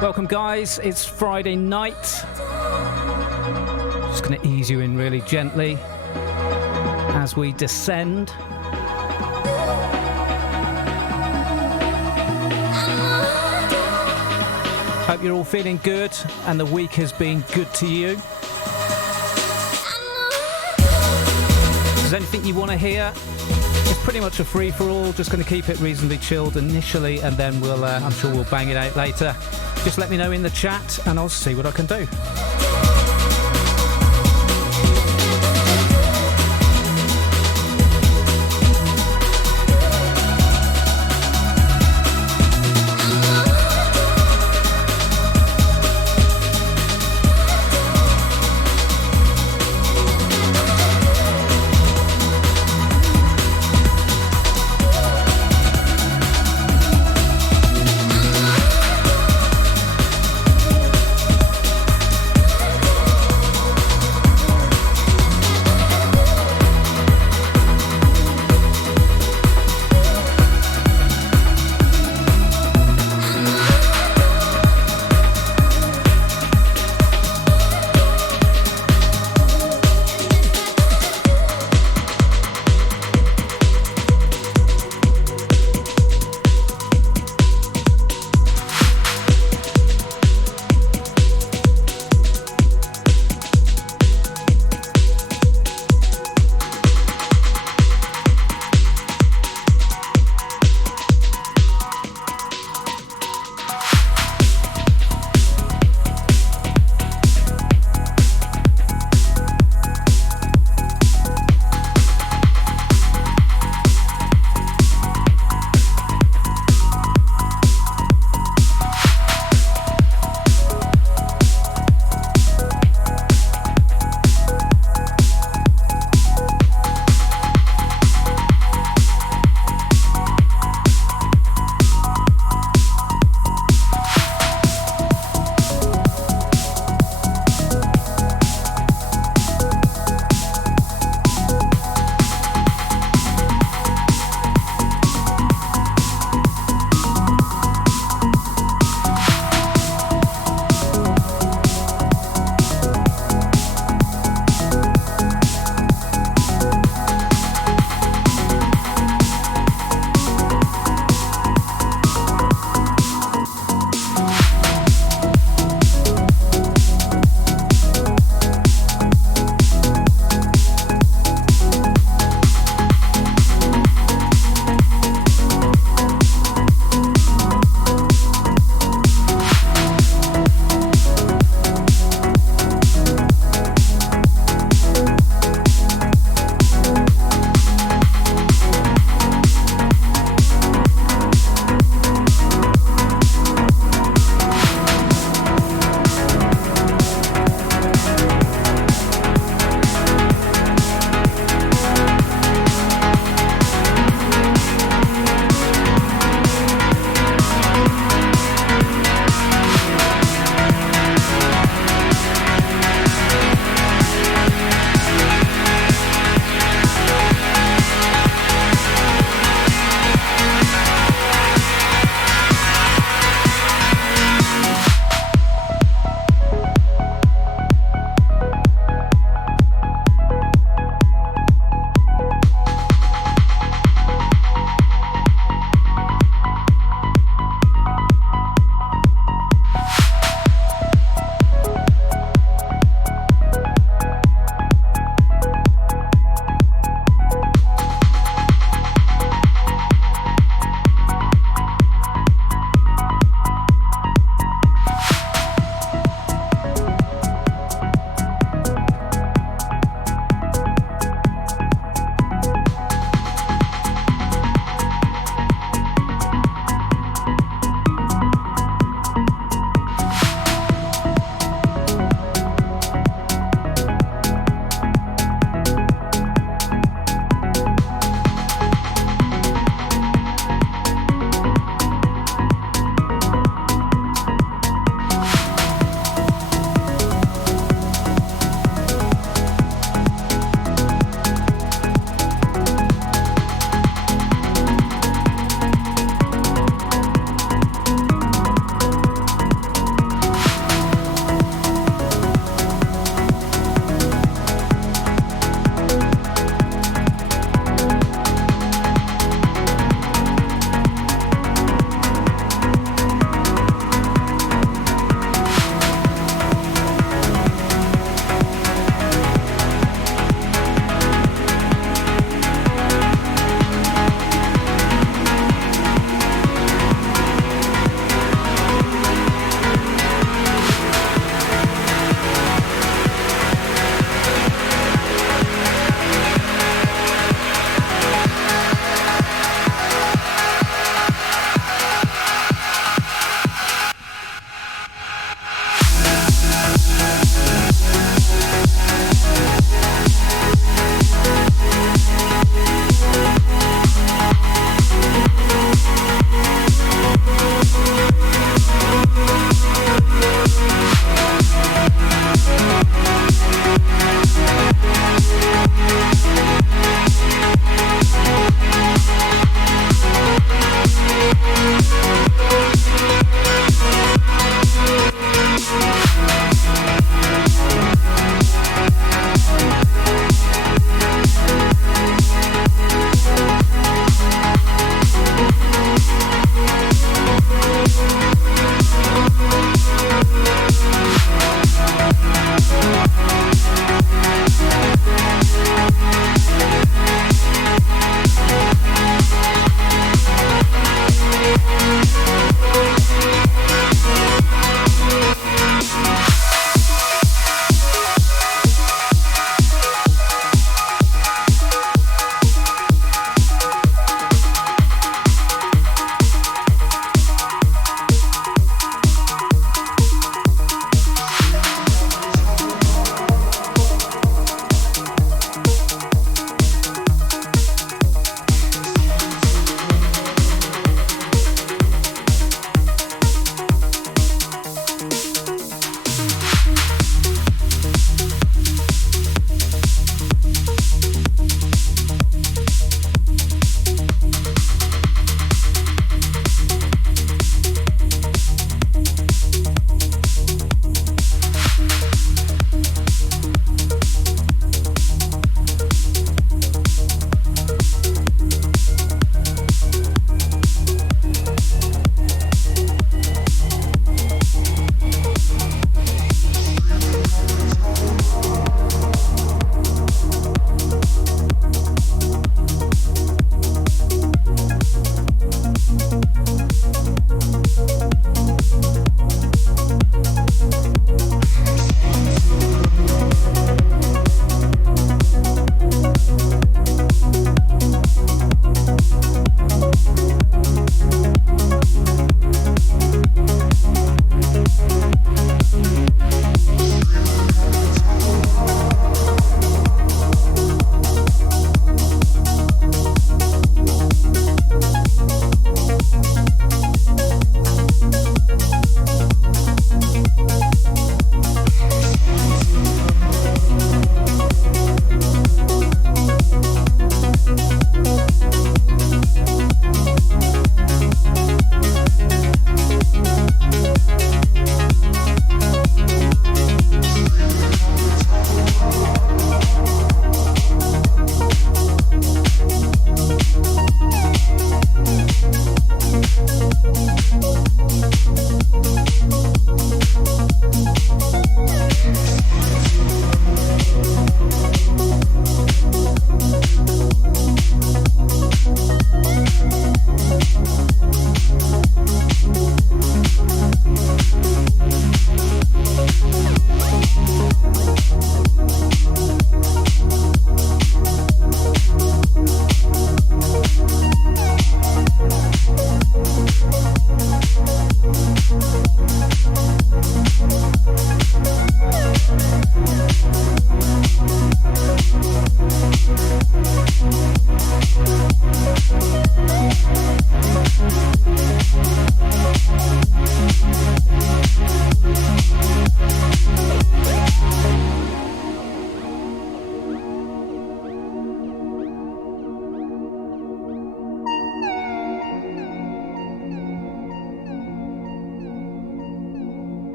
Welcome guys, it's Friday night. Just going to ease you in really gently as we descend. Hope you're all feeling good and the week has been good to you. If there's anything you want to hear, it's pretty much a free-for-all. Just going to keep it reasonably chilled initially, and then we'll I'm sure we'll bang it out later. Just let me know in the chat and I'll see what I can do.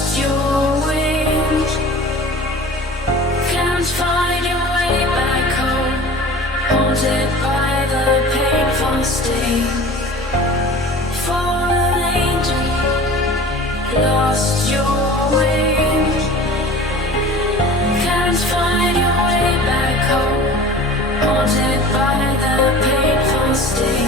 lost your way. Can't find your way back home. Haunted by the painful stain. Fallen angel, lost your way. Can't find your way back home. Haunted by the painful stain.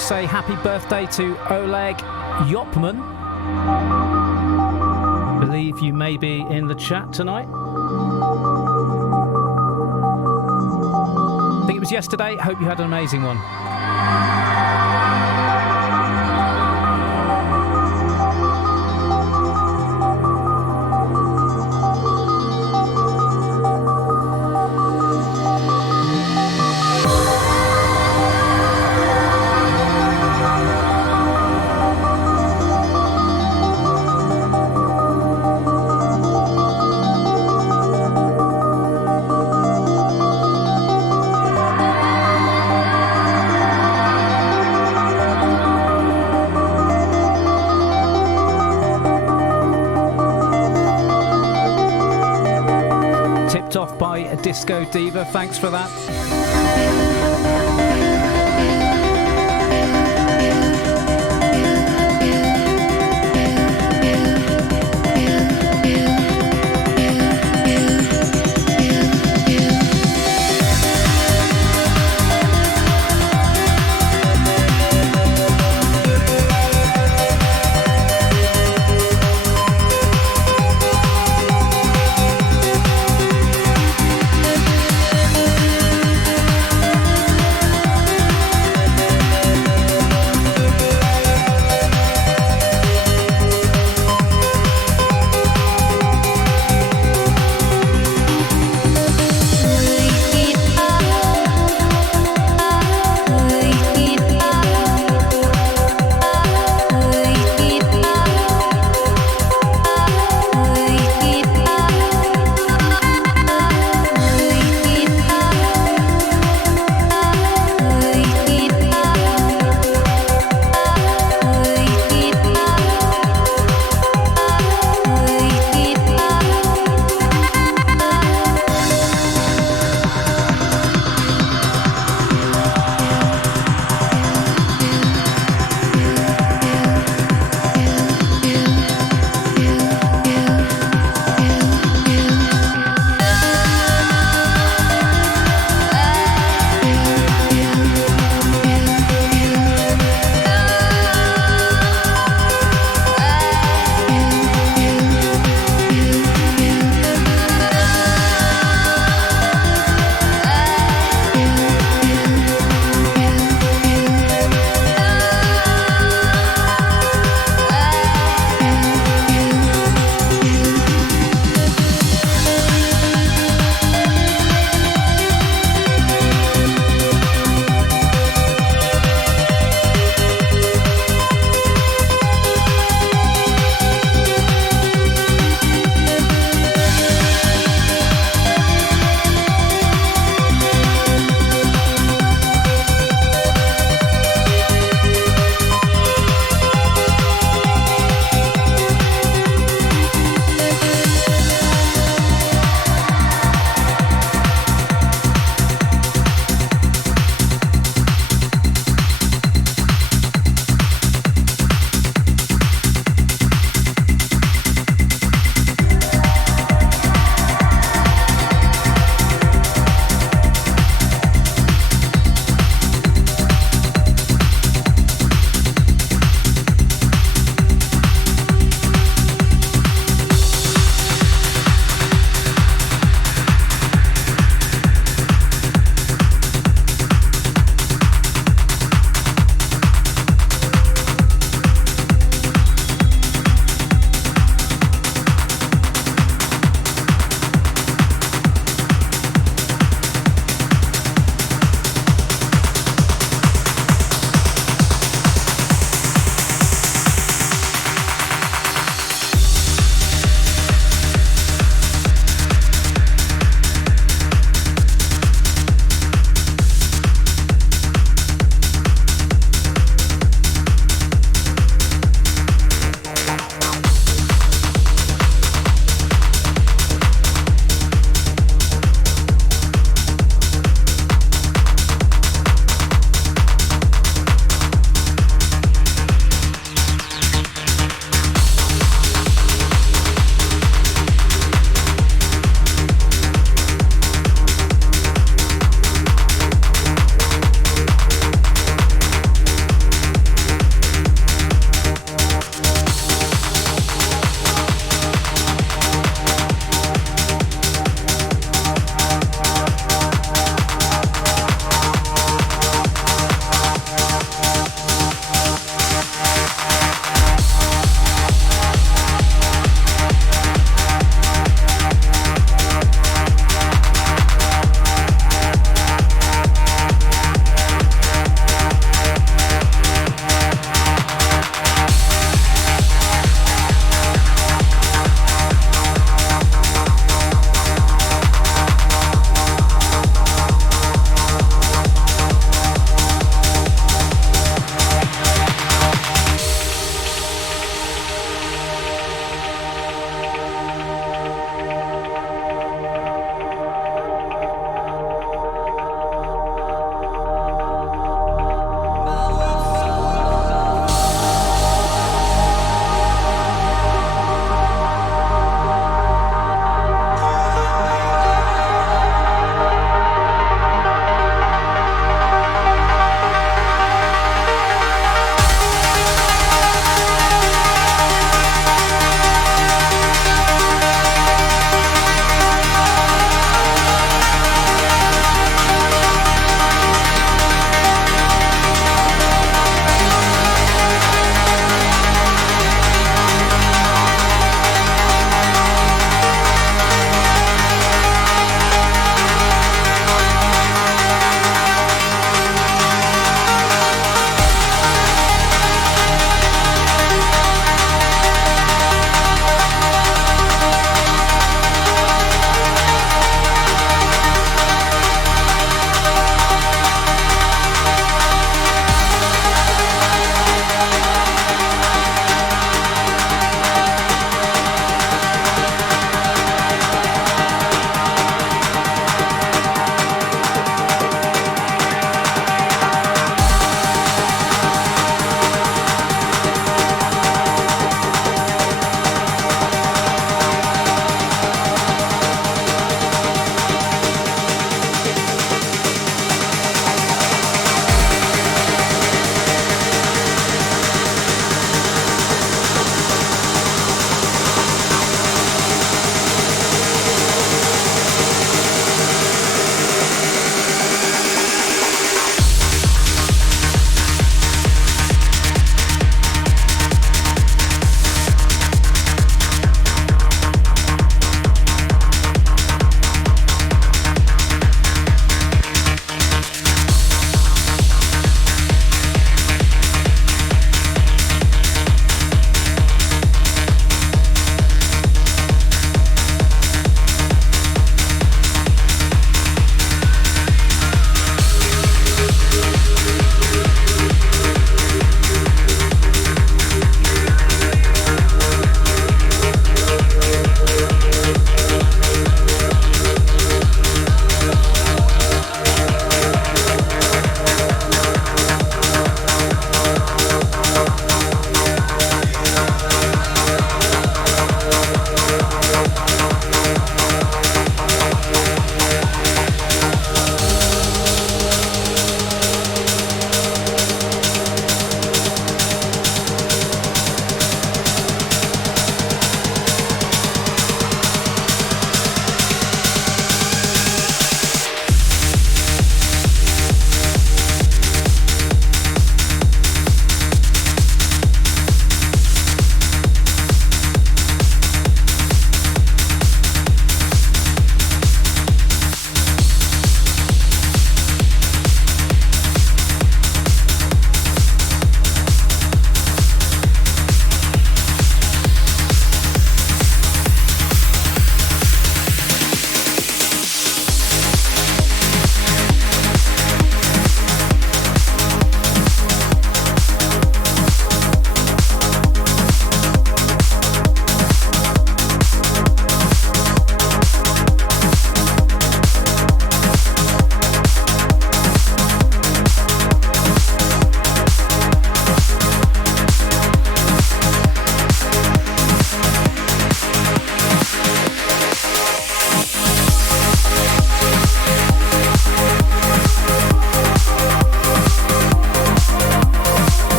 just say happy birthday to Oleg Yopman. Believe you may be in the chat tonight. I think it was yesterday. Hope you had an amazing one. Off by a Disco Diva, thanks for that.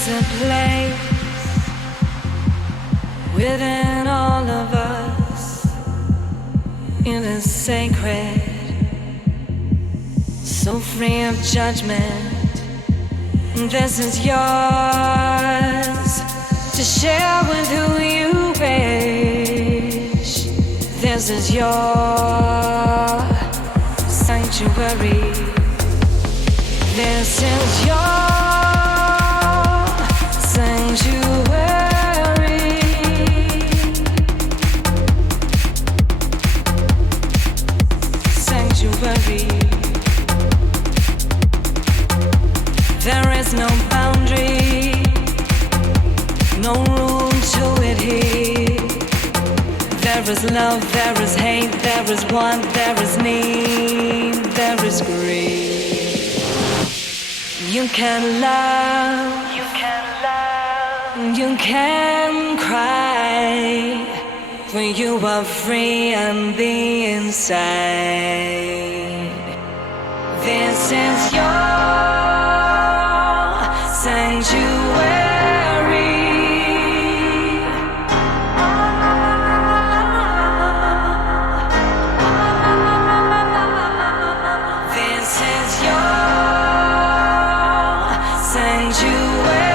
is a place within all of us. It is sacred, so free of judgment. This is yours to share with who you wish. This is your sanctuary. This is your sanctuary. Sanctuary. There is no boundary, no room to it here. There is love, there is hate, there is want, there is need, there is greed. You can love, you can love, you can cry, for you are free on the inside. This is your sanctuary. This is your sanctuary.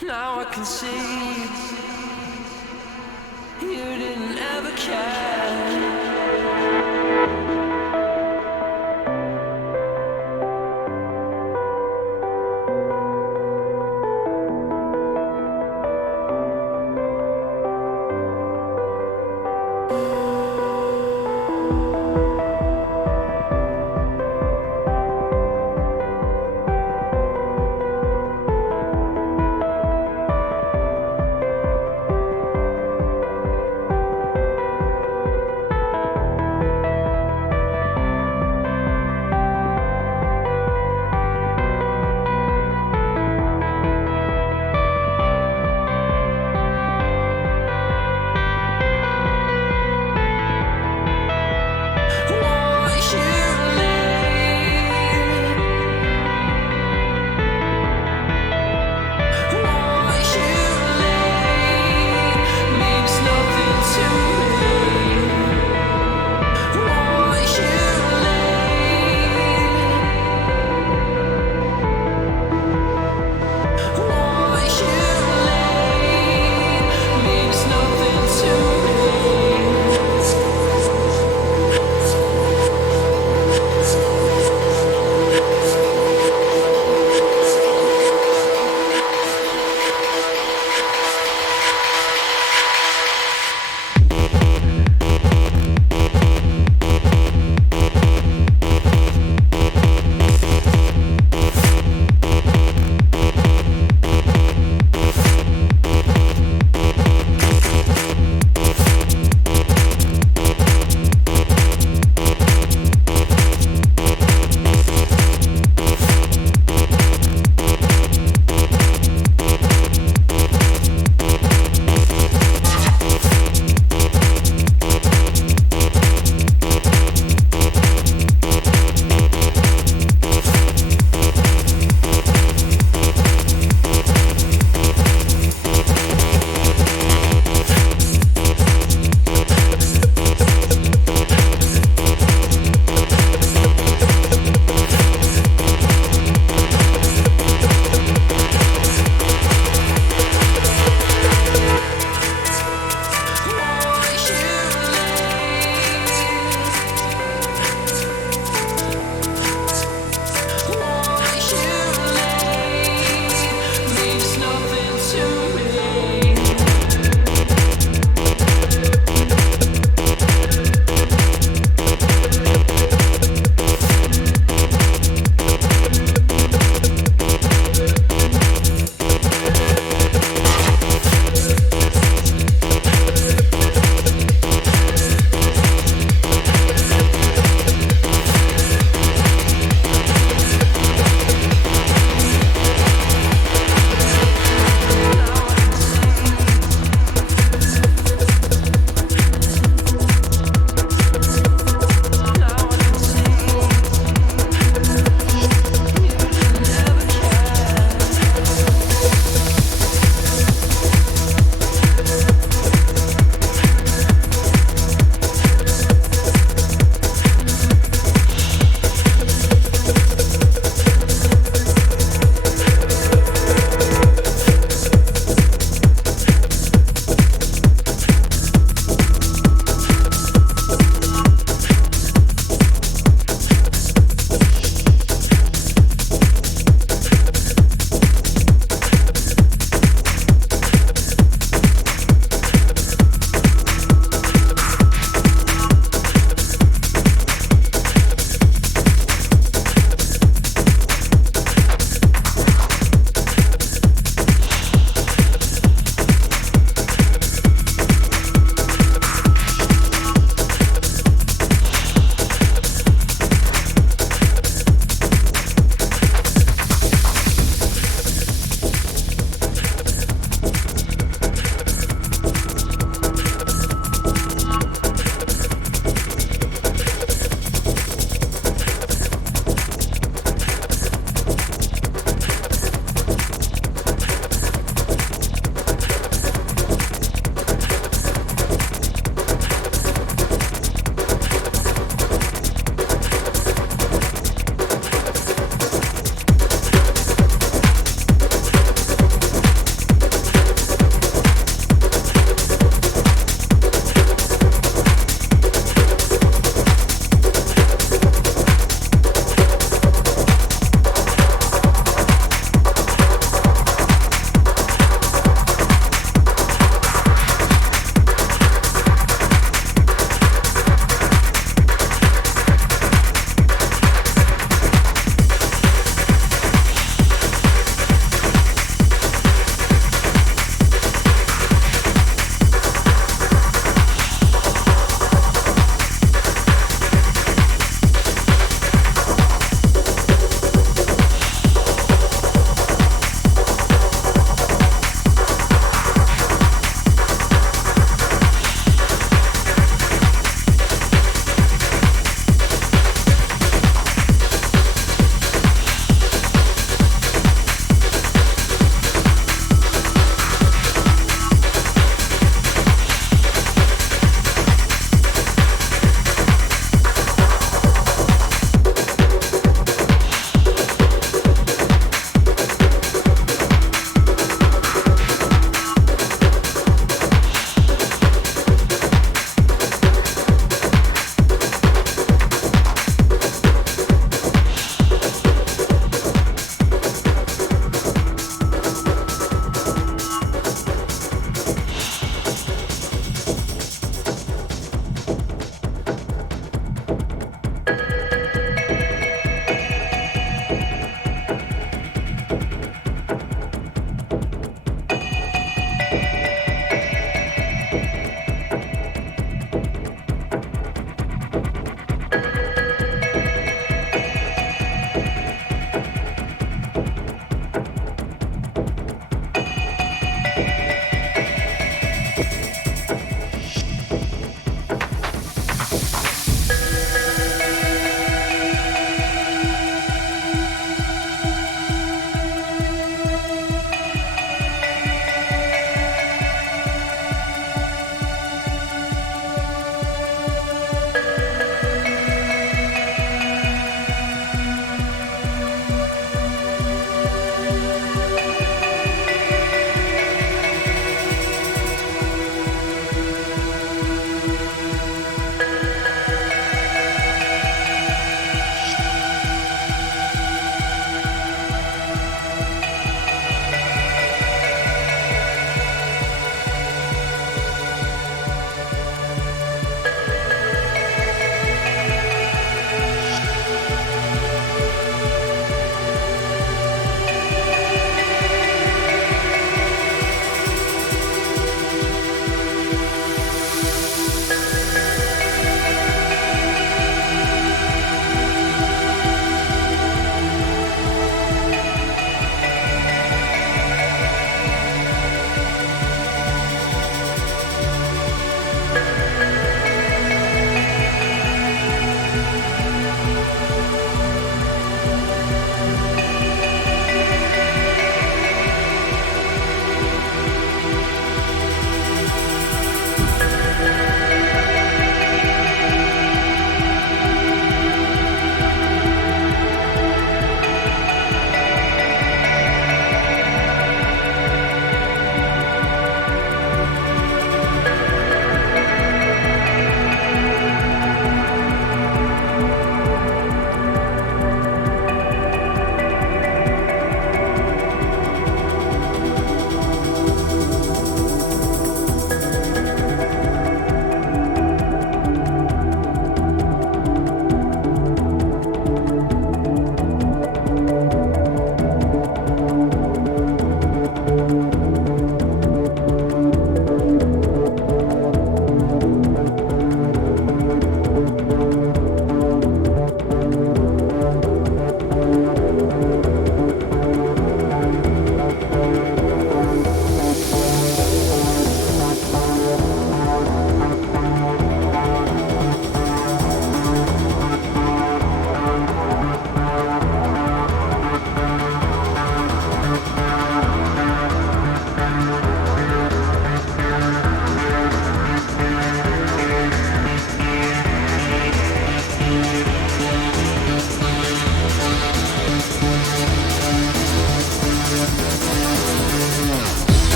Now I can see you didn't ever care.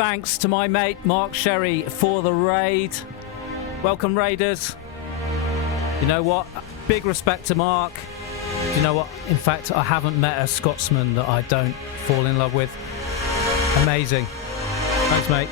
thanks to my mate Mark Sherry for the raid. Welcome, raiders. You know what? Big respect to Mark. You know what? In fact, I haven't met a Scotsman that I don't fall in love with. Amazing. Thanks, mate.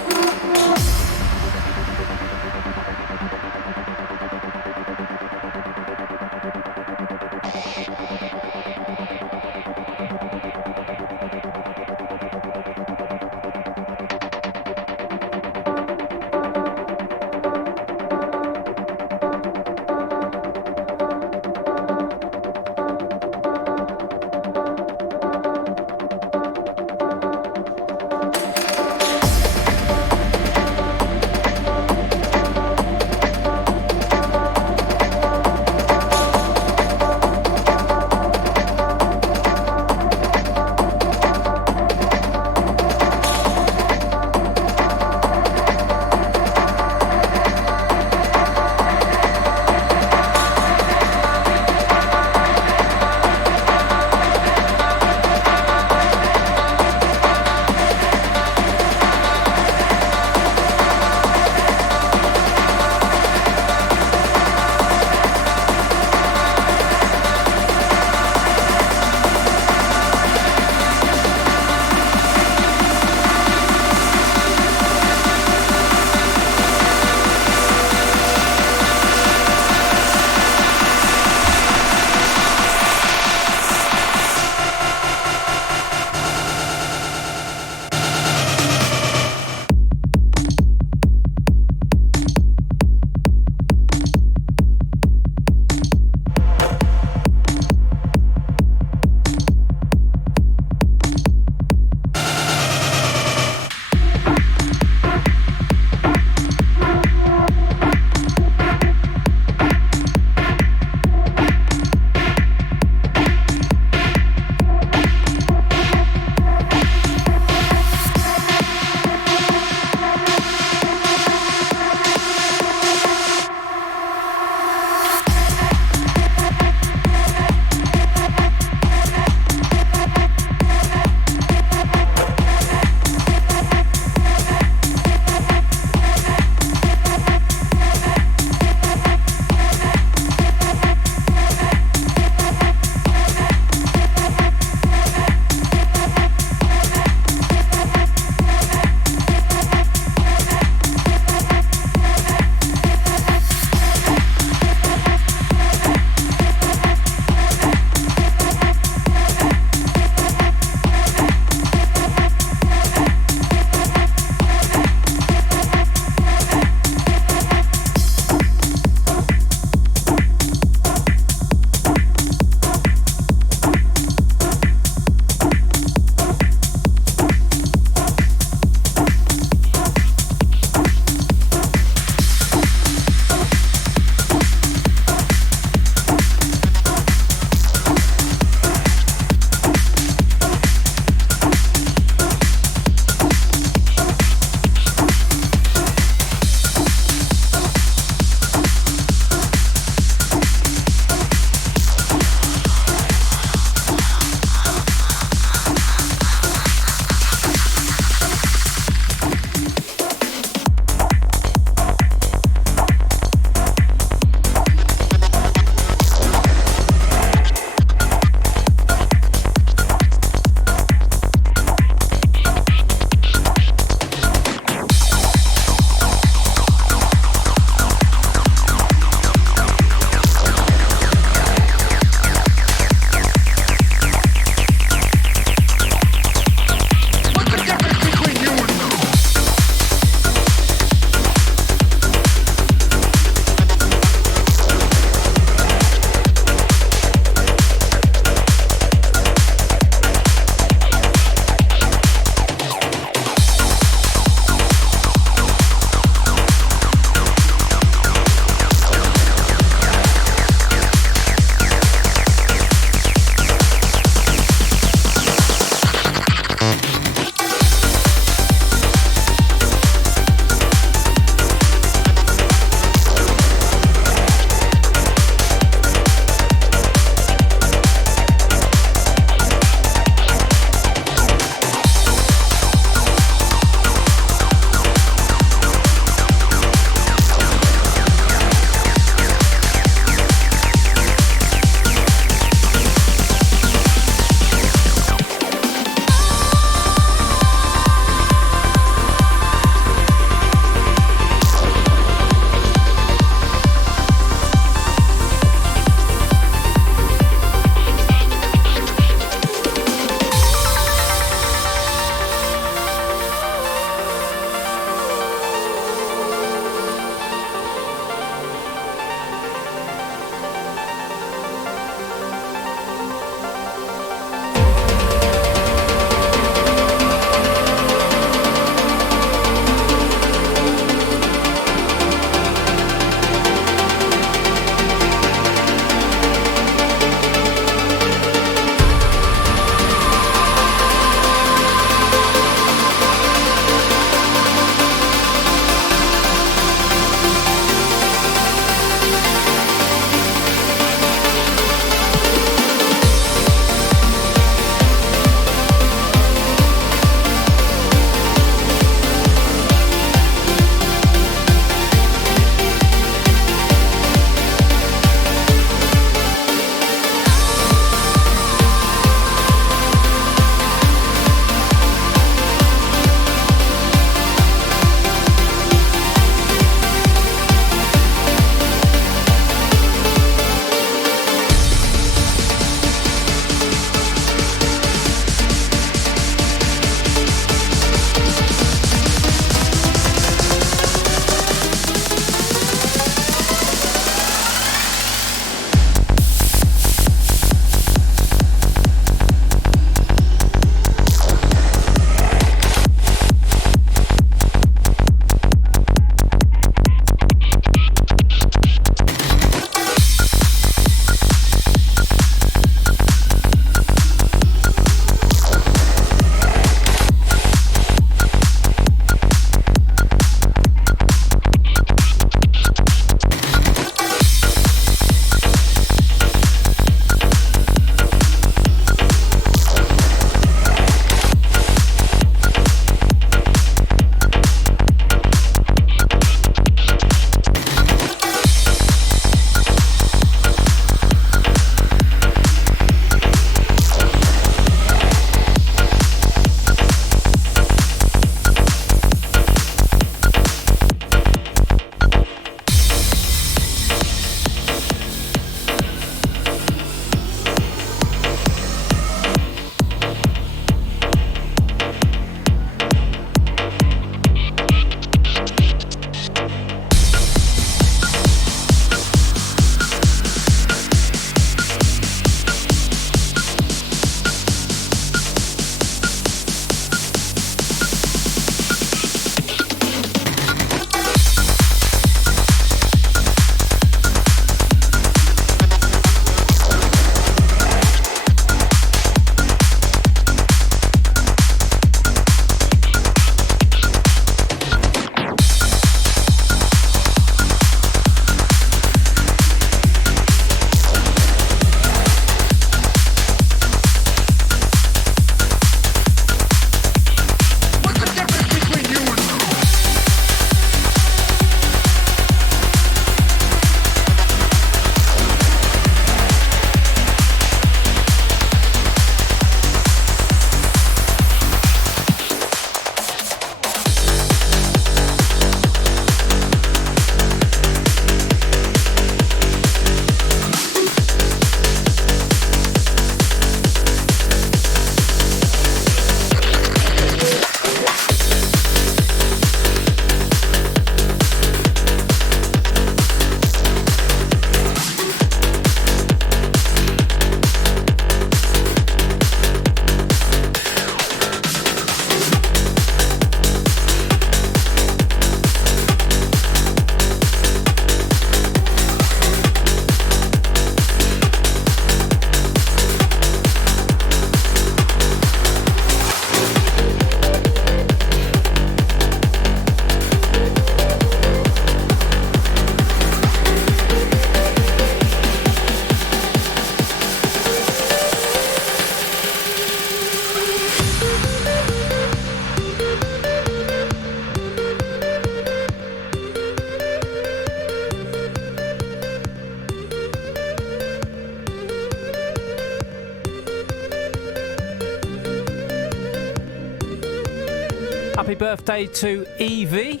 Happy birthday to Evie,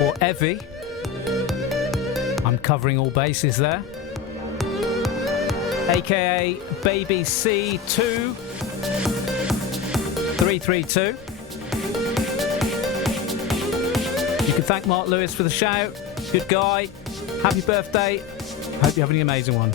or Evie. I'm covering all bases there. AKA Baby C2 332. You can thank Mark Lewis for the shout. Good guy. Happy birthday. Hope you're having an amazing one.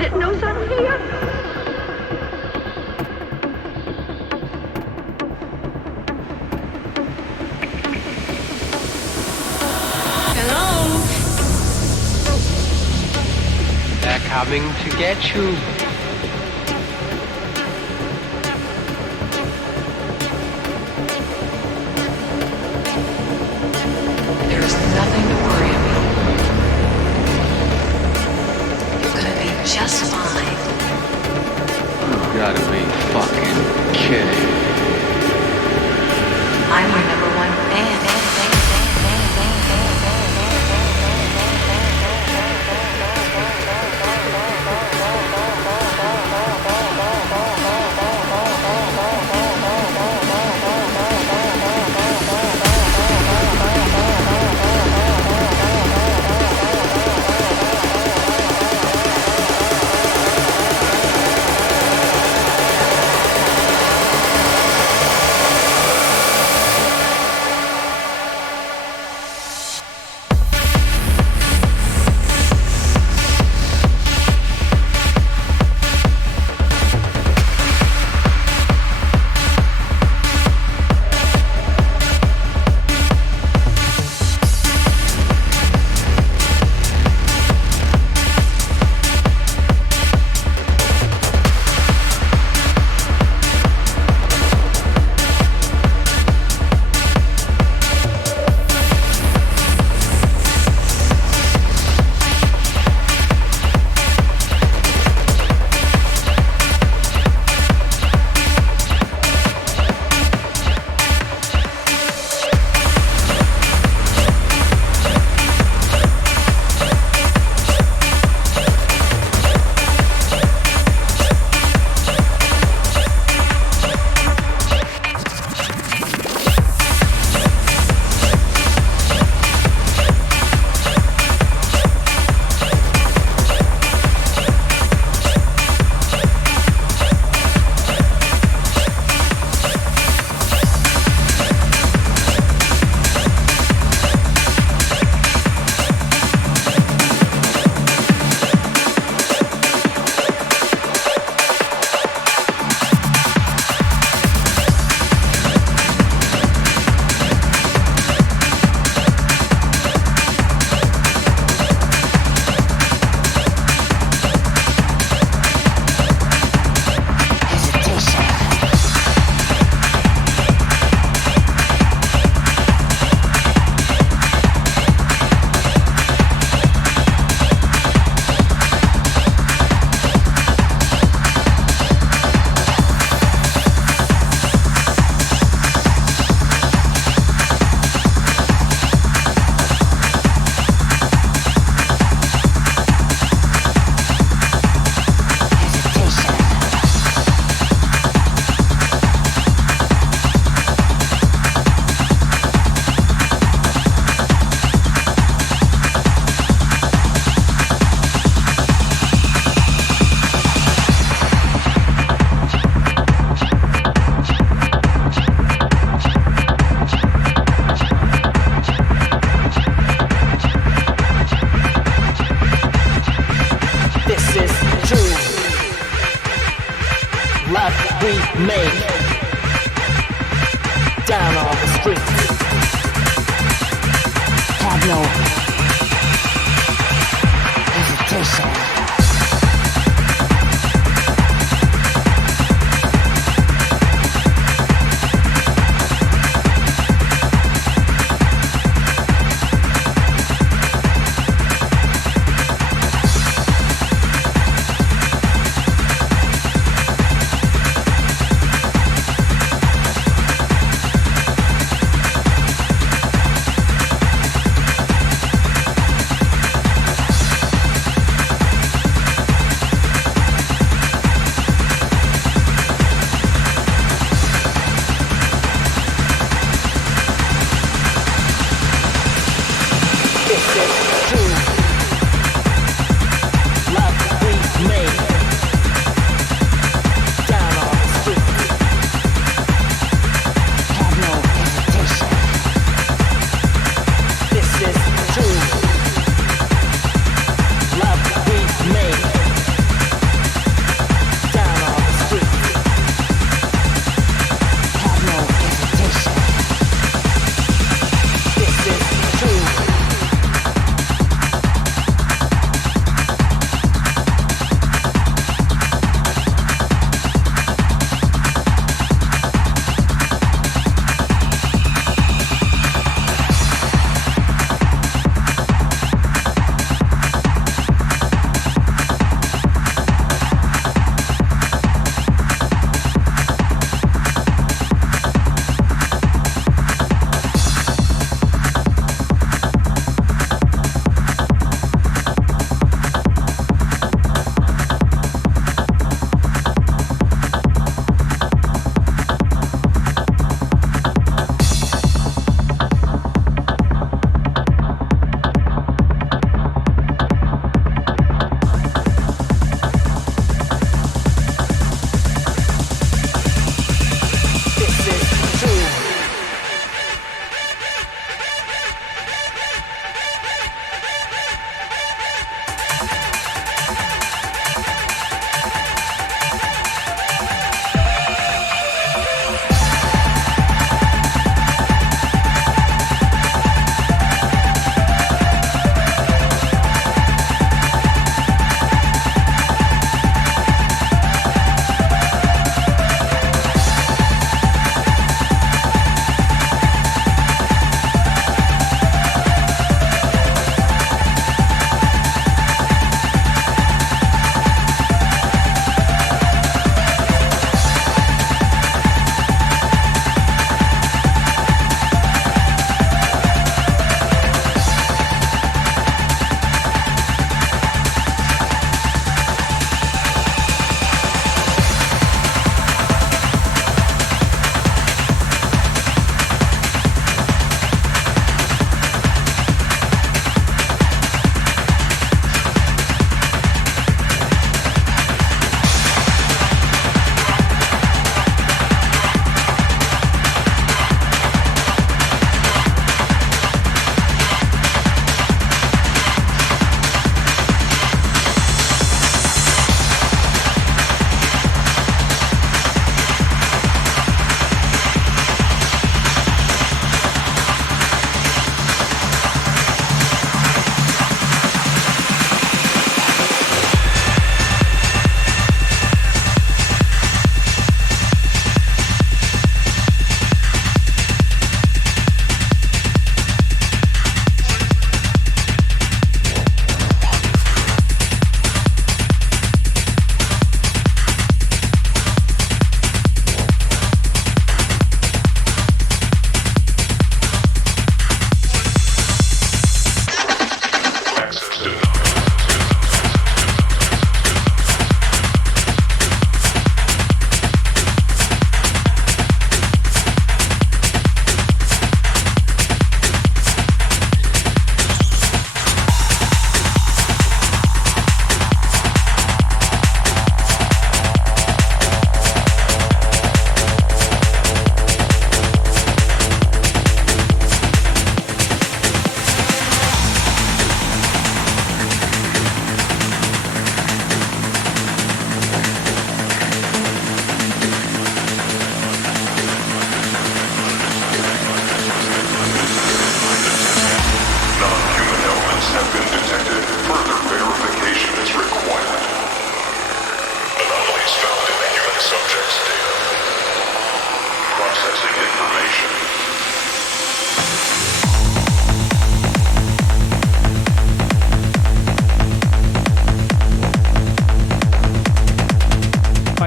but it knows I'm here. Hello? They're coming to get you. There's nothing to worry about. You're gonna be just fine. You gotta be fucking kidding. I'm your number one fan. we make down on the streets. Have no hesitation.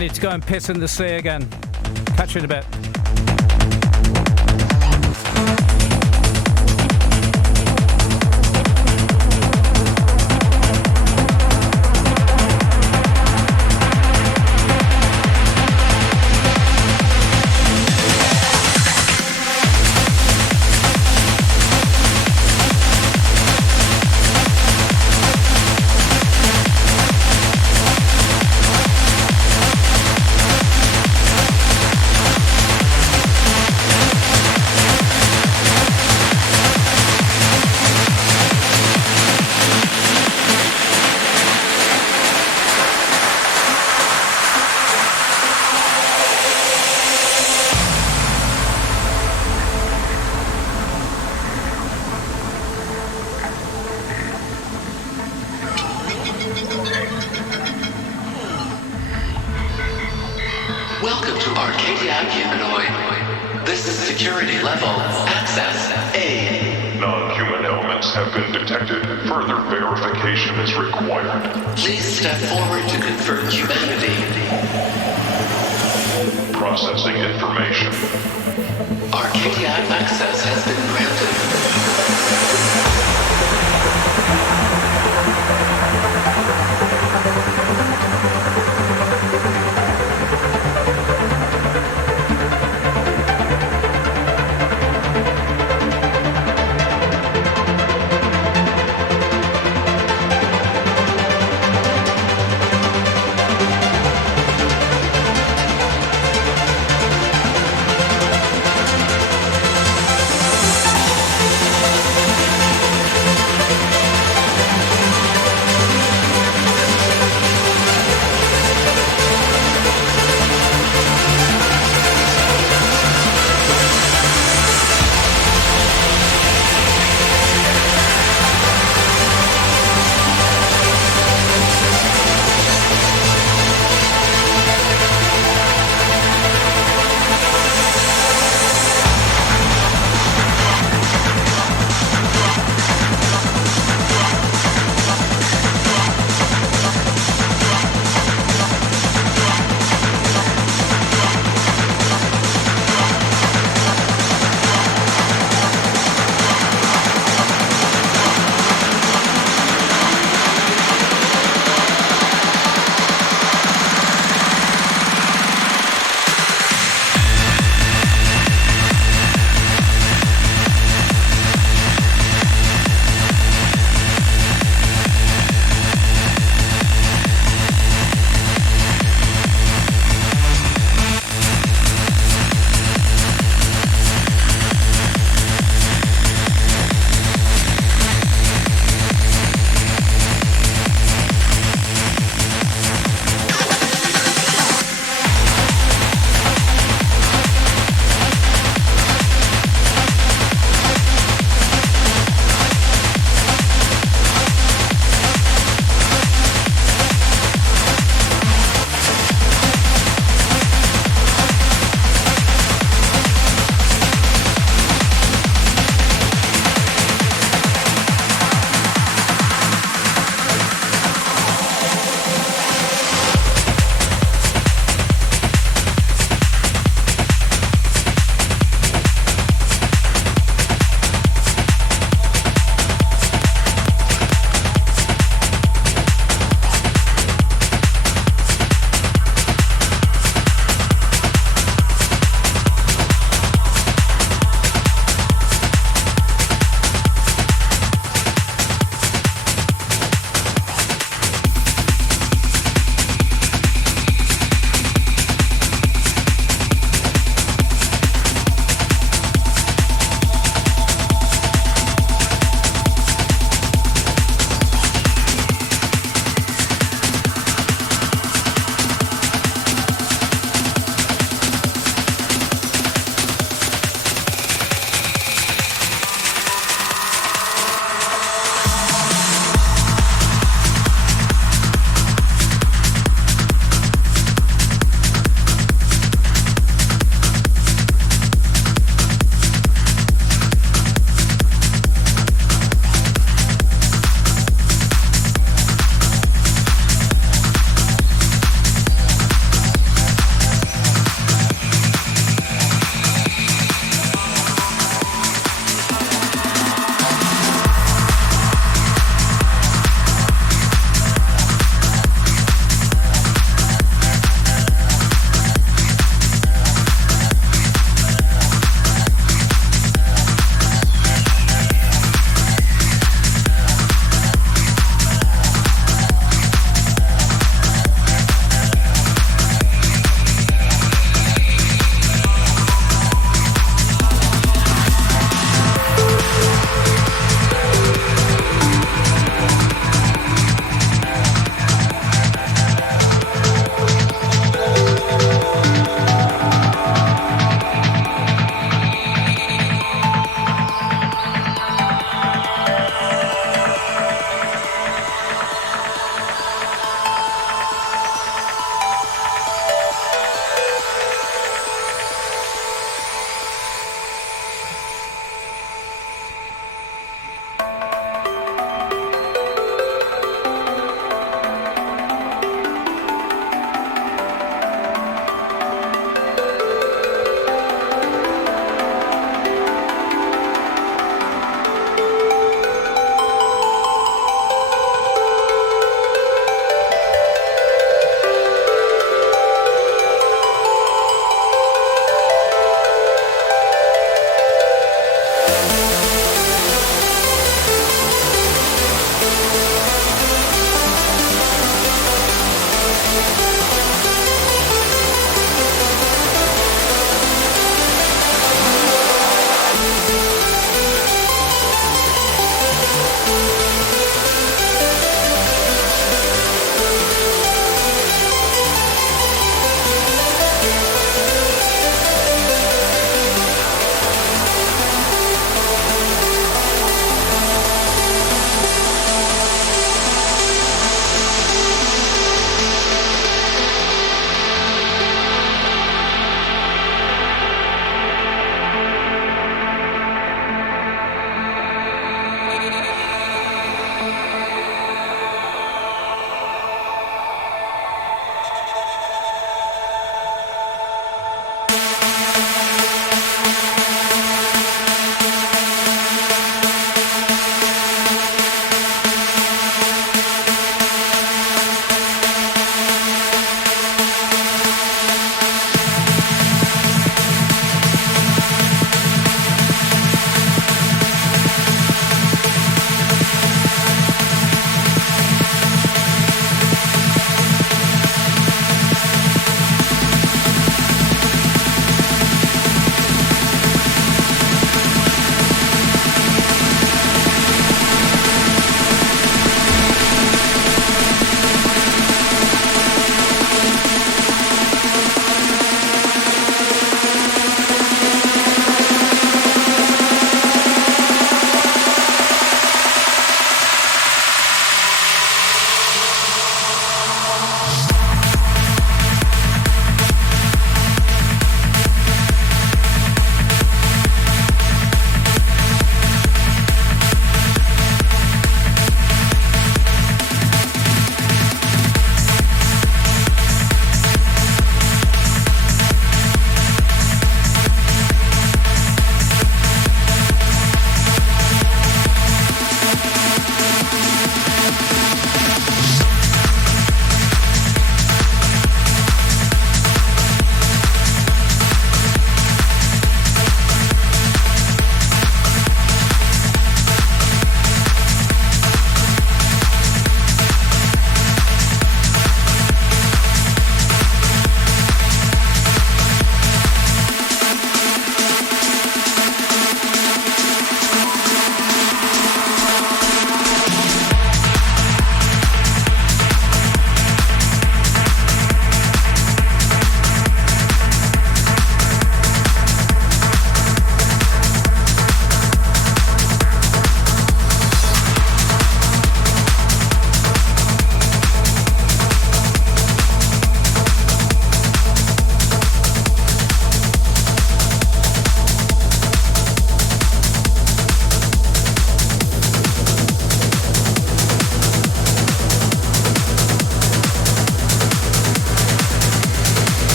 need to go and piss in the sea again. Catch you in a bit. Welcome to Arcadia Humanoid. This is security level. Access A. Non-human elements have been detected. Further verification is required. Please step forward to confirm humanity. Processing information. Arcadia access has been granted.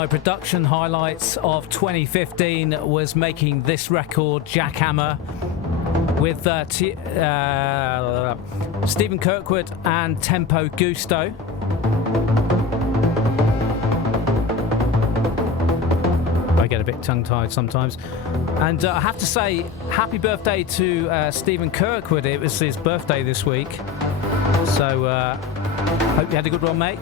my production highlights of 2015 was making this record, Jackhammer, with Stephen Kirkwood and Tempo Gusto. I get a bit tongue-tied sometimes. And I have to say, happy birthday to Stephen Kirkwood. It was his birthday this week. So, hope you had a good one, mate.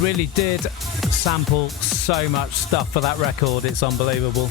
Really did sample so much stuff for that record, it's unbelievable.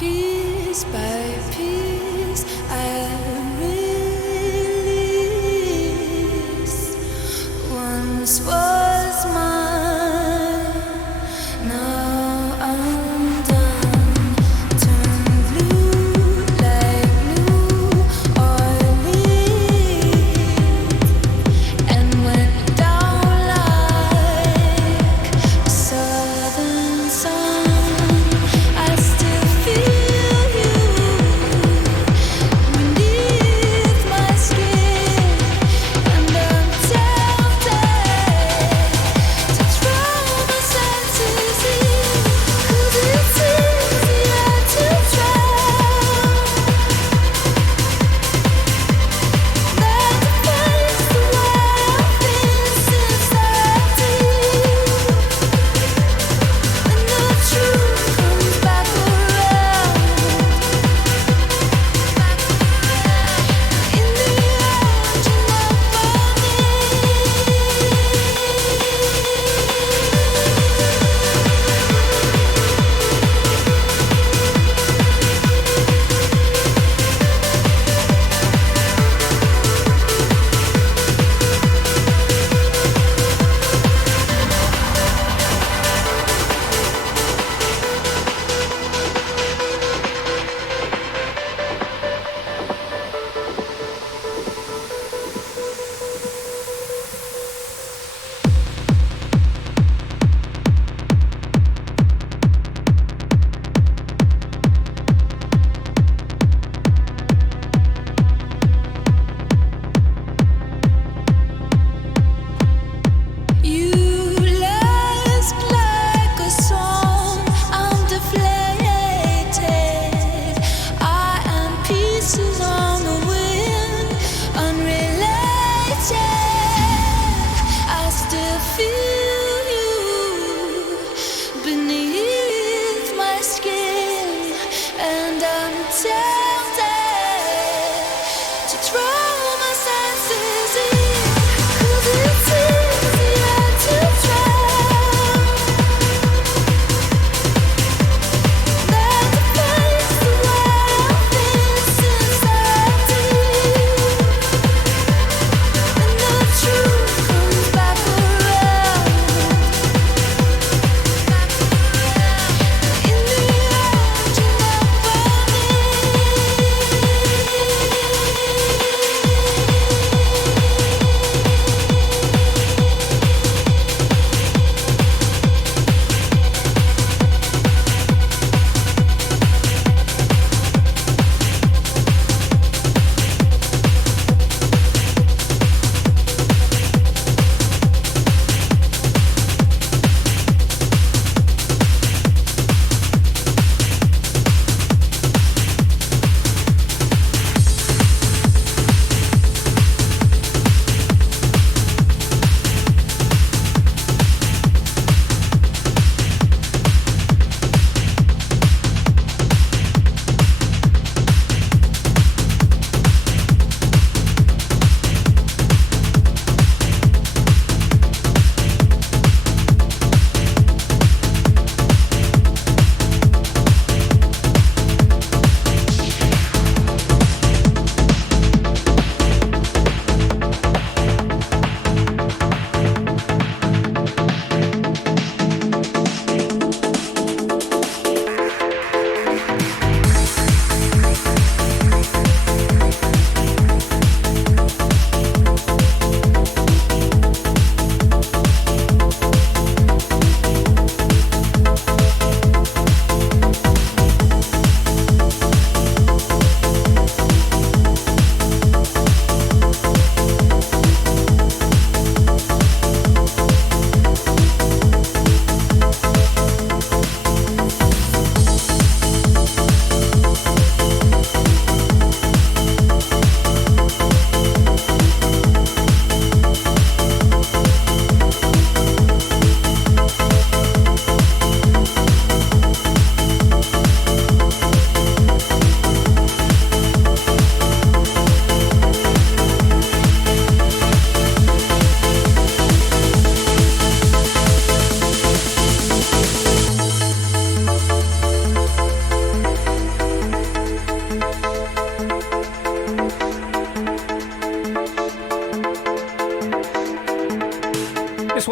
Piece by piece, I release. Once was mine, now I'm done. Turn blue like New Orleans, and went down like a southern sun. I still feel you beneath my skin, and I'm tempted.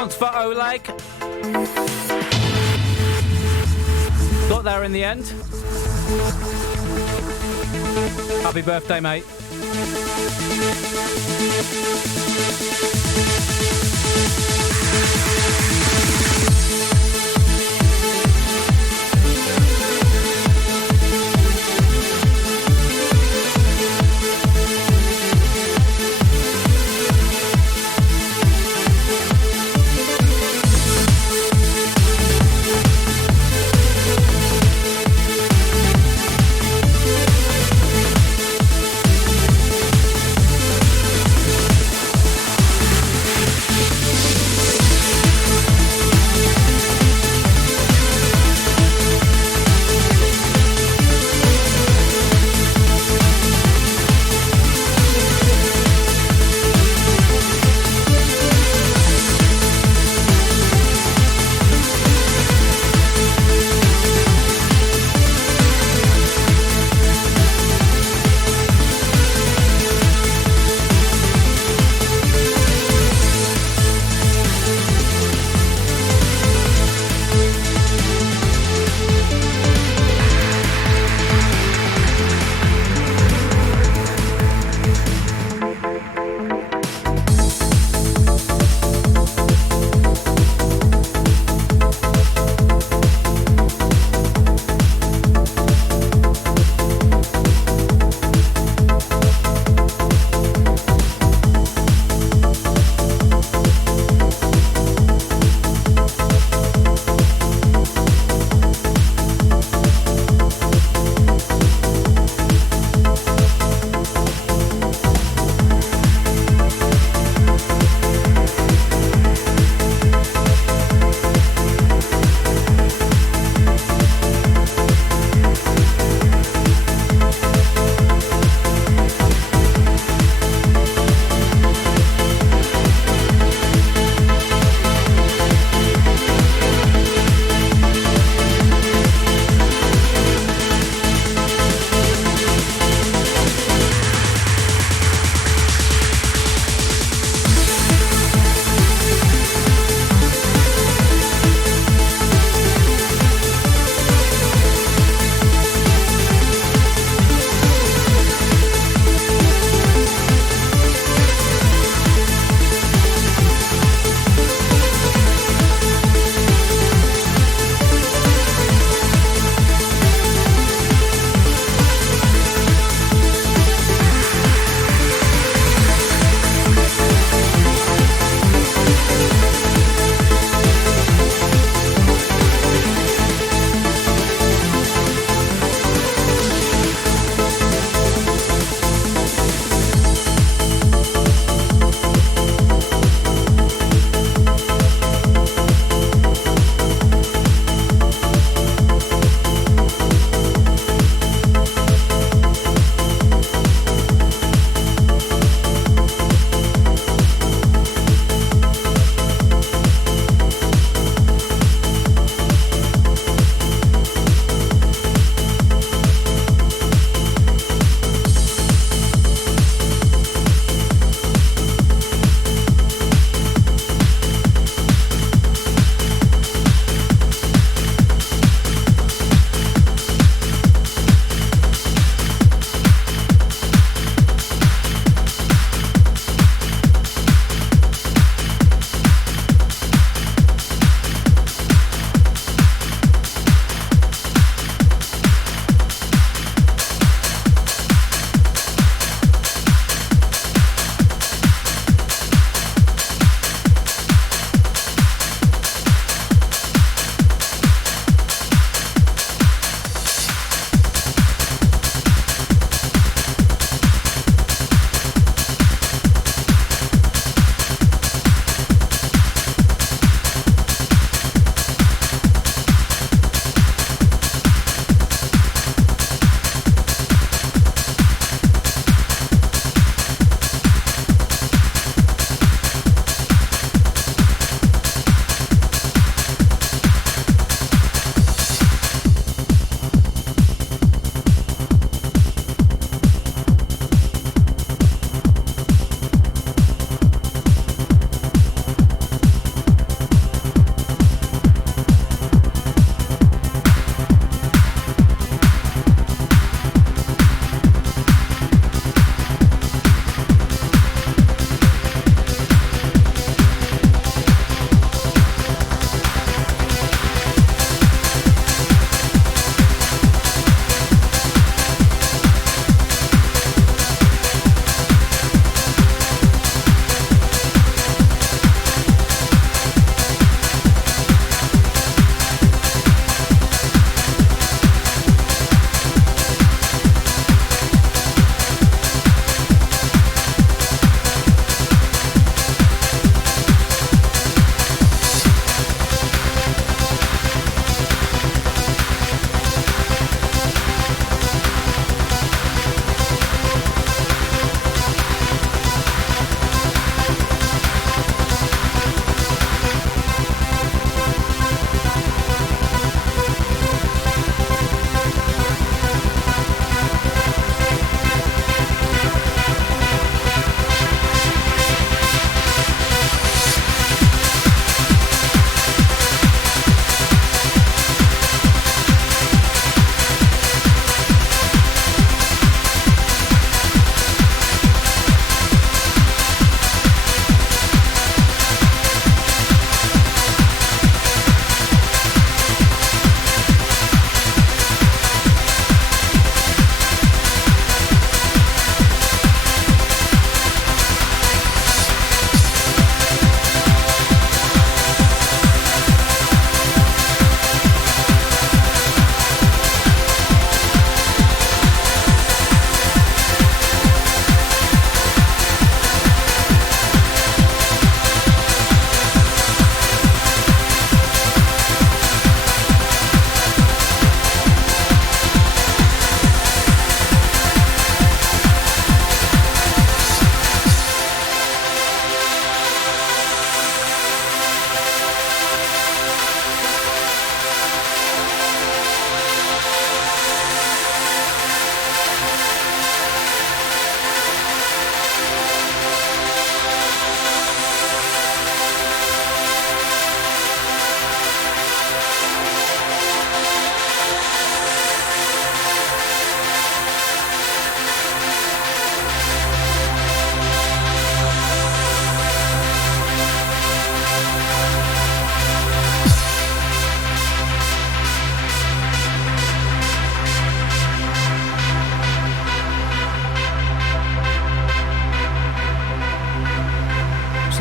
one's for Oleg. Got there in the end. Happy birthday, mate.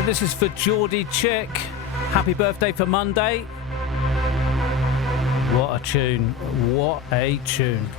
This is for Geordie Chick. Happy birthday for Monday. What a tune. What a tune.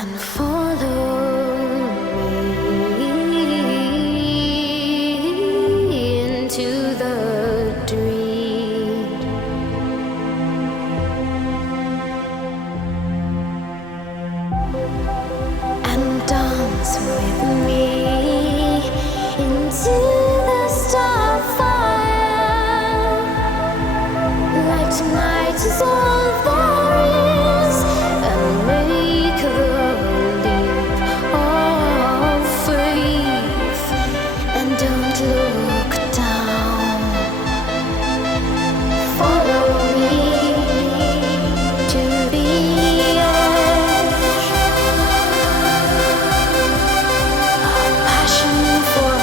and follow me into the dream. And dance with me into the starfire, like tonight is all there is, and make the leap of faith, and don't look down. Follow me to the edge. Passion for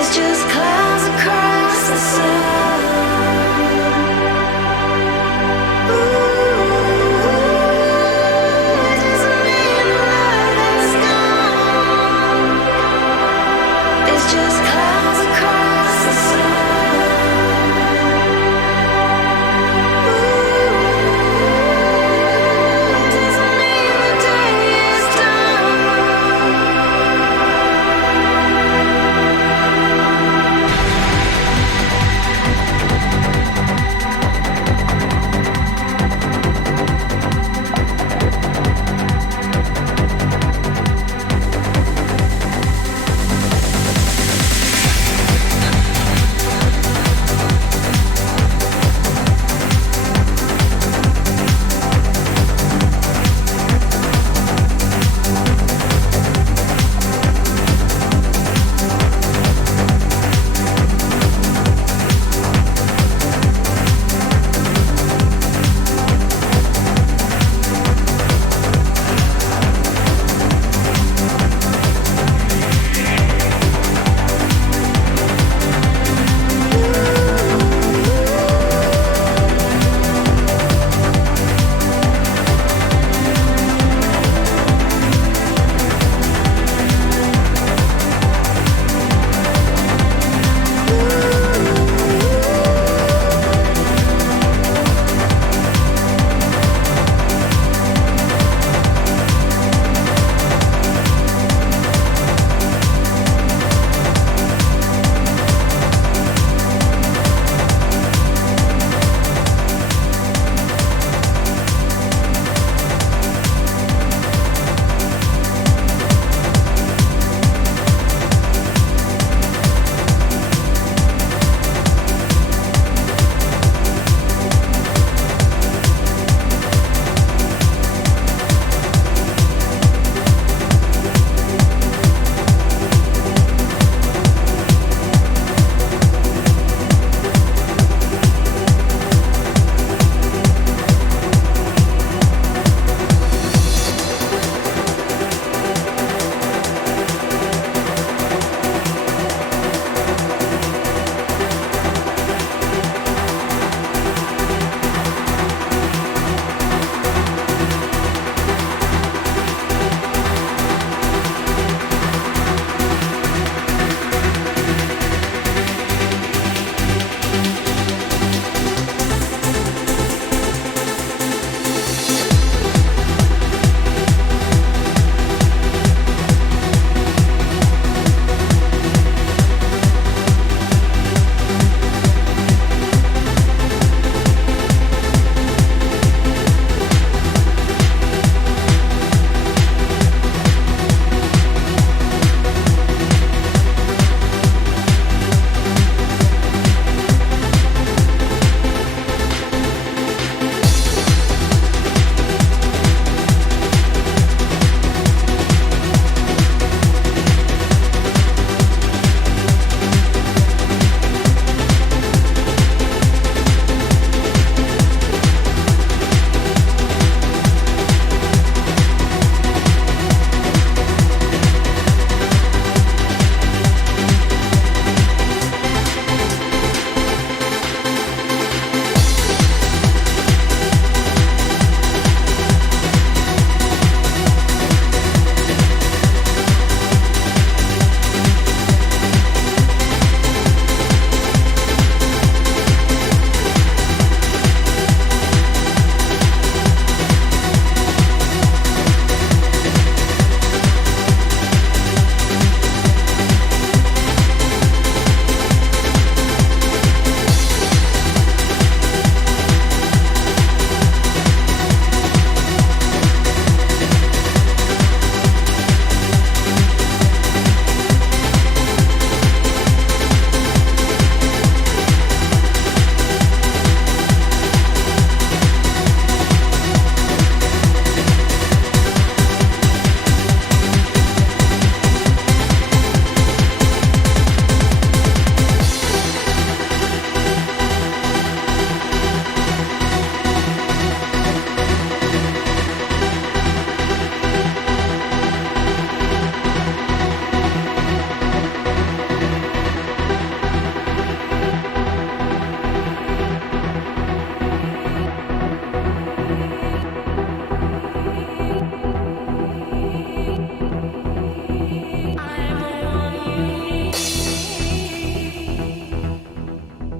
It's just clouds across the sun. It doesn't mean love is gone. It's just clouds across the sun. Doesn't mean the day is done.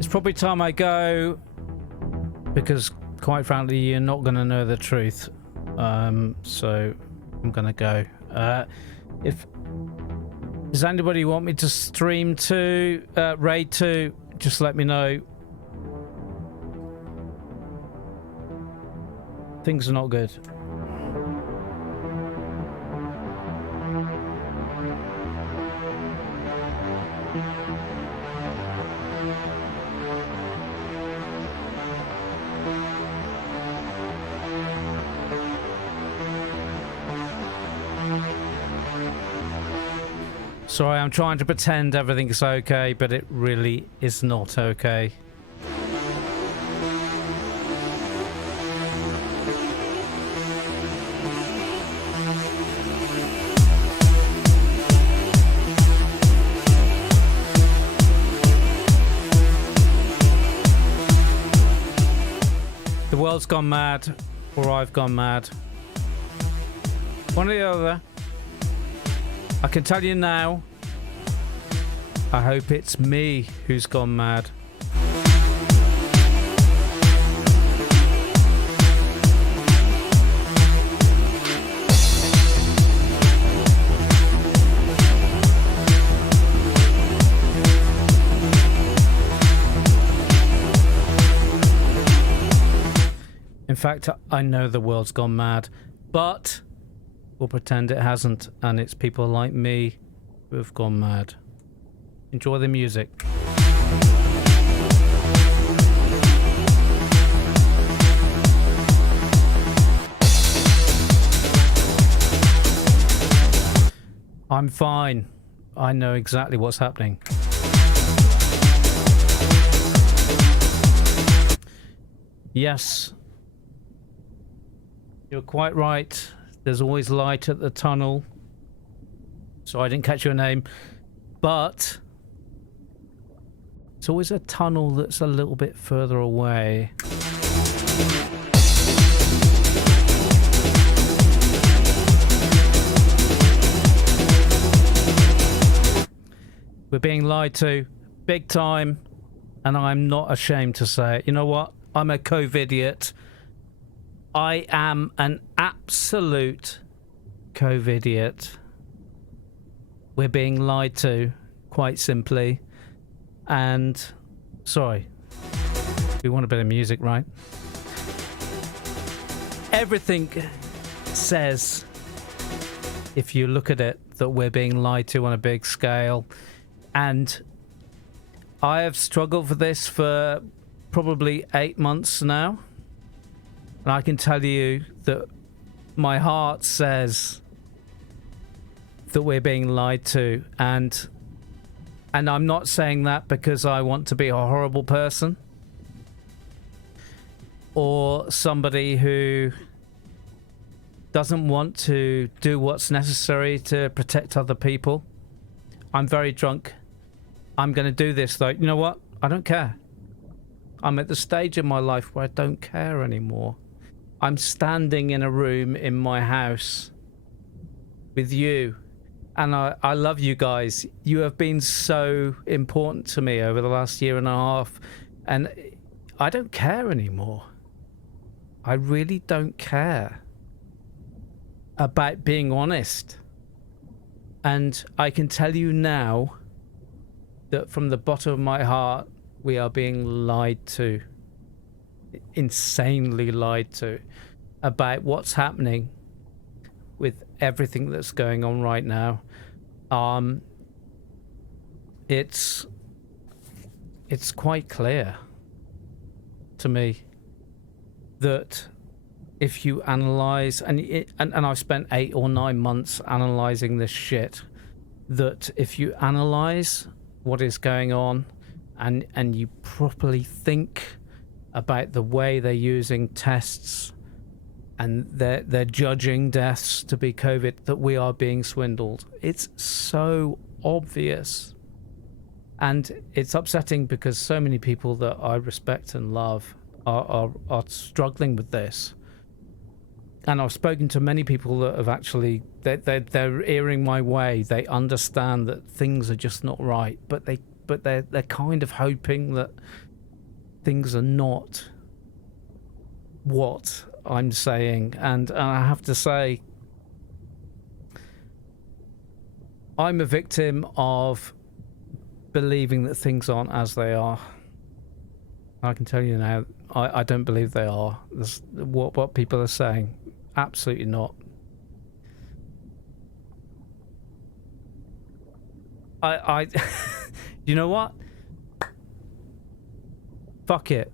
probably time I go, because quite frankly you're not going to know the truth. So I'm going to go. If does anybody want me to stream to raid to, just let me know. Things are not good. Sorry, I'm trying to pretend everything's okay, but it really is not okay. The world's gone mad, or I've gone mad. One or the other. I can tell you now, I hope it's me who's gone mad. In fact, I know the world's gone mad, but we'll pretend it hasn't, and it's people like me who have gone mad. Enjoy the music. I'm fine. I know exactly what's happening. Yes. You're quite right. There's always light at the tunnel. So I didn't catch your name. But it's always a tunnel that's a little bit further away. We're being lied to big time, and I'm not ashamed to say it. You know what? I'm a COVID-idiot. I am an absolute COVID-idiot. We're being lied to, quite simply. And, sorry, we want a bit of music, right? Everything says, if you look at it, that we're being lied to on a big scale. And I have struggled with this for probably 8 months now. And I can tell you that my heart says that we're being lied to, and I'm not saying that because I want to be a horrible person or somebody who doesn't want to do what's necessary to protect other people. I'm very drunk. I'm going to do this though. You know what? I don't care. I'm at the stage in my life where I don't care anymore. I'm standing in a room in my house with you, and I love you guys. You have been so important to me over the last year and a half, and I don't care anymore. I really don't care about being honest. And I can tell you now that from the bottom of my heart, we are being lied to. Insanely lied to about what's happening with everything that's going on right now. It's quite clear to me that if you analyze, and I've spent 8 or 9 months analyzing this shit, that if you analyze what is going on and you properly think about the way they're using tests and they're judging deaths to be COVID, that we are being swindled. It's so obvious. And it's upsetting because so many people that I respect and love are struggling with this. And I've spoken to many people that have actually, they're earing my way. They understand that things are just not right, but they're kind of hoping that things are not what I'm saying, and I have to say, I'm a victim of believing that things aren't as they are. I can tell you now, I don't believe they are. What people are saying, absolutely not. You know what? Fuck it.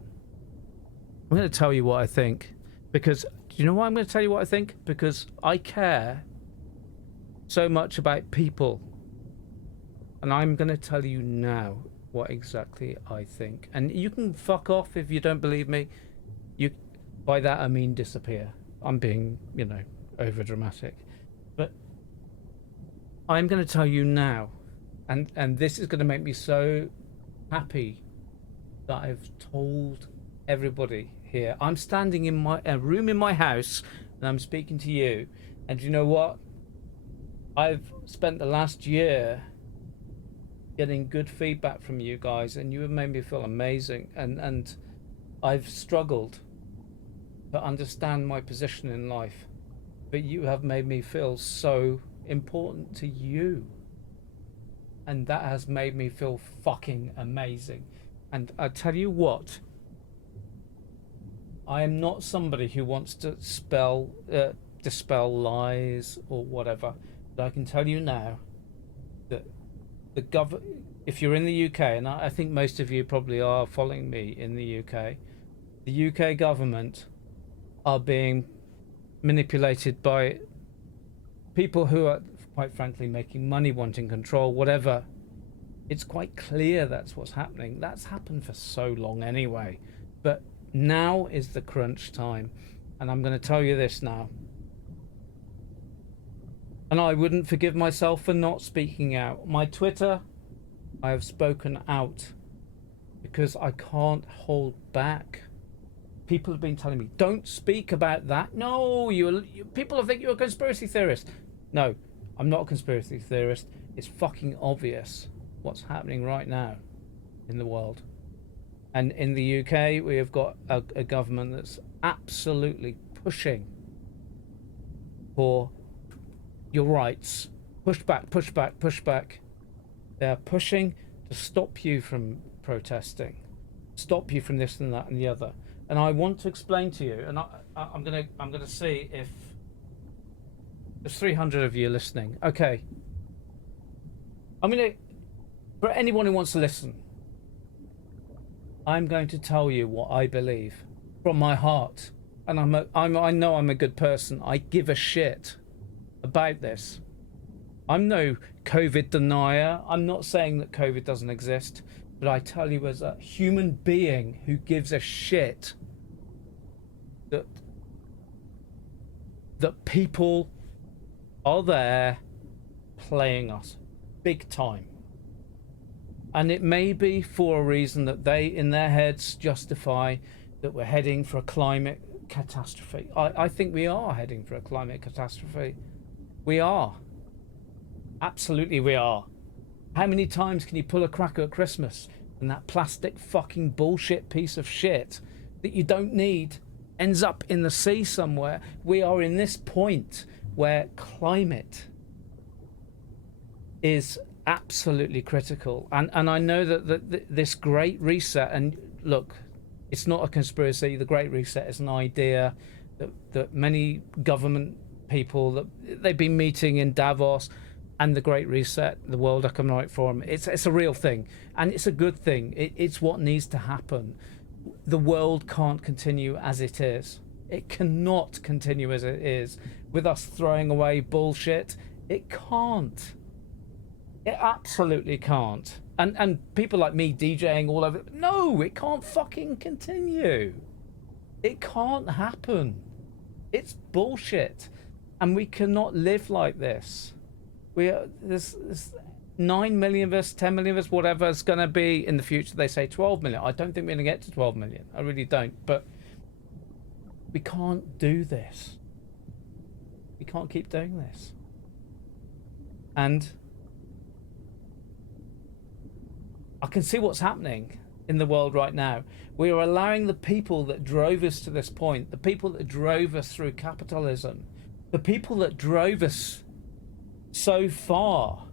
I'm going to tell you what I think. Because, do you know why I'm going to tell you what I think? Because I care so much about people. And I'm going to tell you now what exactly I think. And you can fuck off if you don't believe me. By that I mean disappear. I'm being, over dramatic. But I'm going to tell you now. And this is going to make me so happy that I've told everybody here. I'm standing in a room in my house and I'm speaking to you. And you know what? I've spent the last year getting good feedback from you guys, and you have made me feel amazing. And I've struggled to understand my position in life, but you have made me feel so important to you. And that has made me feel fucking amazing. And I tell you what, I am not somebody who wants to dispel lies or whatever. But I can tell you now that if you're in the UK, and I think most of you probably are following me in the UK government are being manipulated by people who are, quite frankly, making money, wanting control, whatever. It's quite clear that's what's happening. That's happened for so long anyway. But now is the crunch time. And I'm going to tell you this now. And I wouldn't forgive myself for not speaking out. My Twitter, I have spoken out because I can't hold back. People have been telling me, don't speak about that. No, people think you're a conspiracy theorist. No, I'm not a conspiracy theorist. It's fucking obvious what's happening right now in the world. And in the UK, we have got a government that's absolutely pushing for your rights. Push back, push back, push back. They're pushing to stop you from protesting, stop you from this and that and the other. And I want to explain to you, and I'm gonna see if there's 300 of you listening. Okay. For anyone who wants to listen, I'm going to tell you what I believe from my heart. And I know I'm a good person. I give a shit about this. I'm no COVID denier. I'm not saying that COVID doesn't exist, but I tell you as a human being who gives a shit that people are there playing us big time. And it may be for a reason that they, in their heads, justify that we're heading for a climate catastrophe. I think we are heading for a climate catastrophe. We are. Absolutely we are. How many times can you pull a cracker at Christmas and that plastic fucking bullshit piece of shit that you don't need ends up in the sea somewhere? We are in this point where climate is absolutely critical, and I know that this Great Reset, and look, it's not a conspiracy. The Great Reset is an idea that many government people that they've been meeting in Davos, and the Great Reset, the World Economic Forum. It's a real thing, and it's a good thing. It's what needs to happen. The world can't continue as it is. It cannot continue as it is with us throwing away bullshit. It can't. It absolutely can't. And people like me DJing all over. No, it can't fucking continue. It can't happen. It's bullshit. And we cannot live like this. There's 9 million of us, 10 million of us, whatever it's going to be in the future. They say 12 million. I don't think we're going to get to 12 million. I really don't. But we can't do this. We can't keep doing this. And I can see what's happening. in the world right now. We are allowing the people that drove us to this point, the people that drove us through capitalism, the people that drove us so far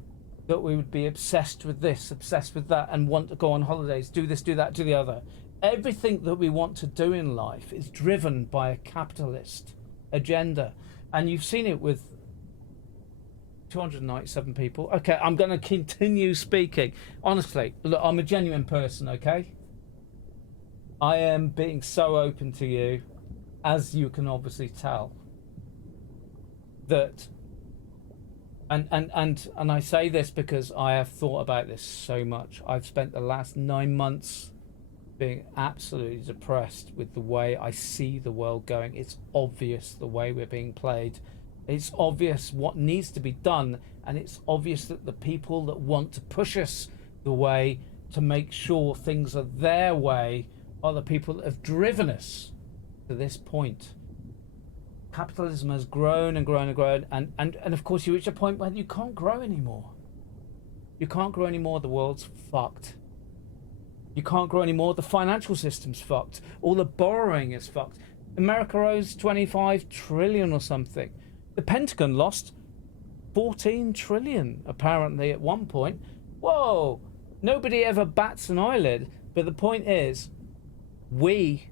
that we would be obsessed with this, obsessed with that, and want to go on holidays, do this, do that, do the other. Everything that we want to do in life is driven by a capitalist agenda. And you've seen it with 297 people. Okay, I'm going to continue speaking. Honestly, look, I'm a genuine person, okay? I am being so open to you, as you can obviously tell. That, and I say this because I have thought about this so much. I've spent the last 9 months being absolutely depressed with the way I see the world going. It's obvious the way we're being played. It's obvious what needs to be done, and it's obvious that the people that want to push us the way to make sure things are their way are the people that have driven us to this point. Capitalism has grown and grown and grown, and of course you reach a point where you can't grow anymore. You can't grow anymore, the world's fucked. You can't grow anymore, the financial system's fucked. All the borrowing is fucked. America owes 25 trillion or something. The Pentagon lost 14 trillion, apparently, at one point. Whoa! Nobody ever bats an eyelid, but the point is, we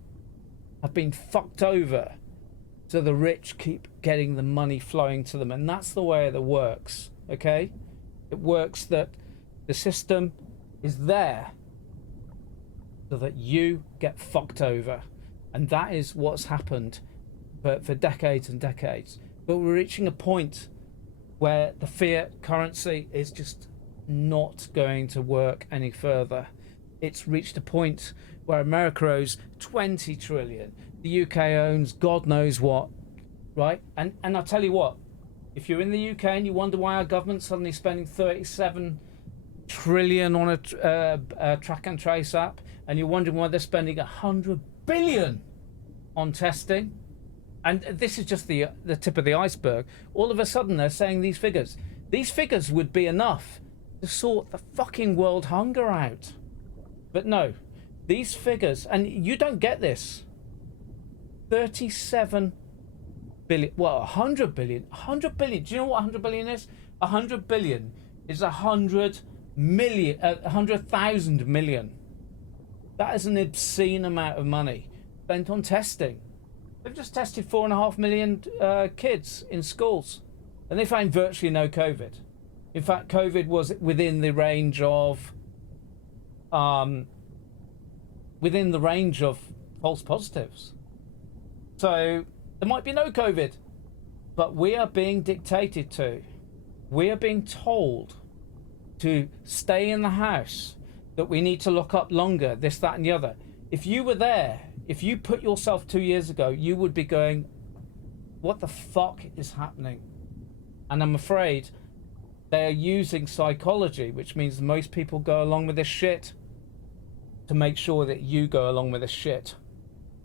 have been fucked over, so the rich keep getting the money flowing to them, and that's the way it works, okay? It works that the system is there so that you get fucked over, and that is what's happened for decades and decades. But we're reaching a point where the fiat currency is just not going to work any further. It's reached a point where America owes 20 trillion. The UK owns God knows what, right? And I'll tell you what, if you're in the UK and you wonder why our government's suddenly spending 37 trillion on a track and trace app, and you're wondering why they're spending 100 billion on testing, and this is just the tip of the iceberg, all of a sudden they're saying these figures would be enough to sort the fucking world hunger out. But no, these figures, and you don't get this, 37 billion, well, 100 billion, do you know what 100 billion is? 100 billion is 100,000 million. That is an obscene amount of money spent on testing. They've just tested 4.5 million kids in schools, and they found virtually no COVID. In fact, COVID was within the range of false positives. So there might be no COVID, but we are being dictated to. We are being told to stay in the house, that we need to lock up longer, this, that, and the other. If you were there, if you put yourself 2 years ago, you would be going, what the fuck is happening? And I'm afraid they are using psychology, which means most people go along with this shit, to make sure that you go along with this shit.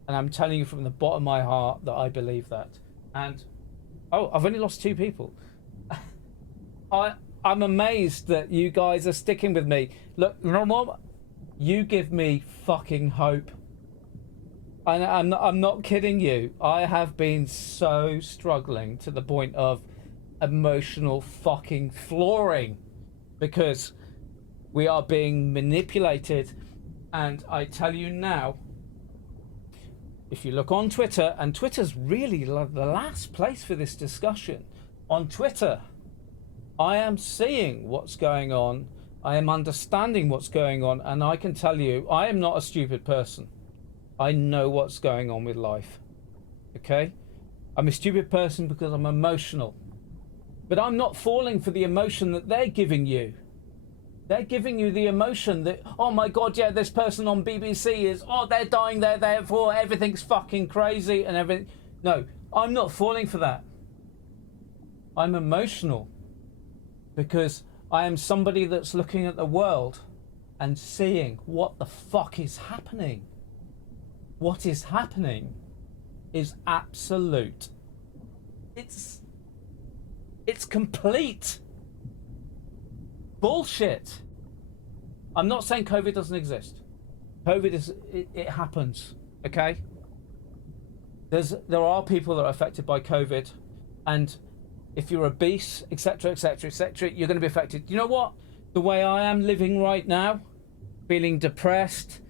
And I'm telling you from the bottom of my heart that I believe that. And, oh, I've only lost 2 people. I'm amazed that you guys are sticking with me. Look, you know what? You give me fucking hope. I'm not kidding you. I have been so struggling to the point of emotional fucking flooring, because we are being manipulated. And I tell you now, if you look on Twitter, and Twitter's really the last place for this discussion. On Twitter, I am seeing what's going on. I am understanding what's going on. And I can tell you, I am not a stupid person. I know what's going on with life. Okay? I'm a stupid person because I'm emotional. But I'm not falling for the emotion that they're giving you. They're giving you the emotion that, oh my God, yeah, this person on BBC is, oh, they're dying, therefore everything's fucking crazy and everything. No, I'm not falling for that. I'm emotional because I am somebody that's looking at the world and seeing what the fuck is happening. What is happening is absolute. It's complete bullshit. I'm not saying COVID doesn't exist. COVID it happens, okay? There are people that are affected by COVID, and if you're obese, etc., etc., etc., you're going to be affected. You know what? The way I am living right now, feeling depressed,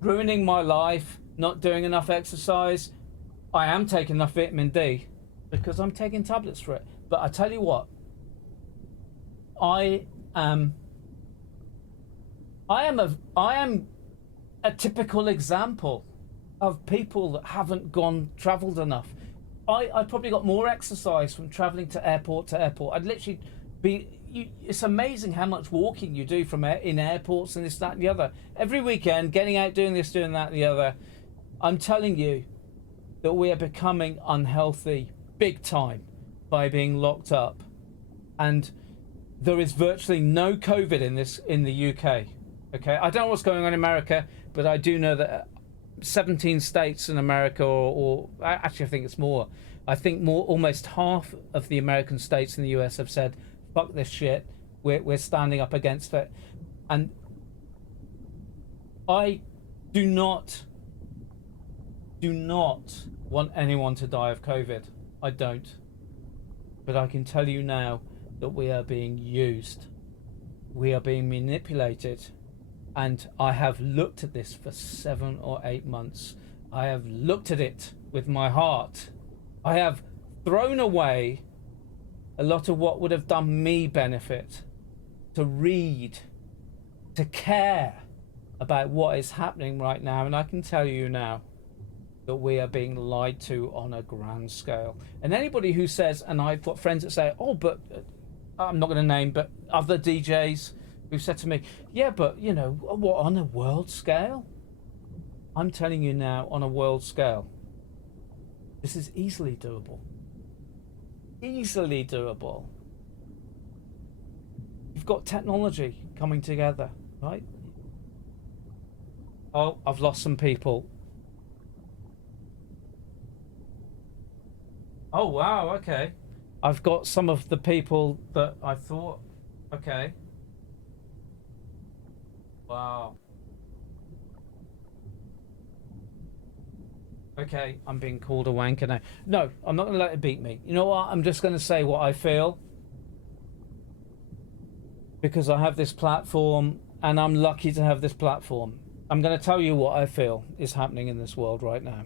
ruining my life, not doing enough exercise, I am taking enough vitamin D because I'm taking tablets for it. But I tell you what, I am a typical example of people that haven't travelled enough. I probably got more exercise from travelling to airport. I'd literally it's amazing how much walking you do in airports and this, that, and the other. Every weekend, getting out, doing this, doing that, and the other. I'm telling you that we are becoming unhealthy big time by being locked up, and there is virtually no COVID in the UK. Okay, I don't know what's going on in America, but I do know that 17 states in America, or actually I think it's more. I think almost half of the American states in the US have said, "Fuck this shit. We're standing up against it." And I do not want anyone to die of COVID. I don't. But I can tell you now that we are being used. We are being manipulated. And I have looked at this for 7 or 8 months. I have looked at it with my heart. I have thrown away a lot of what would have done me benefit to read, to care about what is happening right now. And I can tell you now that we are being lied to on a grand scale. And anybody who says, and I've got friends that say, oh, but I'm not going to name, but other DJs who've said to me, yeah, but, you know, what, on a world scale? I'm telling you now, on a world scale, this is easily doable. Easily doable. You've got technology coming together, right? Oh, I've lost some people. Oh, wow, okay. I've got some of the people that I thought, okay. Wow. Okay, I'm being called a wanker now. No, I'm not going to let it beat me. You know what? I'm just going to say what I feel. Because I have this platform, and I'm lucky to have this platform. I'm going to tell you what I feel is happening in this world right now.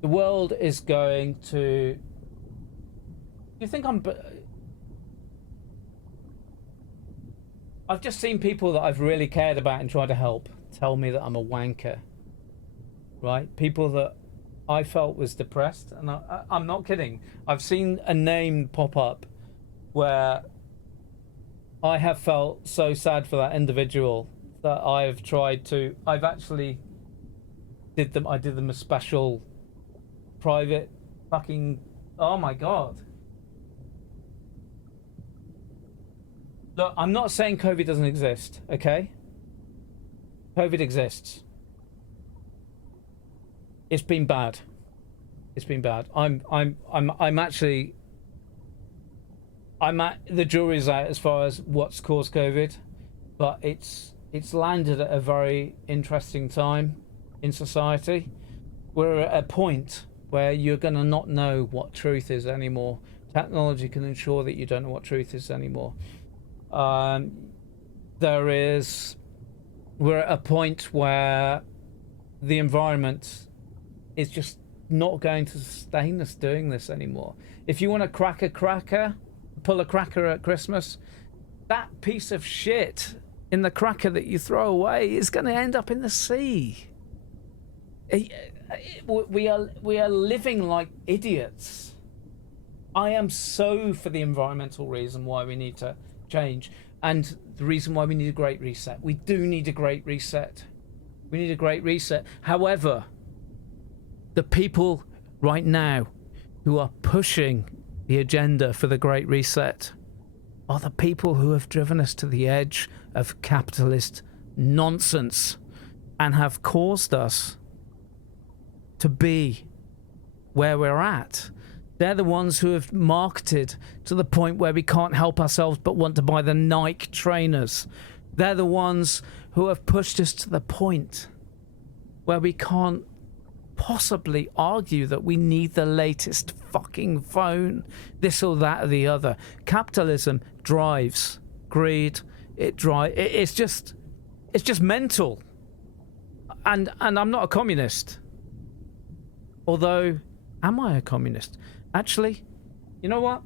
The world is going to... You think I've just seen people that I've really cared about and tried to help tell me that I'm a wanker. Right? People that I felt was depressed, and I'm not kidding. I've seen a name pop up where I have felt so sad for that individual that I've actually did them a special private fucking, oh my god. Look, I'm not saying COVID doesn't exist, okay? COVID exists. It's been bad. It's been bad. I'm actually, the jury's out as far as what's caused COVID, but it's landed at a very interesting time in society. We're at a point where you're going to not know what truth is anymore. Technology can ensure that you don't know what truth is anymore. We're at a point where the environment is just not going to sustain us doing this anymore. If you want to pull a cracker at Christmas, that piece of shit in the cracker that you throw away is going to end up in the sea. We are living like idiots. I am so for the environmental reason why we need to change, and the reason why we need a great reset. We do need a great reset. We need a great reset. However, the people right now who are pushing the agenda for the great reset are the people who have driven us to the edge of capitalist nonsense and have caused us to be where we're at. They're the ones who have marketed to the point where we can't help ourselves but want to buy the Nike trainers. They're the ones who have pushed us to the point where we can't possibly argue that we need the latest fucking phone, this or that or the other. Capitalism drives greed. It's just mental. And I'm not a communist. Although, am I a communist? Actually, you know what?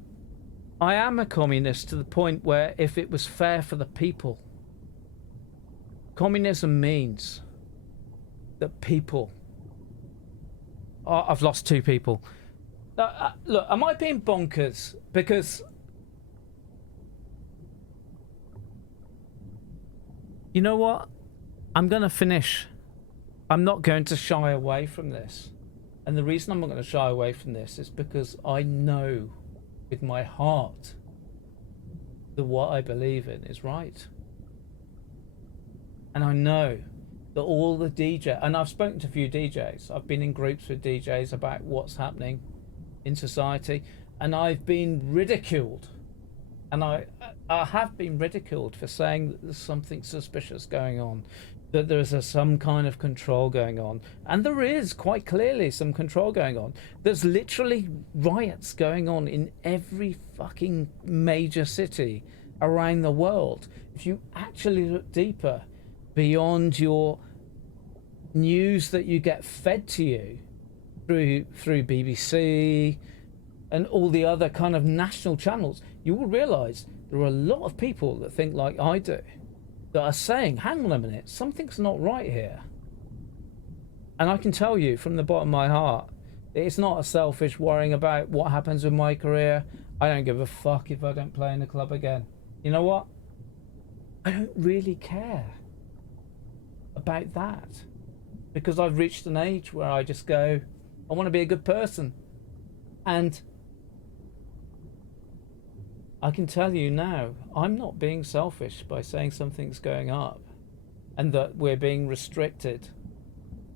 I am a communist to the point where if it was fair for the people, communism means that people... Oh, I've lost 2 people. Look, am I being bonkers? Because... You know what? I'm going to finish. I'm not going to shy away from this. And the reason I'm not going to shy away from this is because I know with my heart that what I believe in is right. And I know that all the DJ, and I've spoken to a few DJs, I've been in groups with DJs about what's happening in society, and I've been ridiculed. And I have been ridiculed for saying that there's something suspicious going on, that there's some kind of control going on. And there is quite clearly some control going on. There's literally riots going on in every fucking major city around the world. If you actually look deeper beyond your news that you get fed to you through BBC and all the other kind of national channels, you will realise there are a lot of people that think like I do, that are saying, hang on a minute, something's not right here. And I can tell you from the bottom of my heart, it's not a selfish worrying about what happens with my career. I don't give a fuck if I don't play in the club again. You know what? I don't really care about that, because I've reached an age where I just go, I want to be a good person. And I can tell you now, I'm not being selfish by saying something's going up and that we're being restricted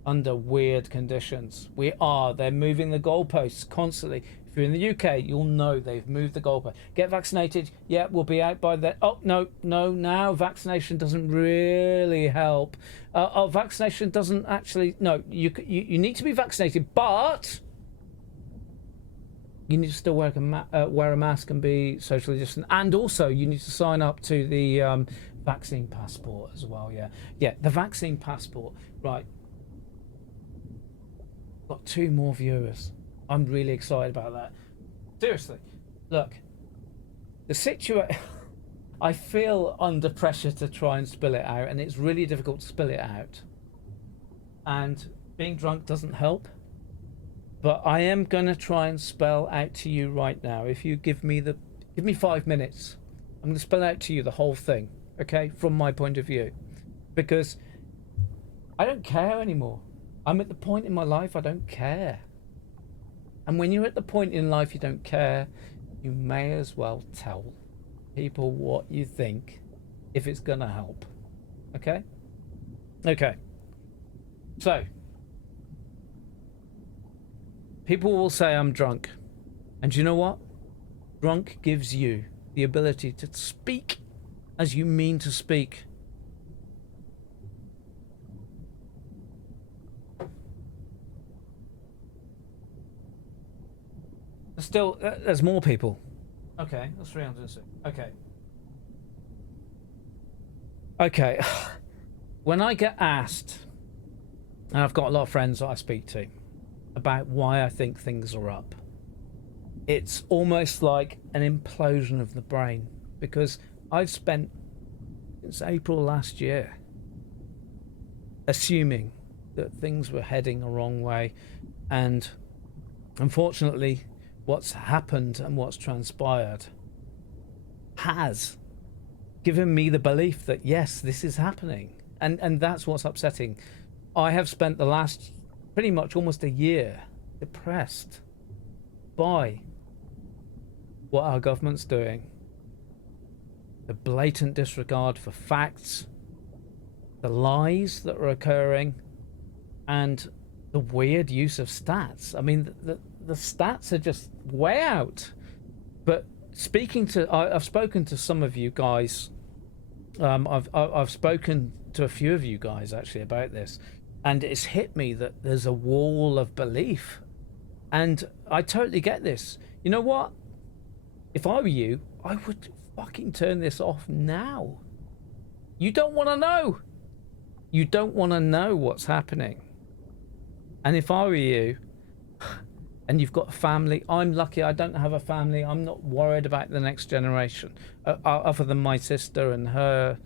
under weird conditions. We are. They're moving the goalposts constantly. If you're in the UK, you'll know they've moved the goalpost. Get vaccinated. Yeah, we'll be out by then. Oh, no, now vaccination doesn't really help. Vaccination doesn't actually... No, you need to be vaccinated, but... you need to still wear a mask and be socially distant. And also, you need to sign up to the vaccine passport as well, Yeah, the vaccine passport. Right. Got 2 more viewers. I'm really excited about that. Seriously. Look. The situation... I feel under pressure to try and spill it out, and it's really difficult to spill it out. And being drunk doesn't help. But I am going to try and spell out to you right now. If you give me 5 minutes, I'm going to spell out to you the whole thing, okay? From my point of view. Because I don't care anymore. I'm at the point in my life I don't care. And when you're at the point in life you don't care, you may as well tell people what you think if it's going to help. Okay? Okay. So... people will say I'm drunk. And you know what? Drunk gives you the ability to speak as you mean to speak. Still, there's more people. Okay, that's 306. Okay. When I get asked, and I've got a lot of friends that I speak to, about why I think things are up, it's almost like an implosion of the brain, because I've spent since April last year assuming that things were heading a wrong way, and unfortunately what's happened and what's transpired has given me the belief that yes, this is happening, and that's what's upsetting. I have spent the last pretty much almost a year depressed by what our government's doing. The blatant disregard for facts, the lies that are occurring, and the weird use of stats. I mean, the stats are just way out. But I've spoken to some of you guys I've spoken to a few of you guys actually about this, and it's hit me that there's a wall of belief, and I totally get this. You know what? If I were you, I would fucking turn this off now. You don't want to know. You don't want to know what's happening. And if I were you, and you've got a family, I'm lucky I don't have a family. I'm not worried about the next generation, other than my sister and her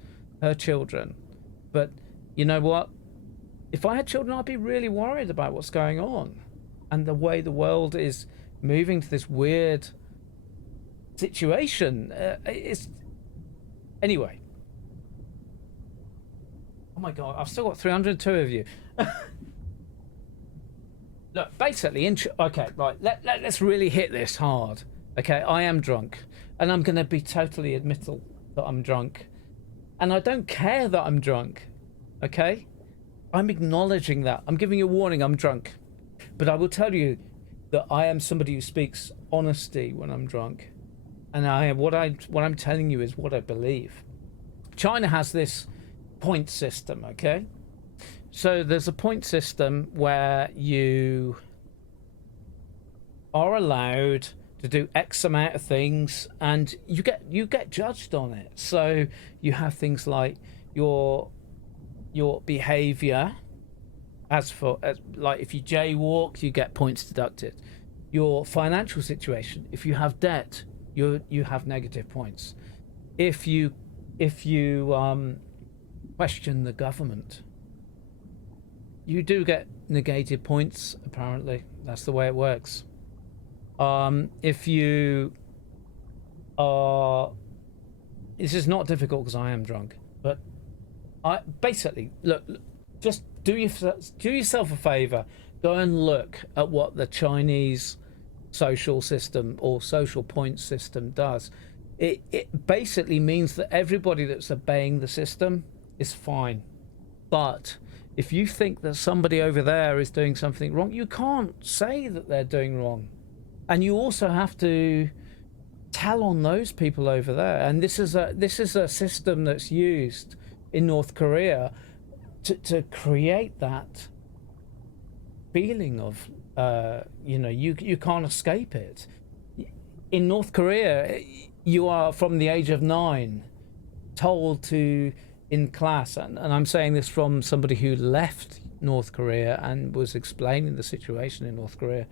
children. But you know what? If I had children, I'd be really worried about what's going on and the way the world is moving to this weird situation. It's anyway. Oh my god, I've still got 302 of you. Look, basically, okay, right, let's really hit this hard. Okay, I am drunk, and I'm going to be totally admittal that I'm drunk. And I don't care that I'm drunk, okay? I'm acknowledging that. I'm giving you a warning, I'm drunk. But I will tell you that I am somebody who speaks honesty when I'm drunk. And what I'm telling you is what I believe. China has this point system, okay? So there's a point system where you are allowed to do X amount of things, and you get judged on it. So you have things like your behavior, as like if you jaywalk, you get points deducted. Your financial situation, if you have debt, you have negative points. If you question the government, you do get negated points. Apparently, that's the way it works. If you are, this is not difficult because I am drunk, but I basically look. Just do yourself a favor. Go and look at what the Chinese social system or social point system does. It basically means that everybody that's obeying the system is fine, but if you think that somebody over there is doing something wrong, you can't say that they're doing wrong. And you also have to tell on those people over there. And this is a system that's used in North Korea to create that feeling of you can't escape it. In North Korea, you are from the age of 9 told to, in class, and I'm saying this from somebody who left North Korea and was explaining the situation in North Korea.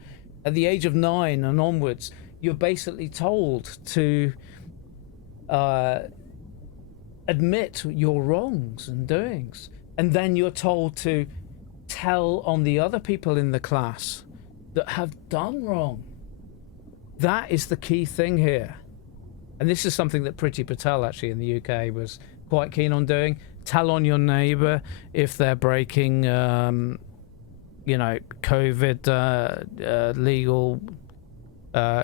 At the age of 9 and onwards, you're basically told to admit your wrongs and doings, and then you're told to tell on the other people in the class that have done wrong. That is the key thing here, and this is something that Priti Patel actually in the UK was quite keen on doing. Tell on your neighbour if they're breaking COVID legal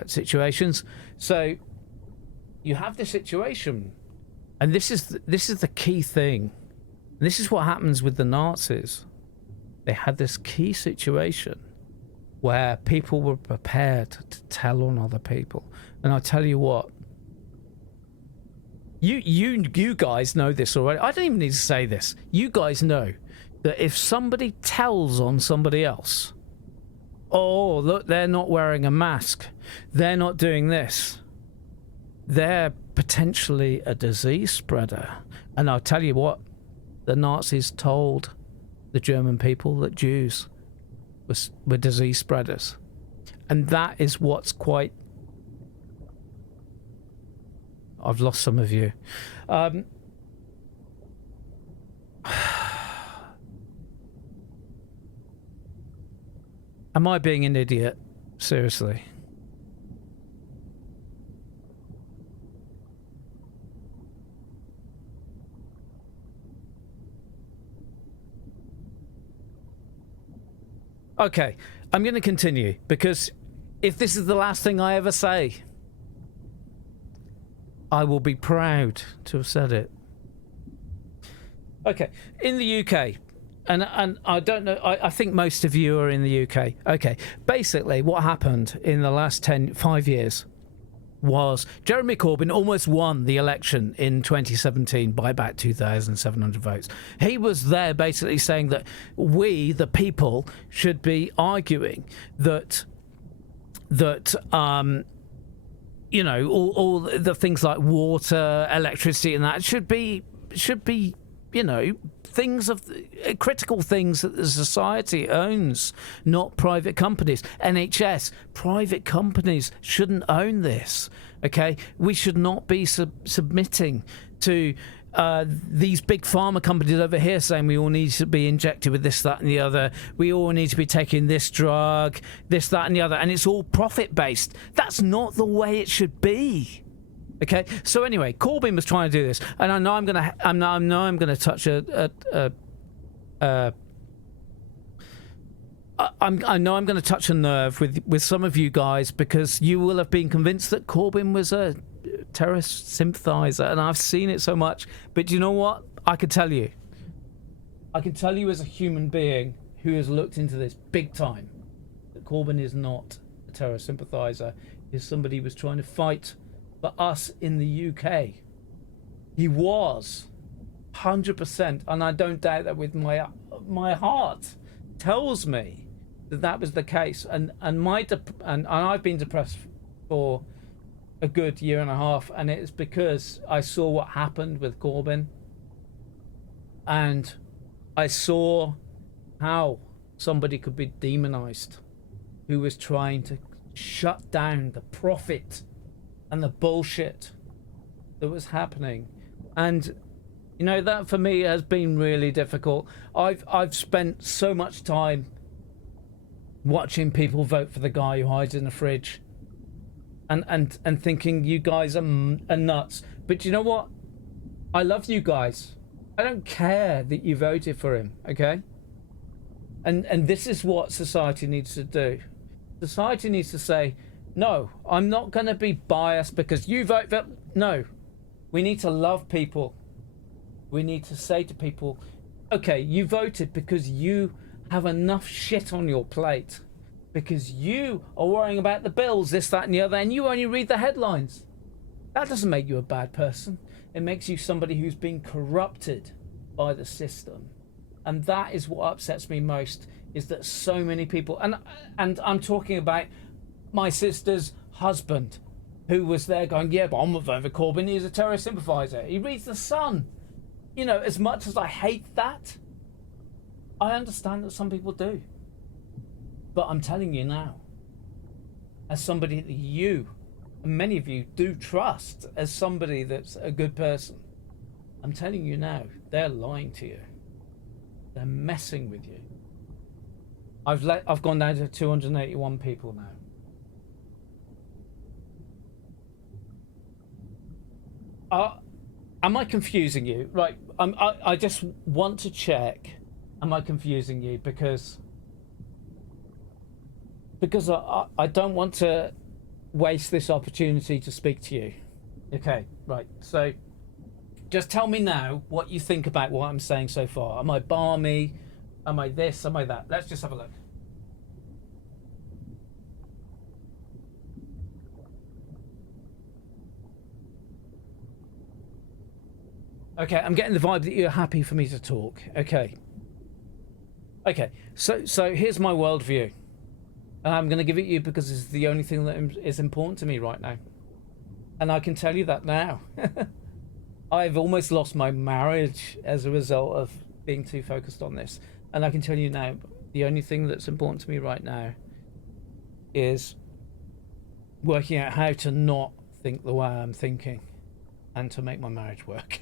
situations. So you have this situation, and this is the key thing. This is what happens with the Nazis. They had this key situation where people were prepared to tell on other people. And I tell you what, you guys know this already. I don't even need to say this. You guys know that if somebody tells on somebody else, oh, look, they're not wearing a mask, they're not doing this, they're potentially a disease spreader. And I'll tell you what, the Nazis told the German people that Jews were disease spreaders. And that is what's quite... I've lost some of you. Am I being an idiot? Seriously. Okay, I'm going to continue, because if this is the last thing I ever say, I will be proud to have said it. Okay, in the UK, and I don't know, I think most of you are in the UK. Okay, basically what happened in the last 5 years was Jeremy Corbyn almost won the election in 2017 by about 2,700 votes. He was there basically saying that we, the people, should be arguing that you know, all the things like water, electricity, and that should be, you know, things of critical things that the society owns, not private companies. NHS, private companies shouldn't own this. Okay, we should not be submitting to these big pharma companies over here saying we all need to be injected with this, that, and the other. We all need to be taking this drug, this, that, and the other, and it's all profit based. That's not the way it should be. Okay, so anyway, Corbyn was trying to do this, and I know I'm gonna touch I know I'm going to touch a nerve with some of you guys, because you will have been convinced that Corbyn was a terrorist sympathiser, and I've seen it so much. But do you know what? I can tell you as a human being who has looked into this big time that Corbyn is not a terrorist sympathiser. He's somebody who was trying to fight for us in the UK. He was 100%, and I don't doubt that with my heart tells me that was the case. And I've been depressed for a good year and a half, and it's because I saw what happened with Corbyn, and I saw how somebody could be demonized who was trying to shut down the profit and the bullshit that was happening. And you know, that for me has been really difficult. I've spent so much time watching people vote for the guy who hides in the fridge, and thinking you guys are nuts. But you know what? I love you guys. I don't care that you voted for him, okay? And this is what society needs to do. Society needs to say, no, I'm not going to be biased because you vote for... No, we need to love people. We need to say to people, okay, you voted because you have enough shit on your plate, because you are worrying about the bills, this, that, and the other, and you only read the headlines. That doesn't make you a bad person. It makes you somebody who's been corrupted by the system. And that is what upsets me most, is that so many people, and I'm talking about my sister's husband, who was there going, yeah, but I'm not voting for Corbyn, he's a terrorist sympathiser. He reads The Sun. You know, as much as I hate that, I understand that some people do. But I'm telling you now, as somebody that you, and many of you do trust as somebody that's a good person, I'm telling you now, they're lying to you. They're messing with you. I've gone down to 281 people now. Am I confusing you? Right, I just want to check. Am I confusing you? Because I don't want to waste this opportunity to speak to you. Okay, right. So just tell me now what you think about what I'm saying so far. Am I balmy? Am I this? Am I that? Let's just have a look. Okay, I'm getting the vibe that you're happy for me to talk. Okay. Okay, so here's my worldview. And I'm going to give it you because it's the only thing that is important to me right now. And I can tell you that now. I've almost lost my marriage as a result of being too focused on this. And I can tell you now, the only thing that's important to me right now is working out how to not think the way I'm thinking and to make my marriage work.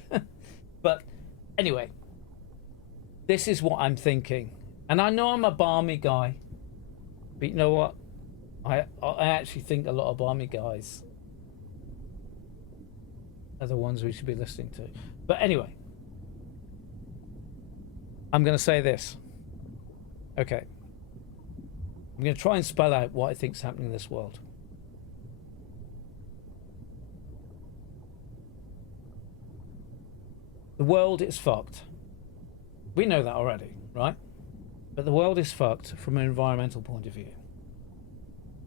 But anyway, this is what I'm thinking. And I know I'm a balmy guy, but you know what? I actually think a lot of balmy guys are the ones we should be listening to. But anyway, I'm going to say this. Okay. I'm going to try and spell out what I think is happening in this world. The world is fucked. We know that already, right? But the world is fucked from an environmental point of view.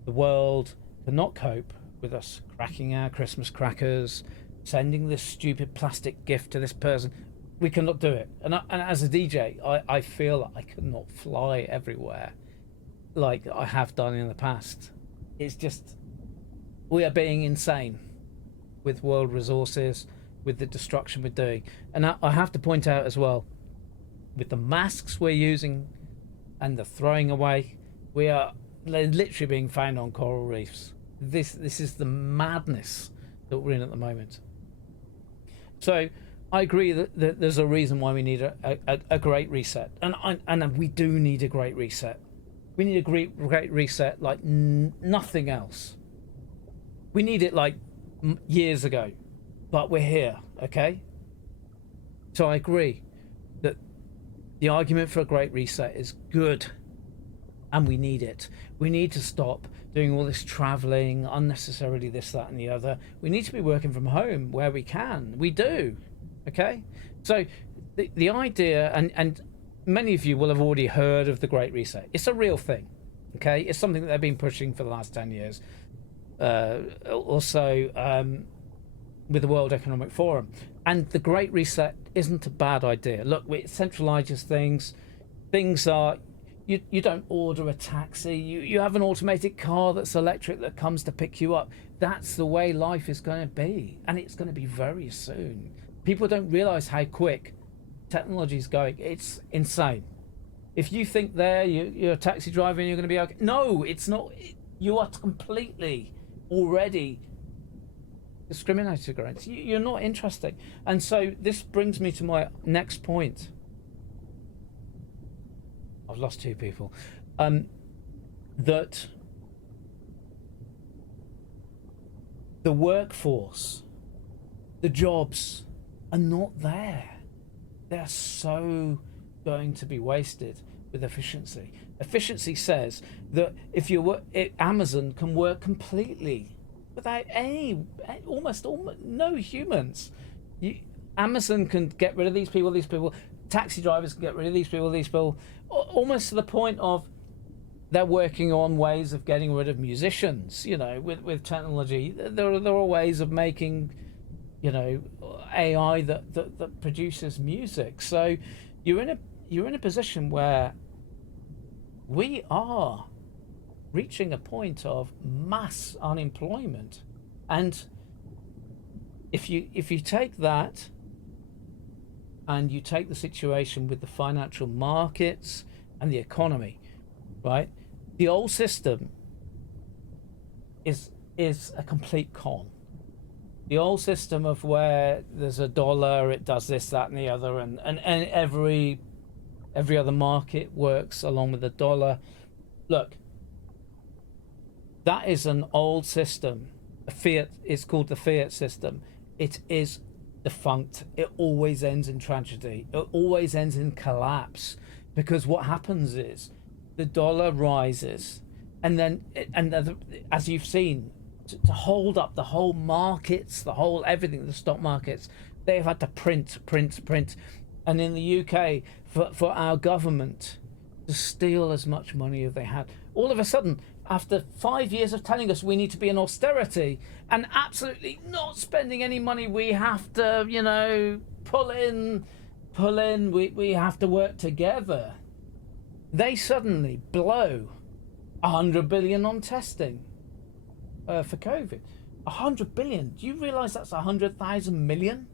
The world cannot cope with us cracking our Christmas crackers, sending this stupid plastic gift to this person. We cannot do it. And as a DJ, I feel that I cannot fly everywhere like I have done in the past. It's just, we are being insane with world resources, with the destruction we're doing. And I have to point out as well, with the masks we're using and the throwing away, we are literally being found on coral reefs. This is the madness that we're in at the moment. So I agree that there's a reason why we need a great reset, and we do need a great reset. We need a great reset like nothing else. We need it like years ago, but we're here, okay? So I agree that the argument for a great reset is good, and we need it. We need to stop doing all this traveling, unnecessarily this, that, and the other. We need to be working from home where we can. We do, okay? So the idea, and many of you will have already heard of the Great Reset. It's a real thing, okay? It's something that they've been pushing for the last 10 years. Also, with the World Economic Forum. And the Great Reset isn't a bad idea. Look, it centralizes things. Things are, you don't order a taxi. You have an automated car that's electric that comes to pick you up. That's the way life is going to be. And it's going to be very soon. People don't realize how quick technology is going. It's insane. If you think you're a taxi driver and you're going to be okay. No, it's not. You are completely already discriminated against. You're not interesting. And so this brings me to my next point. I've lost two people. That the workforce, the jobs are not there. They're so going to be wasted with efficiency. Efficiency says that if Amazon can work completely without almost no humans. Amazon can get rid of these people. Taxi drivers can get rid of these people, almost to the point of they're working on ways of getting rid of musicians. With technology, there are ways of making, AI that produces music. So you're in a position where we are reaching a point of mass unemployment. And if you take that and you take the situation with the financial markets and the economy, right? The old system is a complete con. The old system of where there's a dollar, it does this, that, and the other, and every other market works along with the dollar. Look, that is an old system. Fiat is called the fiat system. It is defunct. It always ends in tragedy. It always ends in collapse, because what happens is the dollar rises, and then as you've seen, to hold up the whole markets, the whole everything, the stock markets, they've had to print. And in the UK, for our government to steal as much money as they had, all of a sudden, after 5 years of telling us we need to be in austerity and absolutely not spending any money, we have to, pull in, we have to work together. They suddenly blow 100 billion on testing for COVID. 100 billion. Do you realise that's 100,000 million?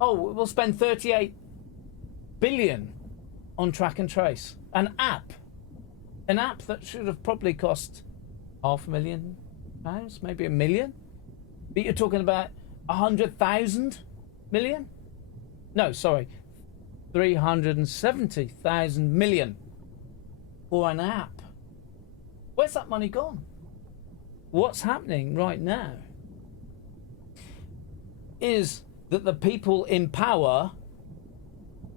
Oh, we'll spend 38 billion on track and trace. An app that should have probably cost £500,000, maybe £1 million. But you're talking about 100,000 million? No, sorry, 370,000 million for an app. Where's that money gone? What's happening right now is that the people in power,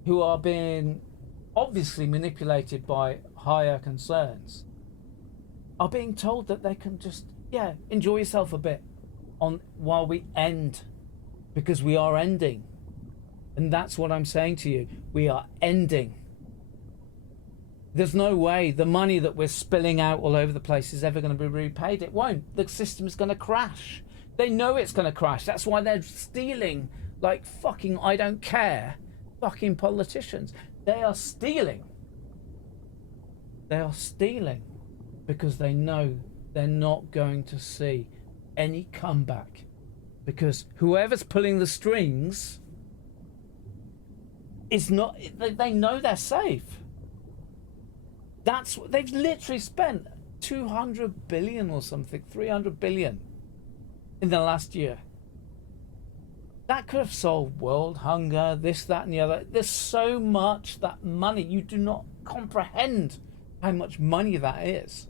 who are being obviously manipulated by higher concerns, are being told that they can just enjoy yourself a bit while we end, because we are ending. And that's what I'm saying to you. We are ending. There's no way the money that we're spilling out all over the place is ever going to be repaid. It won't. The system's going to crash. They know it's going to crash. That's why they're stealing like fucking I don't care fucking politicians. They are stealing. They are stealing because they know they're not going to see any comeback. Because whoever's pulling the strings is not... They know they're safe. That's what they've literally spent 200 billion or something, 300 billion in the last year. That could have solved world hunger, this, that, and the other. There's so much that money, you do not comprehend how much money that is.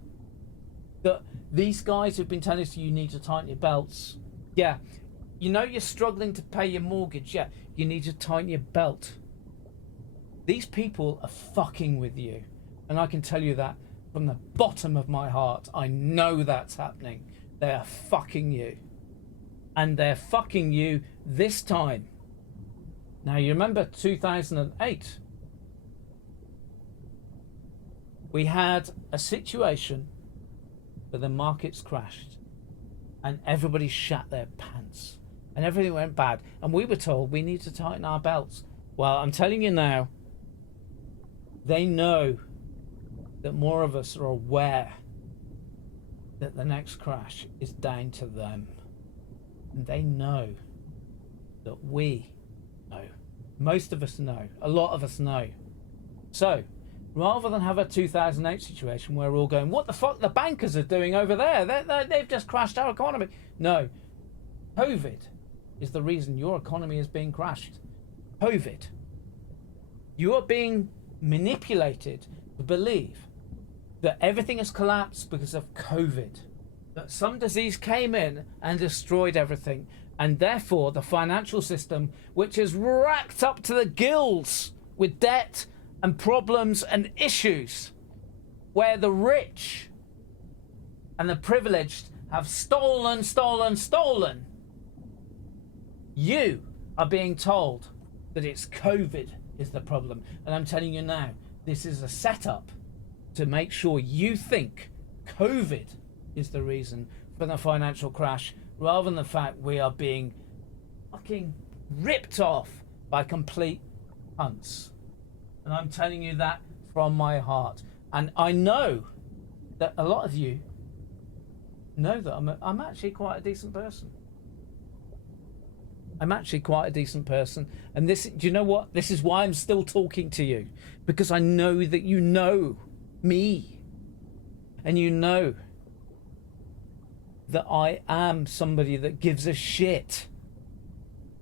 That these guys who've been telling us you need to tighten your belts. Yeah, you know you're struggling to pay your mortgage. Yeah, you need to tighten your belt. These people are fucking with you. And I can tell you that from the bottom of my heart. I know that's happening. They are fucking you. And they're fucking you this time. Now, you remember 2008? We had a situation where the markets crashed and everybody shat their pants and everything went bad. And we were told we need to tighten our belts. Well, I'm telling you now, they know that more of us are aware that the next crash is down to them. And they know that we know. Most of us know. A lot of us know. So, rather than have a 2008 situation where we're all going, what the fuck the bankers are doing over there? They've just crashed our economy. No. COVID is the reason your economy is being crashed. COVID. You are being manipulated to believe that everything has collapsed because of COVID. That some disease came in and destroyed everything. And therefore the financial system, which is racked up to the gills with debt and problems and issues, where the rich and the privileged have stolen. You are being told that it's COVID is the problem. And I'm telling you now, this is a setup to make sure you think COVID is the reason for the financial crash, rather than the fact we are being fucking ripped off by complete cunts. And I'm telling you that from my heart. And I know that a lot of you know that I'm actually quite a decent person. I'm actually quite a decent person. And this, do you know what? This is why I'm still talking to you. Because I know that you know me. And you know that I am somebody that gives a shit.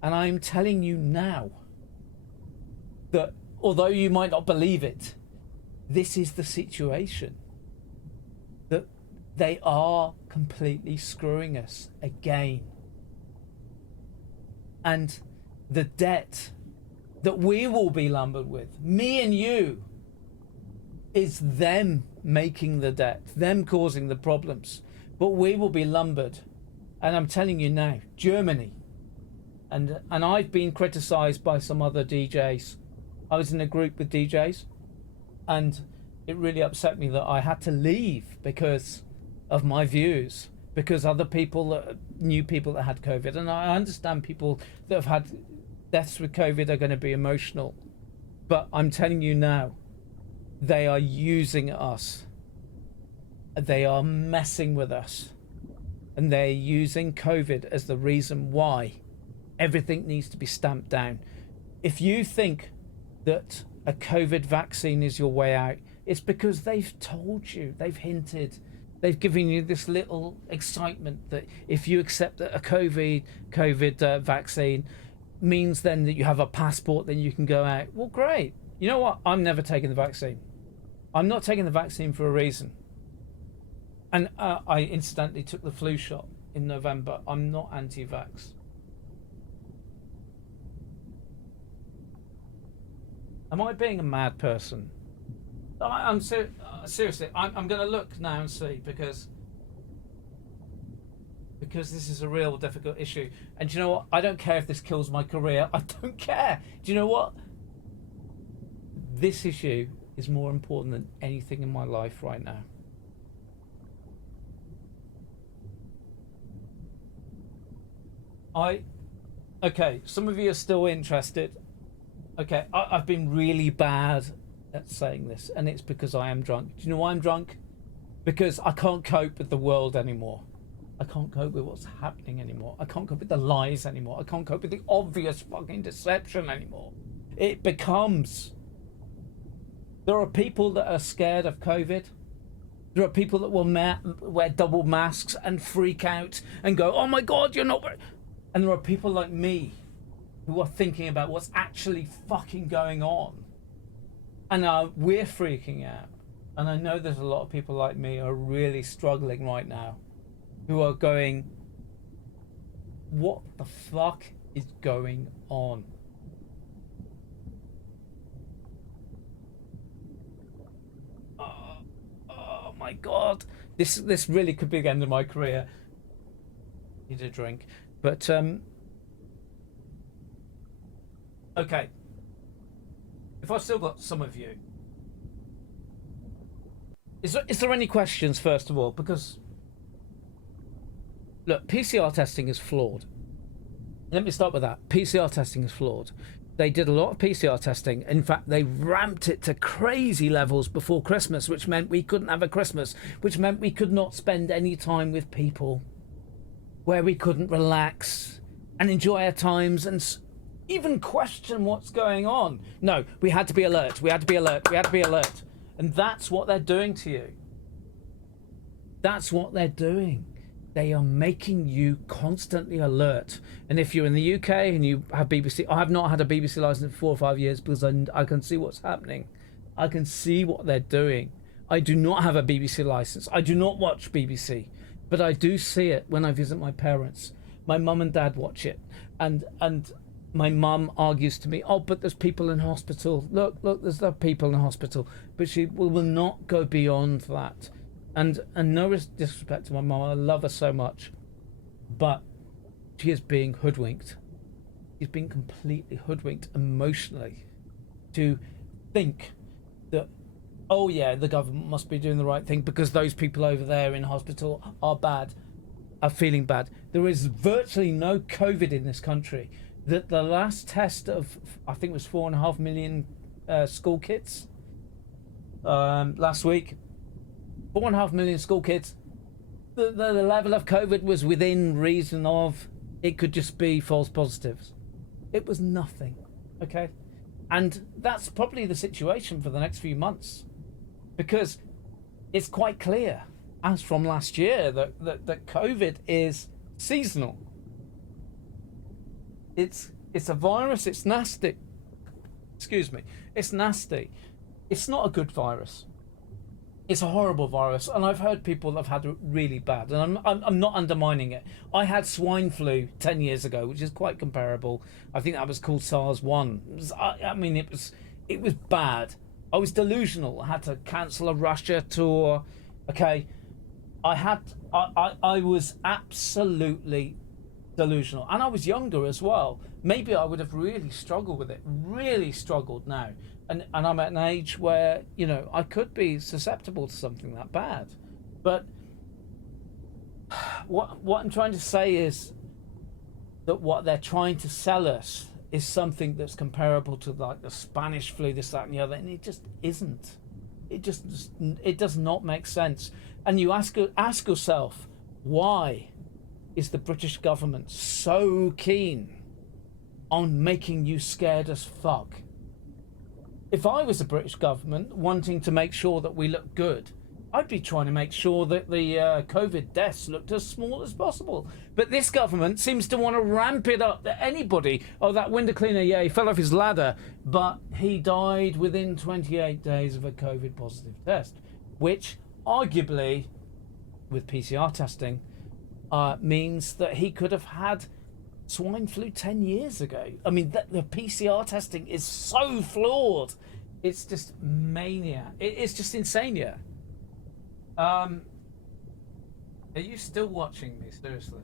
And I'm telling you now that although you might not believe it, this is the situation. That they are completely screwing us again. And the debt that we will be lumbered with, me and you, is them making the debt, them causing the problems. But we will be lumbered. And I'm telling you now, Germany, and I've been criticised by some other DJs. I was in a group with DJs, and it really upset me that I had to leave because of my views, because other people knew people that had COVID. And I understand people that have had deaths with COVID are going to be emotional. But I'm telling you now, they are using us. They are messing with us. And they're using COVID as the reason why everything needs to be stamped down. If you think that a COVID vaccine is your way out, it's because they've told you, they've hinted, they've given you this little excitement that if you accept a COVID vaccine means then that you have a passport, then you can go out. Well, great. You know what? I'm never taking the vaccine. I'm not taking the vaccine for a reason. And I incidentally took the flu shot in November. I'm not anti-vax. Am I being a mad person? I'm seriously. I'm going to look now and see, because this is a real difficult issue. And do you know what? I don't care if this kills my career. I don't care. Do you know what? This issue is more important than anything in my life right now. Okay, some of you are still interested. Okay, I've been really bad at saying this, and it's because I am drunk. Do you know why I'm drunk? Because I can't cope with the world anymore. I can't cope with what's happening anymore. I can't cope with the lies anymore. I can't cope with the obvious fucking deception anymore. It becomes... There are people that are scared of COVID. There are people that will wear double masks and freak out and go, oh my God, you're not... And there are people like me who are thinking about what's actually fucking going on. And we're freaking out. And I know there's a lot of people like me who are really struggling right now, who are going, what the fuck is going on? Oh my God. This really could be the end of my career. Need a drink. But, okay. If I've still got some of you, is there any questions, first of all? Because, look, PCR testing is flawed. Let me start with that. PCR testing is flawed. They did a lot of PCR testing. In fact, they ramped it to crazy levels before Christmas, which meant we couldn't have a Christmas, which meant we could not spend any time with people, where we couldn't relax and enjoy our times and even question what's going on. No, we had to be alert. We had to be alert. We had to be alert. And that's what they're doing to you. That's what they're doing. They are making you constantly alert. And if you're in the UK and you have BBC, I have not had a BBC license for 4 or 5 years because I can see what's happening. I can see what they're doing. I do not have a BBC license. I do not watch BBC, but I do see it when I visit my parents. My mum and dad watch it, and my mum argues to me, oh, but there's people in hospital. Look, there's the people in hospital. But she will not go beyond that. And no disrespect to my mum, I love her so much. But she is being hoodwinked. She's being completely hoodwinked emotionally to think that, oh yeah, the government must be doing the right thing because those people over there in hospital are feeling bad. There is virtually no COVID in this country. The last test of, I think it was 4.5 million school kids last week. 4.5 million school kids. The level of COVID was within reason of, it could just be false positives. It was nothing, okay? And that's probably the situation for the next few months, because it's quite clear, as from last year, that COVID is seasonal. It's a virus. It's nasty. Excuse me. It's nasty. It's not a good virus. It's a horrible virus, and I've heard people that have had it really bad, and I'm not undermining it. I had swine flu 10 years ago, which is quite comparable. I think that was called SARS-1. I mean, it was bad. I was delusional. I had to cancel a Russia tour. Okay, I was absolutely delusional, and I was younger as well. Maybe I would have really struggled with it. Really struggled now. And I'm at an age where, you know, I could be susceptible to something that bad. But what I'm trying to say is that what they're trying to sell us is something that's comparable to like the Spanish flu, this, that, and the other, and it just isn't. It does not make sense. And you ask yourself, why is the British government so keen on making you scared as fuck? If I was the British government wanting to make sure that we look good, I'd be trying to make sure that the COVID deaths looked as small as possible. But this government seems to want to ramp it up to anybody. Oh, that window cleaner, yeah, he fell off his ladder, but he died within 28 days of a COVID positive test, which arguably, with PCR testing, means that he could have had swine flu 10 years ago. I mean, the PCR testing is so flawed. It's just mania. It's just insane, yeah. Are you still watching me, seriously?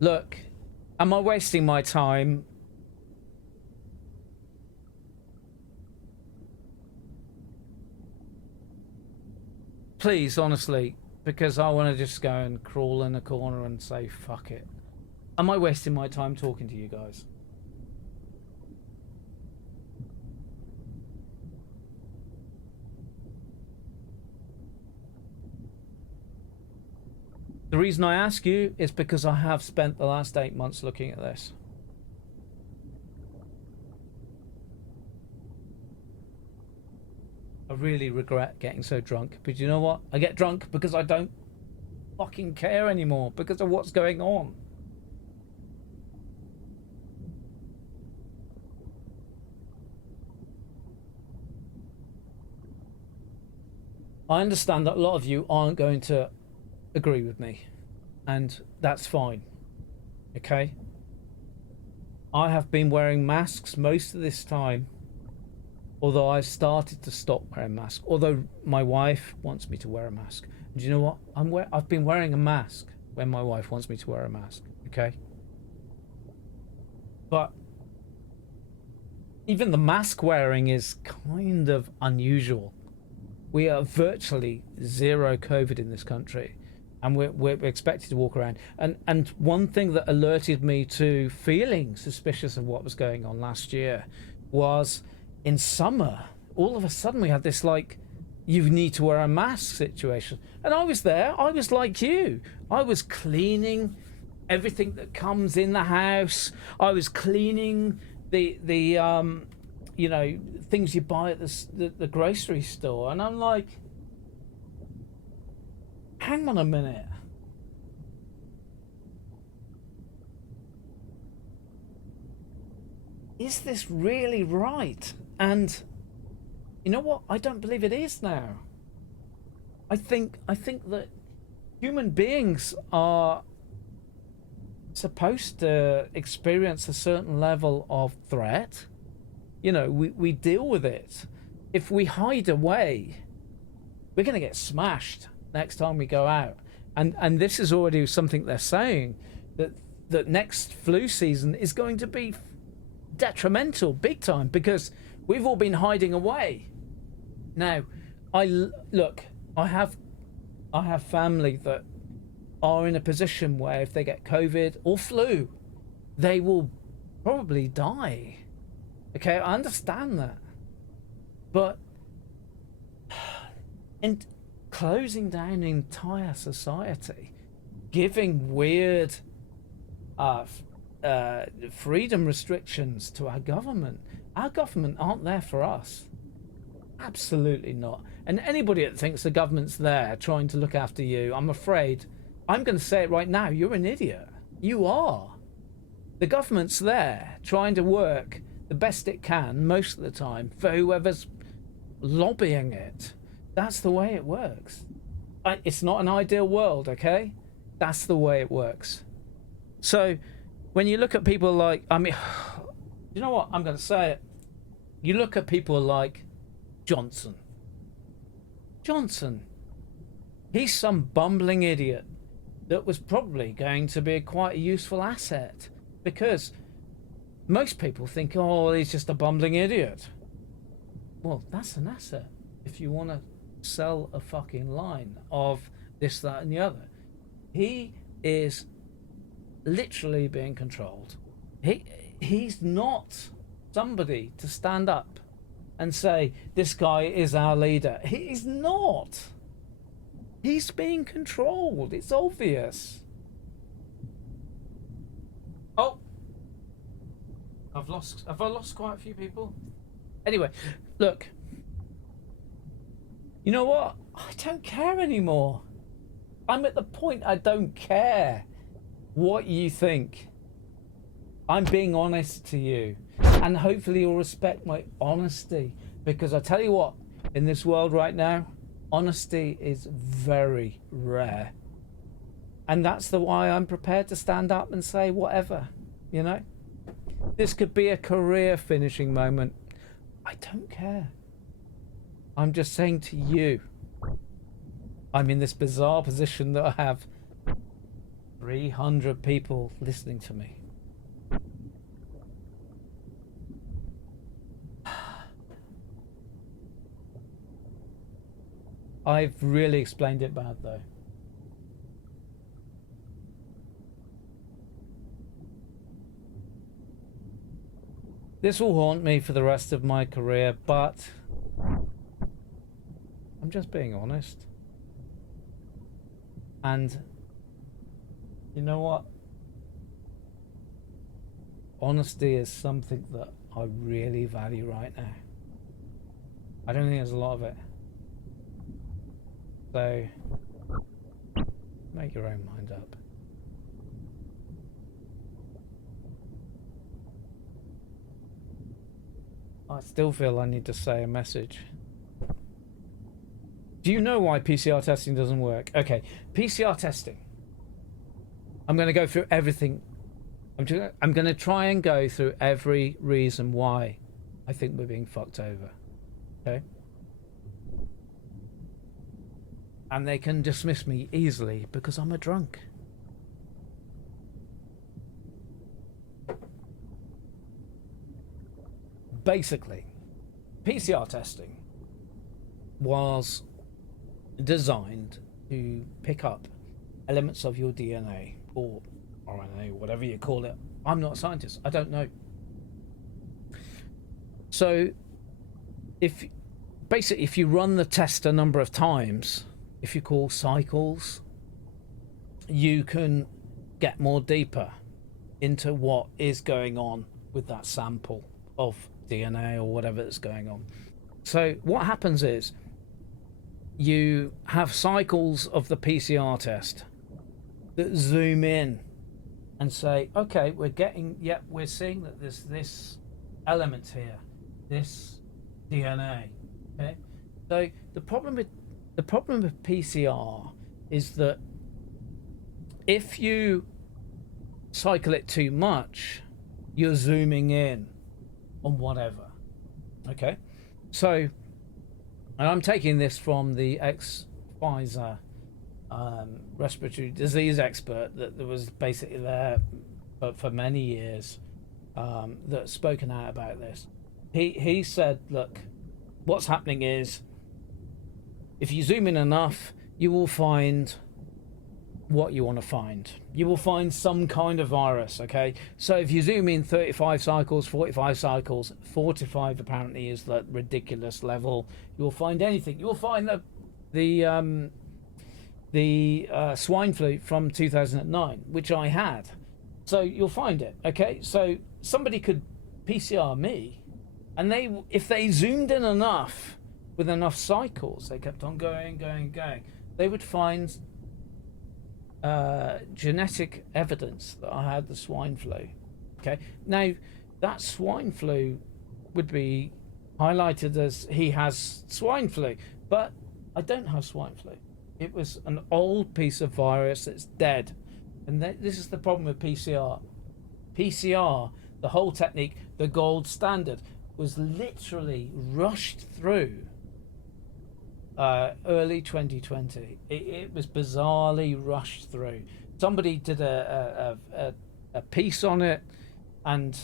Look, am I wasting my time? please, honestly, because I want to just go and crawl in a corner and say, fuck it. Am I wasting my time talking to you guys? The reason I ask you is because I have spent the last 8 months looking at this. I really regret getting so drunk, but you know what? I get drunk because I don't fucking care anymore because of what's going on. I understand that a lot of you aren't going to agree with me, and that's fine. Okay? I have been wearing masks most of this time, although I've started to stop wearing masks, although my wife wants me to wear a mask. And do you know what? I've been wearing a mask when my wife wants me to wear a mask, okay? But even the mask wearing is kind of unusual. We are virtually zero COVID in this country, and we're expected to walk around. And one thing that alerted me to feeling suspicious of what was going on last year was in summer, all of a sudden we had this like, you need to wear a mask situation. And I was there, I was like you. I was cleaning everything that comes in the house. I was cleaning the you know, things you buy at the grocery store, and I'm like, hang on a minute. Is this really right? And you know what? I don't believe it is now. I think that human beings are supposed to experience a certain level of threat. You know, we deal with it. If we hide away, we're going to get smashed next time we go out. And this is already something they're saying, that next flu season is going to be detrimental big time because we've all been hiding away. Now, I have family that are in a position where if they get COVID or flu, they will probably die. Okay, I understand that. But in closing down an entire society, giving weird freedom restrictions to our government aren't there for us. Absolutely not. And anybody that thinks the government's there trying to look after you, I'm afraid, I'm going to say it right now, you're an idiot. You are. The government's there trying to work the best it can most of the time for whoever's lobbying it. That's the way it works. It's not an ideal world, okay? That's the way it works. So when you look at people like, I mean, you know what? I'm going to say it. You look at people like Johnson. He's some bumbling idiot that was probably going to be quite a useful asset because most people think, oh, he's just a bumbling idiot. Well, that's an asset if you want to sell a fucking line of this, that, and the other. He is literally being controlled. He's not somebody to stand up and say, this guy is our leader. He's not. He's being controlled. It's obvious. Oh. Have I lost quite a few people? Anyway, look. You know what? I don't care anymore. I'm at the point I don't care what you think. I'm being honest to you. And hopefully you'll respect my honesty. Because I tell you what, in this world right now, honesty is very rare. And that's the why I'm prepared to stand up and say whatever, you know? This could be a career finishing moment. I don't care. I'm just saying to you, I'm in this bizarre position that I have 300 people listening to me. I've really explained it bad though. This will haunt me for the rest of my career, but I'm just being honest. And you know what? Honesty is something that I really value right now. I don't think there's a lot of it. So, make your own mind up. I still feel I need to say a message. Do you know why PCR testing doesn't work? Okay, PCR testing. I'm going to go through everything. I'm going to try and go through every reason why I think we're being fucked over. Okay? And they can dismiss me easily because I'm a drunk. Basically, PCR testing was designed to pick up elements of your DNA or RNA, whatever you call it. I'm not a scientist. I don't know. So, if you run the test a number of times, if you call cycles, you can get more deeper into what is going on with that sample of DNA or whatever that's going on. So what happens is you have cycles of the PCR test that zoom in and say, okay, we're seeing that there's this element here, this DNA. Okay, so the problem with PCR is that if you cycle it too much, you're zooming in on whatever. Okay, so, and I'm taking this from the ex-Pfizer respiratory disease expert that was basically there for many years, that's spoken out about this. He said, look, what's happening is if you zoom in enough, you will find what you want to find. You will find some kind of virus, okay? So if you zoom in 35 cycles, 45 cycles, 45 apparently is the ridiculous level, you will find anything. You will find the swine flu from 2009, which I had. So you'll find it, okay? So somebody could PCR me, and if they zoomed in enough, with enough cycles, they kept on going, they would find genetic evidence that I had the swine flu. Okay, now that swine flu would be highlighted as he has swine flu, but I don't have swine flu. It was an old piece of virus that's dead, and this is the problem with PCR. PCR, the whole technique, the gold standard, was literally rushed through early 2020. It was bizarrely rushed through. Somebody did a piece on it, and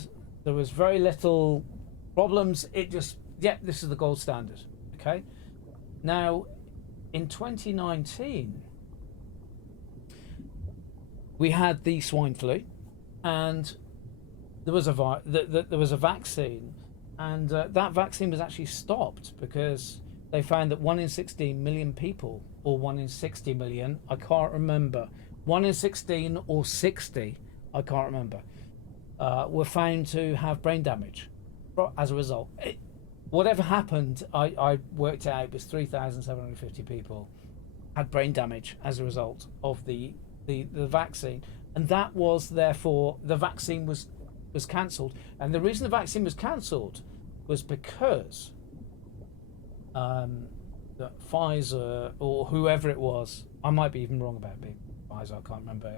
there was very little problems. It just, this is the gold standard. Okay, now in 2019 we had the swine flu, and there was a vaccine, and that vaccine was actually stopped because they found that 1 in 16 million people, or 1 in 60 million, I can't remember, 1 in 16 or 60, I can't remember, were found to have brain damage as a result. Whatever happened, I worked out it was 3,750 people had brain damage as a result of the vaccine, and that was therefore the vaccine was cancelled. And the reason the vaccine was cancelled was because that Pfizer or whoever it was, I might be even wrong about being Pfizer, I can't remember,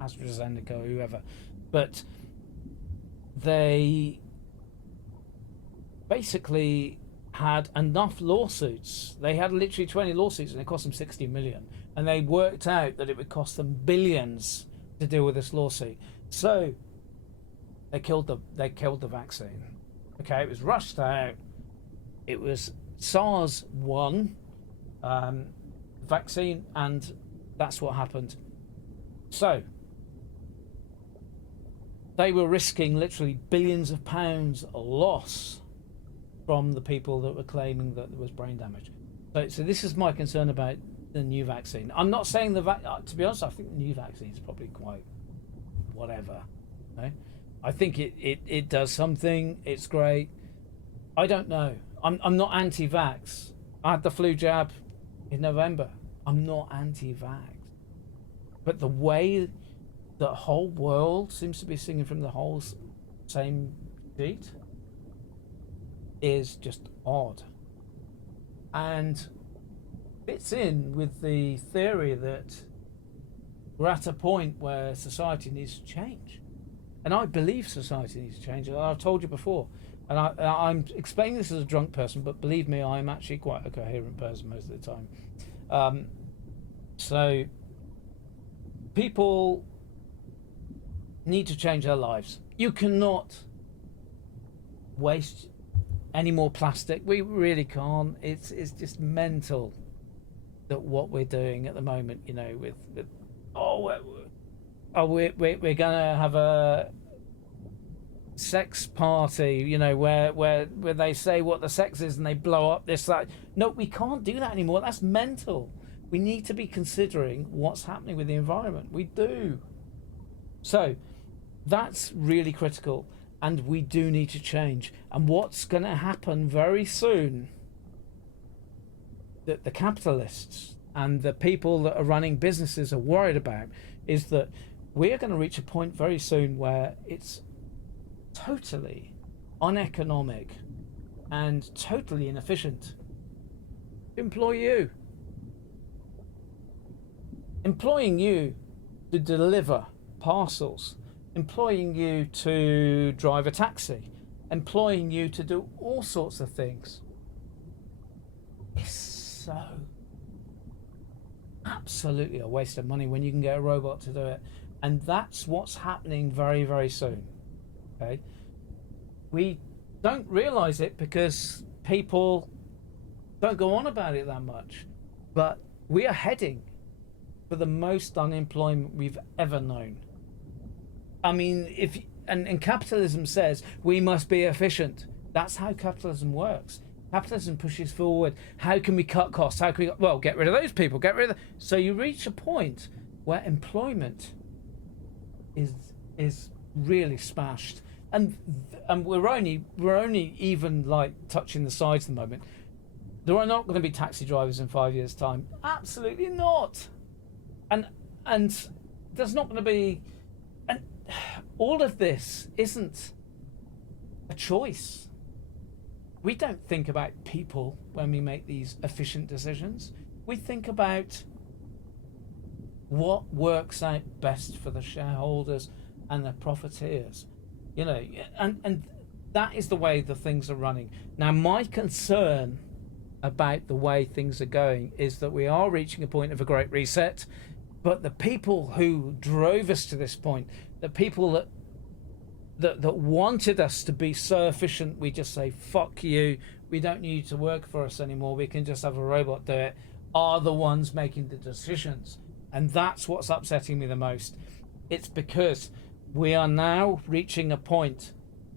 AstraZeneca or whoever, but they basically had enough lawsuits. They had literally 20 lawsuits, and it cost them 60 million, and they worked out that it would cost them billions to deal with this lawsuit. So they killed the vaccine. Okay, it was rushed out. It was SARS 1, vaccine, and that's what happened. So they were risking literally billions of pounds loss from the people that were claiming that there was brain damage. So this is my concern about the new vaccine. I'm not saying to be honest, I think the new vaccine is probably quite whatever. Okay? I think it does something. It's great. I don't know. I'm not anti-vax. I had the flu jab in November. I'm not anti-vax. But the way the whole world seems to be singing from the whole same sheet is just odd. And fits in with the theory that we're at a point where society needs to change. And I believe society needs to change. I've told you before. And I'm explaining this as a drunk person, but believe me, I'm actually quite a coherent person most of the time. So people need to change their lives. You cannot waste any more plastic. We really can't. It's just mental that what we're doing at the moment, you know, with we're gonna have a sex party, you know, where they say what the sex is and they blow up this, that. No, we can't do that anymore. That's mental. We need to be considering what's happening with the environment. We do. So that's really critical, and we do need to change. And what's going to happen very soon, that the capitalists and the people that are running businesses are worried about, is that we're going to reach a point very soon where it's totally uneconomic and totally inefficient to employ you. Employing you to deliver parcels, employing you to drive a taxi, employing you to do all sorts of things is so absolutely a waste of money when you can get a robot to do it. And that's what's happening very, very soon. Okay, we don't realize it because people don't go on about it that much, but we are heading for the most unemployment we've ever known. I mean, and capitalism says we must be efficient. That's how capitalism works. Capitalism pushes forward. How can we cut costs? How can we, get rid of those people, get rid of so you reach a point where employment is really smashed. And we're only even like touching the sides at the moment. There are not going to be taxi drivers in 5 years' time. Absolutely not. And there's not going to be, and all of this isn't a choice. We don't think about people when we make these efficient decisions. We think about what works out best for the shareholders and the profiteers, you know, and that is the way the things are running. Now, my concern about the way things are going is that we are reaching a point of a great reset, but the people who drove us to this point, the people that wanted us to be so efficient, we just say, fuck you, we don't need you to work for us anymore, we can just have a robot do it, are the ones making the decisions. And that's what's upsetting me the most. It's because we are now reaching a point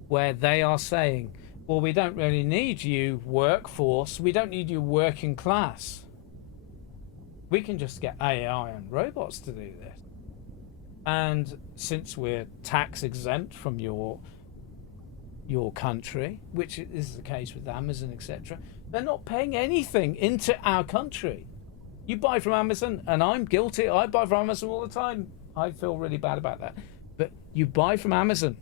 where they are saying, well, we don't really need you workforce, we don't need you working class. We can just get AI and robots to do this. And since we're tax exempt from your country, which is the case with Amazon, etc., they're not paying anything into our country. You buy from Amazon, and I'm guilty. I buy from Amazon all the time. I feel really bad about that. But you buy from Amazon.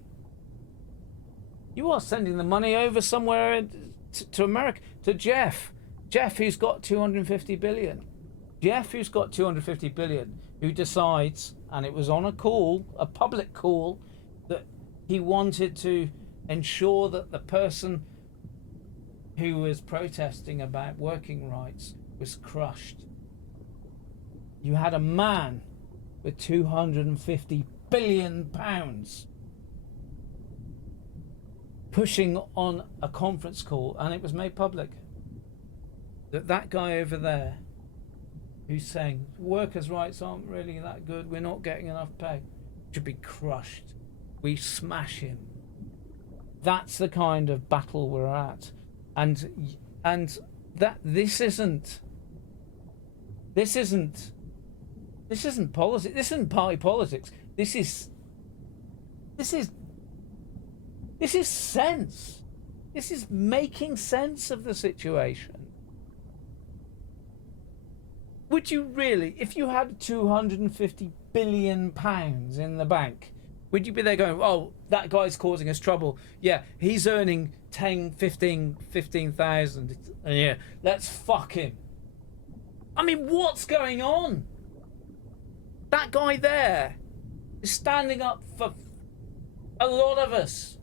You are sending the money over somewhere to America, to Jeff. Jeff, who's got 250 billion. Jeff, who's got 250 billion, who decides, and it was on a call, a public call, that he wanted to ensure that the person who was protesting about working rights was crushed. You had a man with 250 billion pounds pushing on a conference call, and it was made public that that guy over there who's saying workers' rights aren't really that good, we're not getting enough pay, should be crushed. We smash him. That's the kind of battle we're at. And that this isn't politics. This isn't party politics. This is sense. This is making sense of the situation. Would you really, if you had £250 billion in the bank, would you be there going, oh, that guy's causing us trouble. Yeah, he's earning 10, 15,000 a year. Let's fuck him. I mean, what's going on? That guy there is standing up for a lot of us.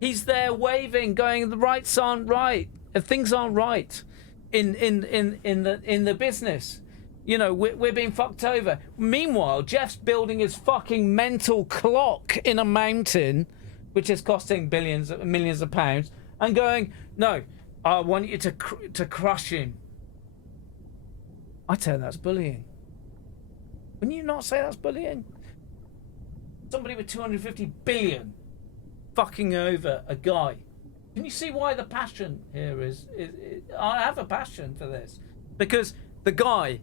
He's there waving, going, the rights aren't right. Things aren't right in the business. You know, we're being fucked over. Meanwhile, Jeff's building his fucking mental clock in a mountain, which is costing millions of pounds, and going, no, I want you to crush him. I tell you, that's bullying. Wouldn't you not say that's bullying? Somebody with 250 billion fucking over a guy. Can you see why the passion here is I have a passion for this. Because the guy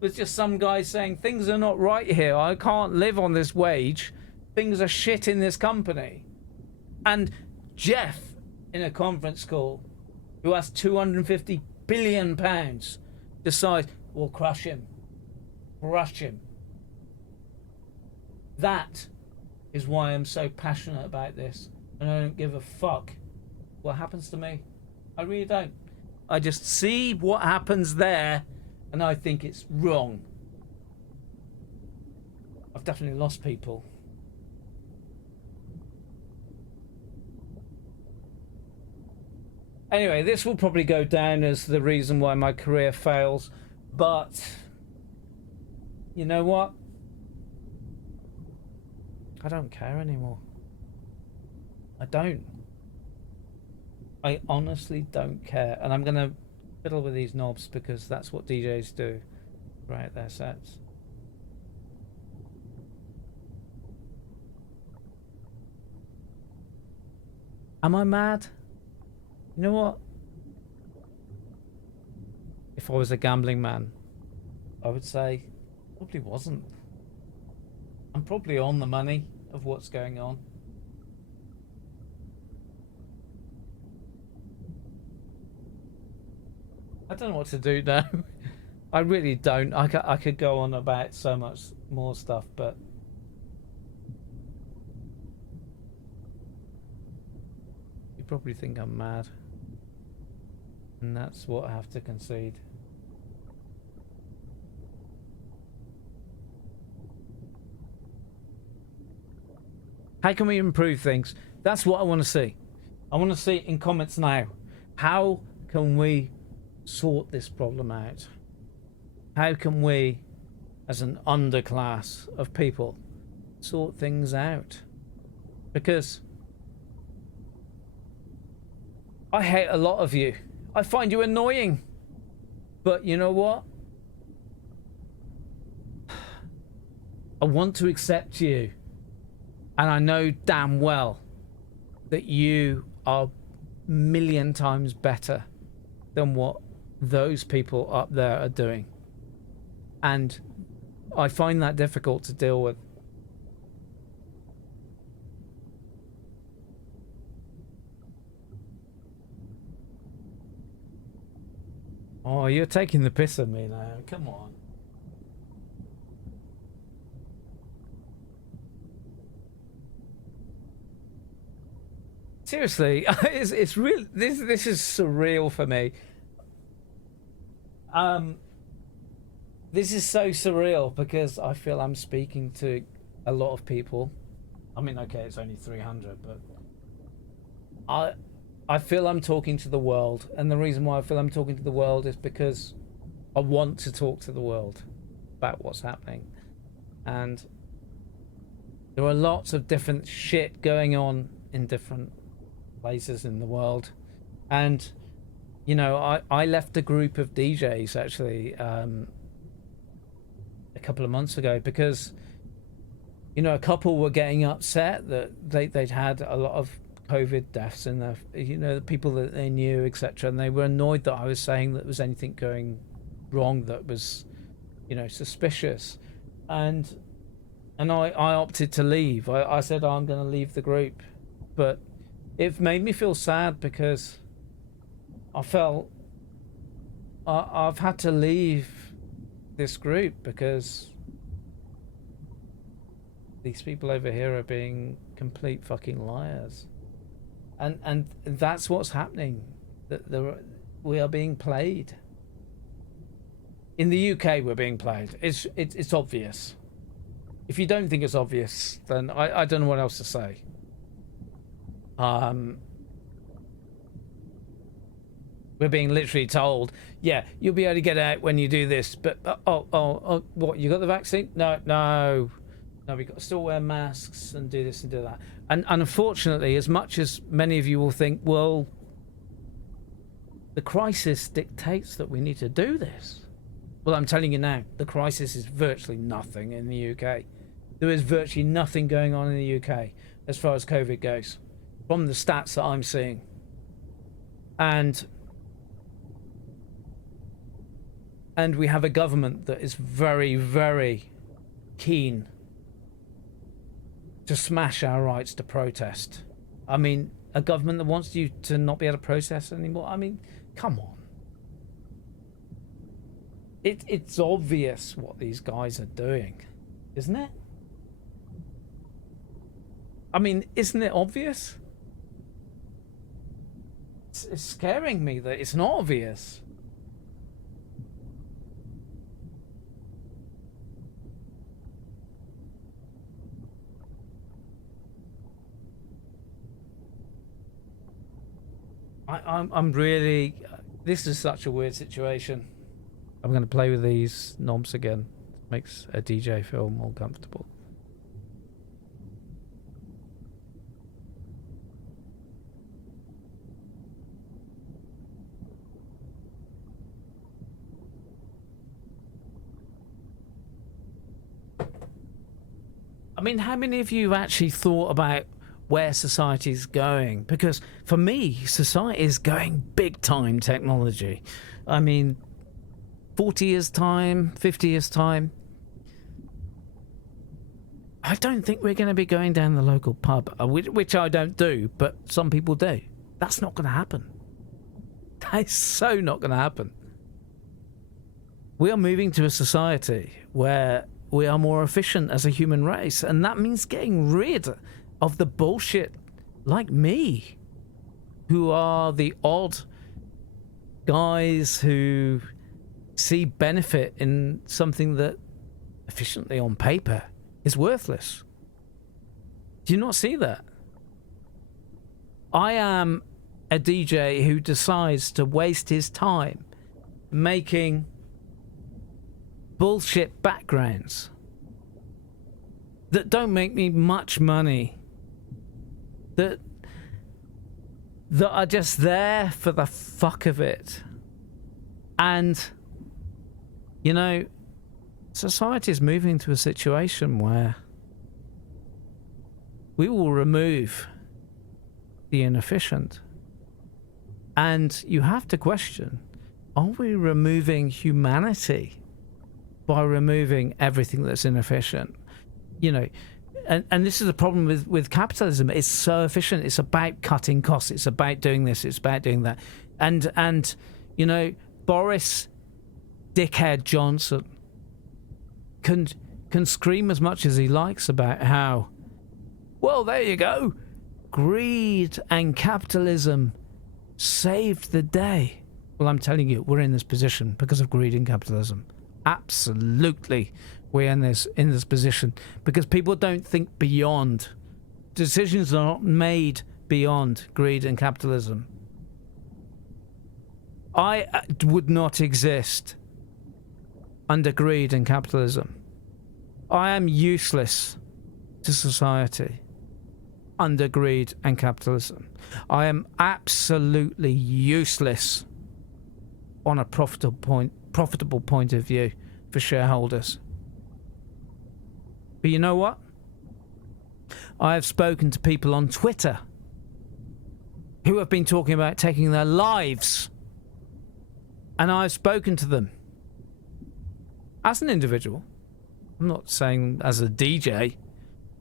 was just some guy saying things are not right here. I can't live on this wage. Things are shit in this company. And Jeff, in a conference call, who has 250 billion pounds, decides, we'll crush him. Crush him. That is why I'm so passionate about this. And I don't give a fuck what happens to me. I really don't. I just see what happens there and I think it's wrong. I've definitely lost people. Anyway, this will probably go down as the reason why my career fails, but you know what? I don't care anymore. I don't. I honestly don't care. And I'm going to fiddle with these knobs because that's what DJs do throughout their sets. Am I mad? You know what? If I was a gambling man, I would say probably wasn't. I'm probably on the money of what's going on. I don't know what to do now. I really don't. I could go on about so much more stuff, but you probably think I'm mad. And that's what I have to concede. How can we improve things? That's what I want to see. I want to see in comments now. How can we sort this problem out? How can we, as an underclass of people, sort things out? Because I hate a lot of you. I find you annoying. But you know what? I want to accept you. And I know damn well that you are a million times better than what those people up there are doing. And I find that difficult to deal with. Oh, you're taking the piss of me now. Come on. Seriously, it's real. This is surreal for me. This is so surreal because I feel I'm speaking to a lot of people. I mean, okay, it's only 300, but I feel I'm talking to the world, and the reason why I feel I'm talking to the world is because I want to talk to the world about what's happening. And there are lots of different shit going on in different places in the world. And, you know, I left a group of DJs, actually, couple of months ago, because you know, a couple were getting upset that they'd had a lot of COVID deaths in their, you know, the people that they knew, etc., and they were annoyed that I was saying that there was anything going wrong that was, you know, suspicious, and I opted to leave. I said, oh, I'm going to leave the group, but it made me feel sad because I felt I've had to leave this group because these people over here are being complete fucking liars, and that's what's happening. That we are being played. In the UK, we're being played. It's obvious. If you don't think it's obvious, then I don't know what else to say. We're being literally told, yeah, you'll be able to get out when you do this, but what? You got the vaccine? No. We've got to still wear masks and do this and do that. And unfortunately, as much as many of you will think, well, the crisis dictates that we need to do this. Well, I'm telling you now, the crisis is virtually nothing in the UK. There is virtually nothing going on in the UK as far as COVID goes, from the stats that I'm seeing. And we have a government that is very, very keen to smash our rights to protest. I mean, a government that wants you to not be able to protest anymore. I mean, come on. It's obvious what these guys are doing, isn't it? I mean, isn't it obvious? It's scaring me that it's not obvious. I'm really... This is such a weird situation. I'm going to play with these knobs again. It makes a DJ feel more comfortable. I mean, how many of you actually thought about where society's going? Because for me, society is going big time technology. I mean, 40 years time, 50 years time, I don't think we're going to be going down the local pub, which I don't do, but some people do. That's not going to happen. That is so not going to happen. We are moving to a society where we are more efficient as a human race, and that means getting rid of the bullshit like me, who are the odd guys who see benefit in something that efficiently on paper is worthless. Do you not see that? I am a DJ who decides to waste his time making bullshit backgrounds that don't make me much money, that are just there for the fuck of it. And you know, society is moving to a situation where we will remove the inefficient. And you have to question, are we removing humanity by removing everything that's inefficient? You know, and this is the problem with capitalism. It's so efficient. It's about cutting costs. It's about doing this. It's about doing that. And you know, Boris Dickhead Johnson can scream as much as he likes about how, well, there you go, greed and capitalism saved the day. Well, I'm telling you, we're in this position because of greed and capitalism. Absolutely, we're in this position because people don't think beyond. Decisions are not made beyond greed and capitalism. I would not exist under greed and capitalism. I am useless to society under greed and capitalism. I am absolutely useless on a profitable point of view for shareholders. But you know what? I have spoken to people on Twitter who have been talking about taking their lives. And I've spoken to them as an individual. I'm not saying as a DJ.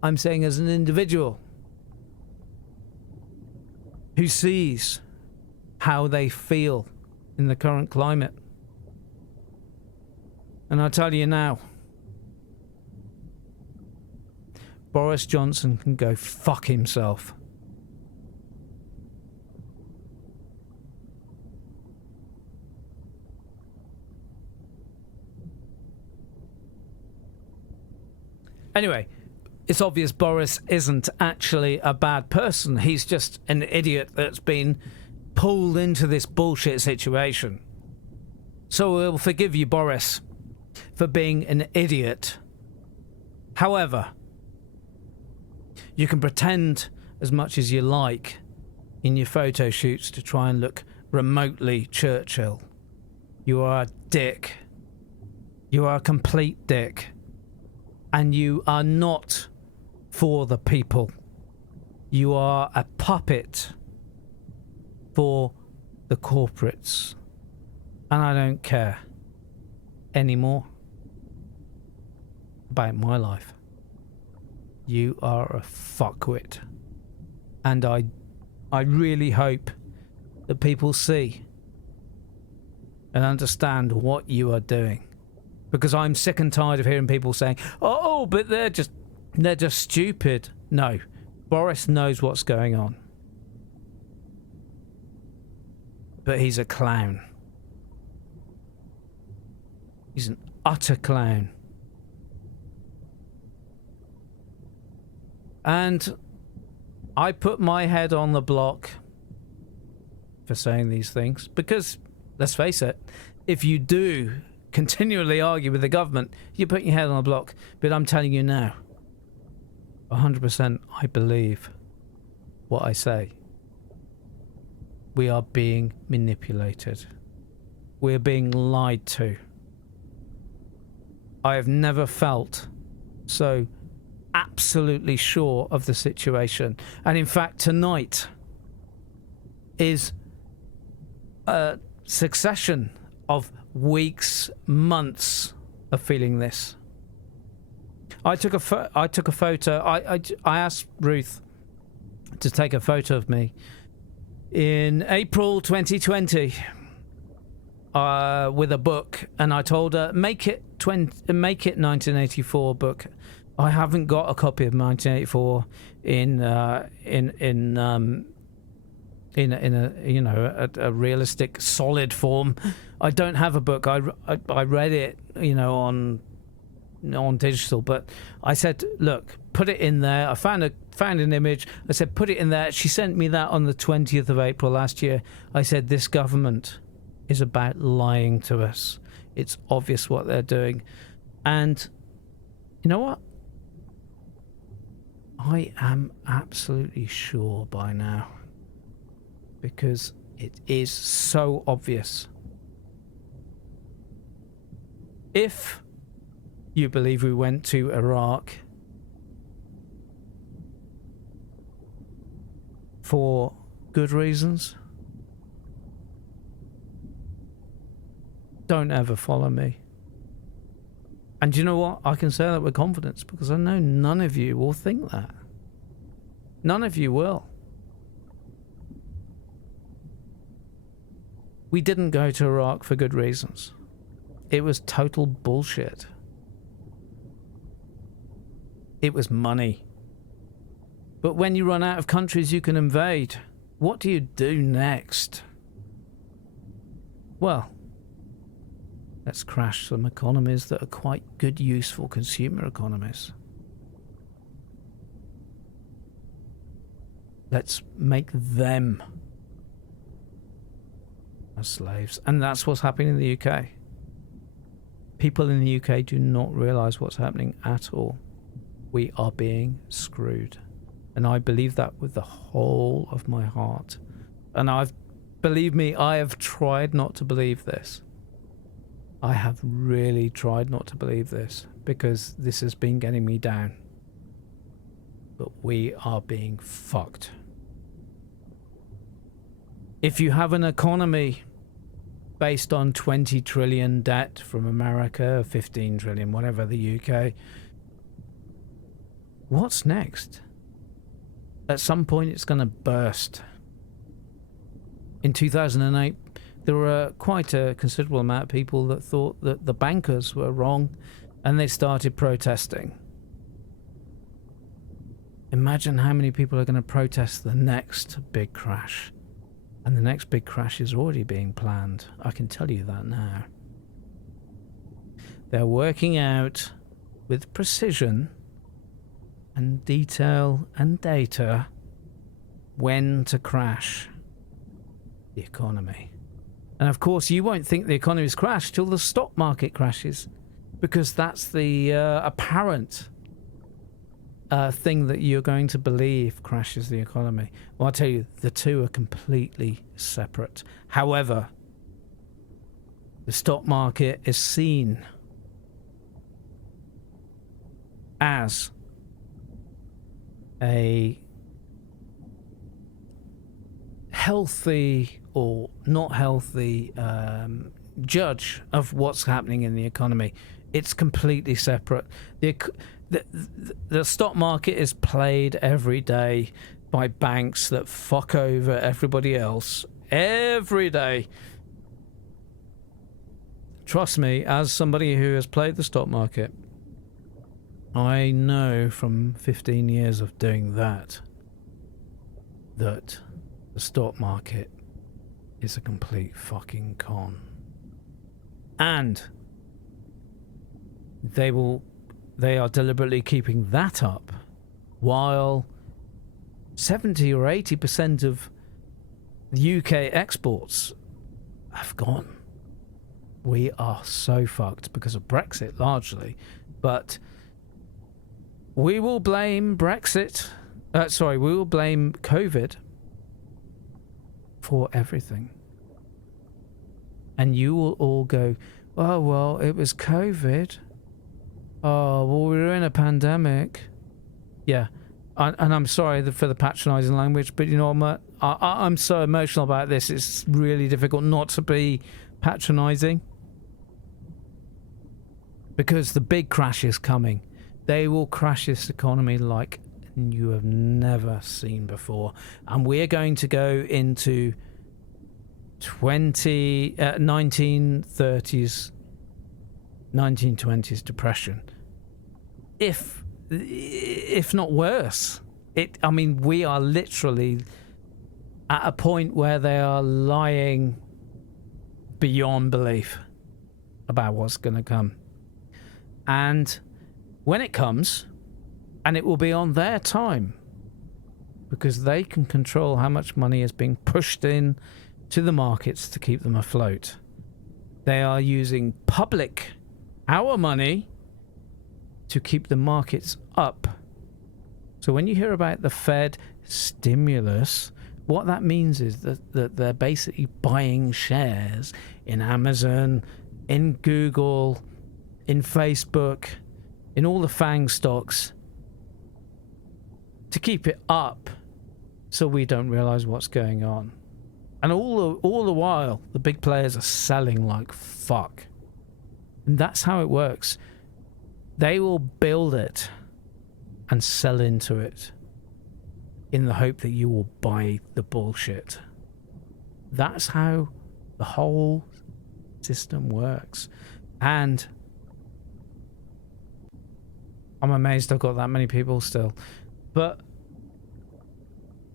I'm saying as an individual who sees how they feel in the current climate. And I tell you now, Boris Johnson can go fuck himself. Anyway, it's obvious Boris isn't actually a bad person. He's just an idiot that's been pulled into this bullshit situation. So we'll forgive you, Boris, for being an idiot. However, you can pretend as much as you like in your photo shoots to try and look remotely Churchill. You are a dick. You are a complete dick. And you are not for the people. You are a puppet for the corporates. And I don't care anymore about my life. You are a fuckwit. And I really hope that people see and understand what you are doing. Because I'm sick and tired of hearing people saying, oh, but they're just stupid. No, Boris knows what's going on. But he's a clown. He's an utter clown. And I put my head on the block for saying these things because, let's face it, if you do continually argue with the government, you put your head on the block. But I'm telling you now, 100% I believe what I say. We are being manipulated. We're being lied to. I have never felt so absolutely sure of the situation. And in fact, tonight is a succession of weeks, months of feeling this. I took a photo. I asked Ruth to take a photo of me in April 2020 with a book, and I told her make it 1984 book. I haven't got a copy of 1984 in a realistic solid form. I don't have a book. I read it on digital, but I said, look, put it in there. I found an image. I said, put it in there. She sent me that on the 20th of April last year. I said, this government is about lying to us. It's obvious what they're doing. And you know what? I am absolutely sure by now, because it is so obvious. If you believe we went to Iraq for good reasons, don't ever follow me. And you know what? I can say that with confidence because I know none of you will think that. None of you will. We didn't go to Iraq for good reasons. It was total bullshit. It was money. But when you run out of countries you can invade, what do you do next? Well, let's crash some economies that are quite good, useful consumer economies. Let's make them as slaves. And that's what's happening in the UK. People in the UK do not realise what's happening at all. We are being screwed. And I believe that with the whole of my heart. And believe me, I have tried not to believe this. I have really tried not to believe this. because this has been getting me down. But we are being fucked. If you have an economy based on 20 trillion debt from America, 15 trillion, whatever, the UK, what's next? At some point it's going to burst. In 2008, there were quite a considerable amount of people that thought that the bankers were wrong, and they started protesting. Imagine how many people are going to protest the next big crash. And the next big crash is already being planned. I can tell you that now. They're working out with precision and detail and data when to crash the economy. And of course, you won't think the economy's crashed till the stock market crashes, because that's the apparent thing that you're going to believe crashes the economy. Well, I'll tell you, the two are completely separate. However, the stock market is seen as a healthy or not healthy judge of what's happening in the economy. It's completely separate. The stock market is played every day by banks that fuck over everybody else every day. Trust me, as somebody who has played the stock market, I know from 15 years of doing that the stock market is a complete fucking con. And they are deliberately keeping that up while 70 or 80% of the UK exports have gone. We are so fucked because of Brexit largely, but we will blame Brexit. We will blame COVID for everything. And you will all go, oh, well, it was COVID. Oh, well, we were in a pandemic. Yeah. And I'm sorry for the patronising language, but you know, I'm so emotional about this. It's really difficult not to be patronising. Because the big crash is coming. They will crash this economy like you have never seen before. And we're going to go into 1930s, 1920s depression. If not worse. We are literally at a point where they are lying beyond belief about what's going to come. And when it comes, and it will be on their time, because they can control how much money is being pushed in to the markets to keep them afloat. They are using our money, to keep the markets up. So when you hear about the Fed stimulus, what that means is that they're basically buying shares in Amazon, in Google, in Facebook, in all the FANG stocks to keep it up so we don't realize what's going on. And all the while, the big players are selling like fuck. And that's how it works. They will build it and sell into it in the hope that you will buy the bullshit. That's how the whole system works. And I'm amazed I've got that many people still. But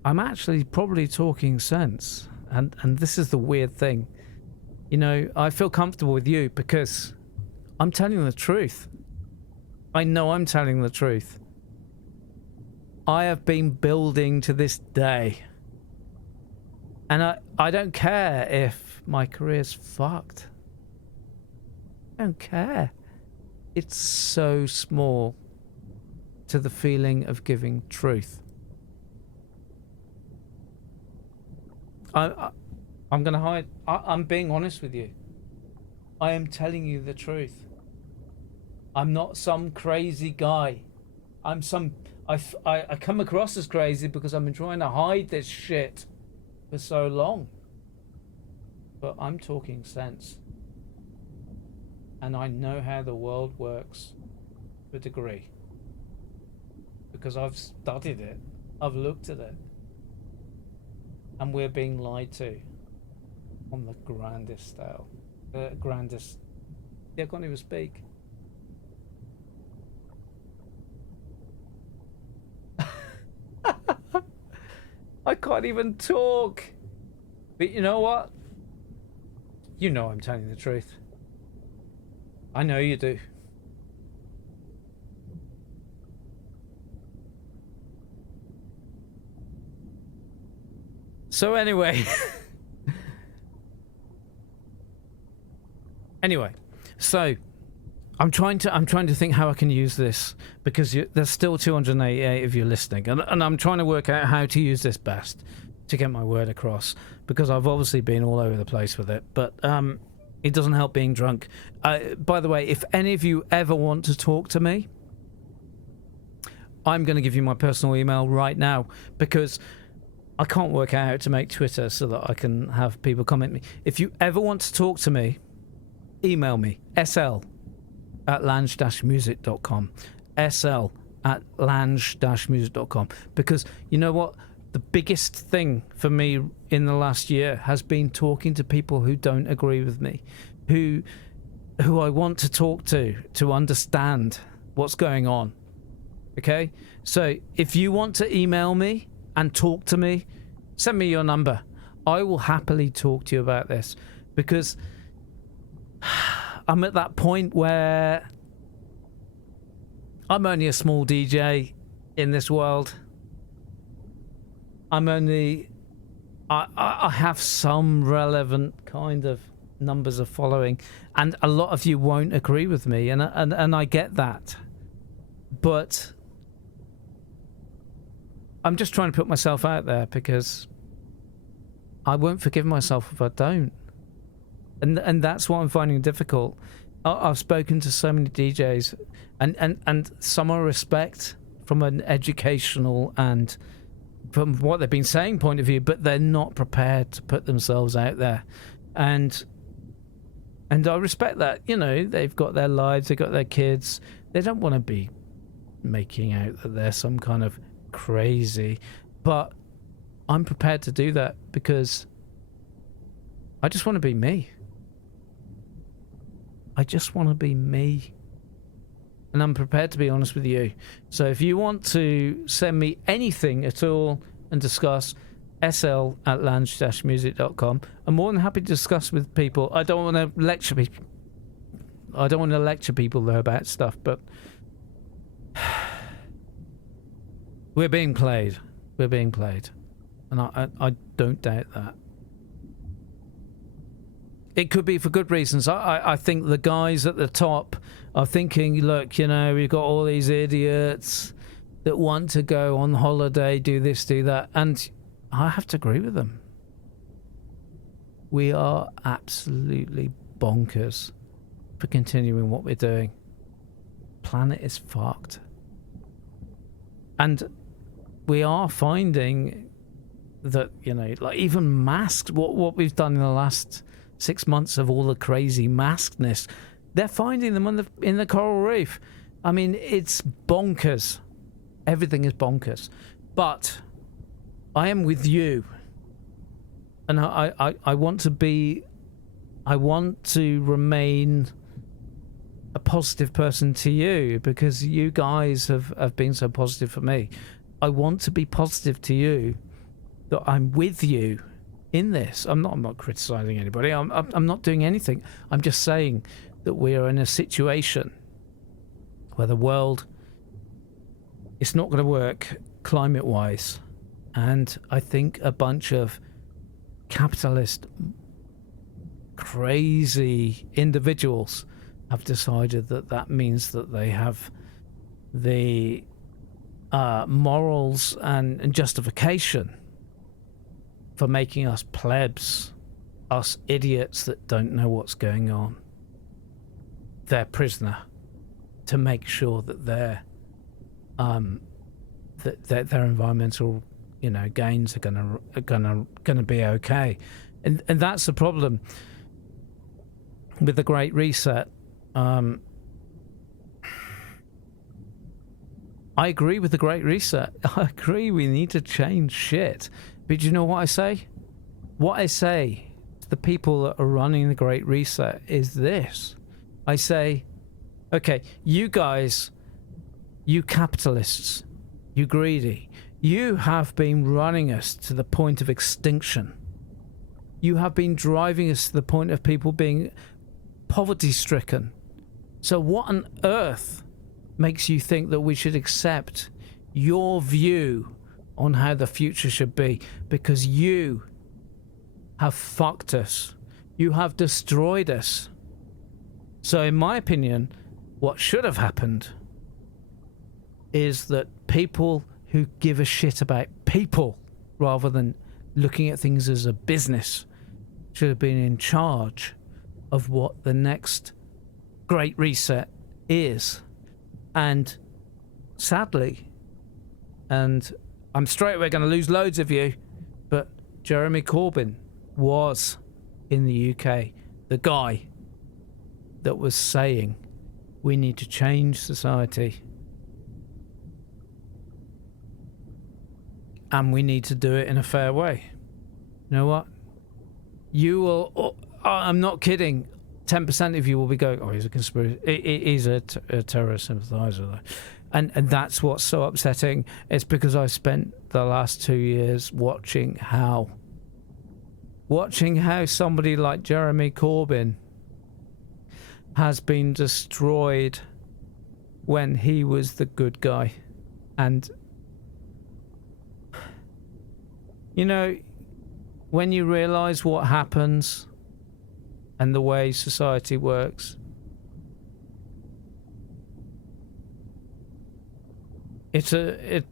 I'm actually probably talking sense. And this is the weird thing. You know, I feel comfortable with you because I'm telling the truth. I know I'm telling the truth. I have been building to this day. And I don't care if my career's fucked. I don't care. It's so small to the feeling of giving truth. I'm going to hide. I'm being honest with you. I am telling you the truth. I'm not some crazy guy. I come across as crazy because I've been trying to hide this shit for so long. But I'm talking sense. And I know how the world works to a degree. Because I've studied it. I've looked at it. And we're being lied to on the grandest scale. Grandest. Yeah, I can't even speak. I can't even talk. But you know what? You know I'm telling the truth. I know you do. So anyway. Anyway, so I'm trying to think how I can use this, because there's still 288 of you listening, and I'm trying to work out how to use this best to get my word across, because I've obviously been all over the place with it, but it doesn't help being drunk. By the way, if any of you ever want to talk to me, I'm going to give you my personal email right now, because I can't work out how to make Twitter so that I can have people comment me. If you ever want to talk to me, email me, sl@lange-music.com, sl@lange-music.com, because you know what? The biggest thing for me in the last year has been talking to people who don't agree with me, who I want to talk to understand what's going on. Okay? So if you want to email me and talk to me, send me your number. I will happily talk to you about this, because I'm at that point where I'm only a small DJ in this world. I have some relevant kind of numbers of following, and a lot of you won't agree with me, and I get that, but I'm just trying to put myself out there, because I won't forgive myself if I don't. And that's what I'm finding difficult. I've spoken to so many DJs, and some I respect from an educational and from what they've been saying point of view, but they're not prepared to put themselves out there. And I respect that. You know, they've got their lives, they've got their kids. They don't want to be making out that they're some kind of crazy. But I'm prepared to do that, because I just want to be me. I just want to be me. And I'm prepared to be honest with you. So if you want to send me anything at all and discuss, sl@lange-music.com. I'm more than happy to discuss with people. I don't want to lecture people. I don't want to lecture people though about stuff, but we're being played. We're being played. And I don't doubt that. It could be for good reasons. I think the guys at the top are thinking, look, you know, we've got all these idiots that want to go on holiday, do this, do that. And I have to agree with them. We are absolutely bonkers for continuing what we're doing. Planet is fucked. And we are finding that, you know, like even masks, what we've done in the last 6 months of all the crazy maskedness, they're finding them in the coral reef. I mean, it's bonkers. Everything is bonkers. But I am with you, and I want to be. I want to remain a positive person to you, because you guys have been so positive for me. I want to be positive to you, that I'm with you in this. I'm not criticizing anybody. I'm not doing anything. I'm just saying that we are in a situation where the world is not going to work climate wise, and I think a bunch of capitalist crazy individuals have decided that means that they have the morals and justification for making us plebs, us idiots that don't know what's going on, their prisoner. to make sure that their their environmental, you know, gains are gonna be okay, and that's the problem with the Great Reset. I agree with the Great Reset. I agree we need to change shit. But you know what I say? What I say to the people that are running the Great Reset is this. I say, okay, you guys, you capitalists, you greedy, you have been running us to the point of extinction. You have been driving us to the point of people being poverty-stricken. So what on earth makes you think that we should accept your view on how the future should be? Because you have fucked us. You have destroyed us. So in my opinion, what should have happened is that people who give a shit about people rather than looking at things as a business should have been in charge of what the next Great Reset is. And sadly, and I'm straight away going to lose loads of you, but Jeremy Corbyn was in the UK the guy that was saying we need to change society and we need to do it in a fair way. You know what? You will, I'm not kidding, 10% of you will be going, oh, he's a conspiracy, he's a terrorist sympathizer. And that's what's so upsetting. It's because I spent the last 2 years watching how somebody like Jeremy Corbyn has been destroyed when he was the good guy. And, you know, when you realise what happens and the way society works, it's a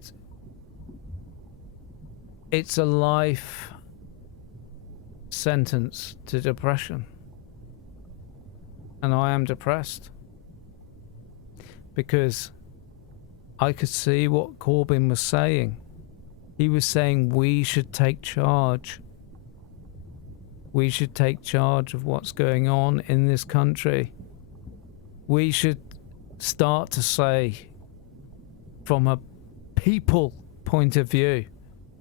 life sentence to depression. And I am depressed because I could see what Corbyn was saying. He was saying we should take charge. We should take charge of what's going on in this country. We should start to say, from a people point of view,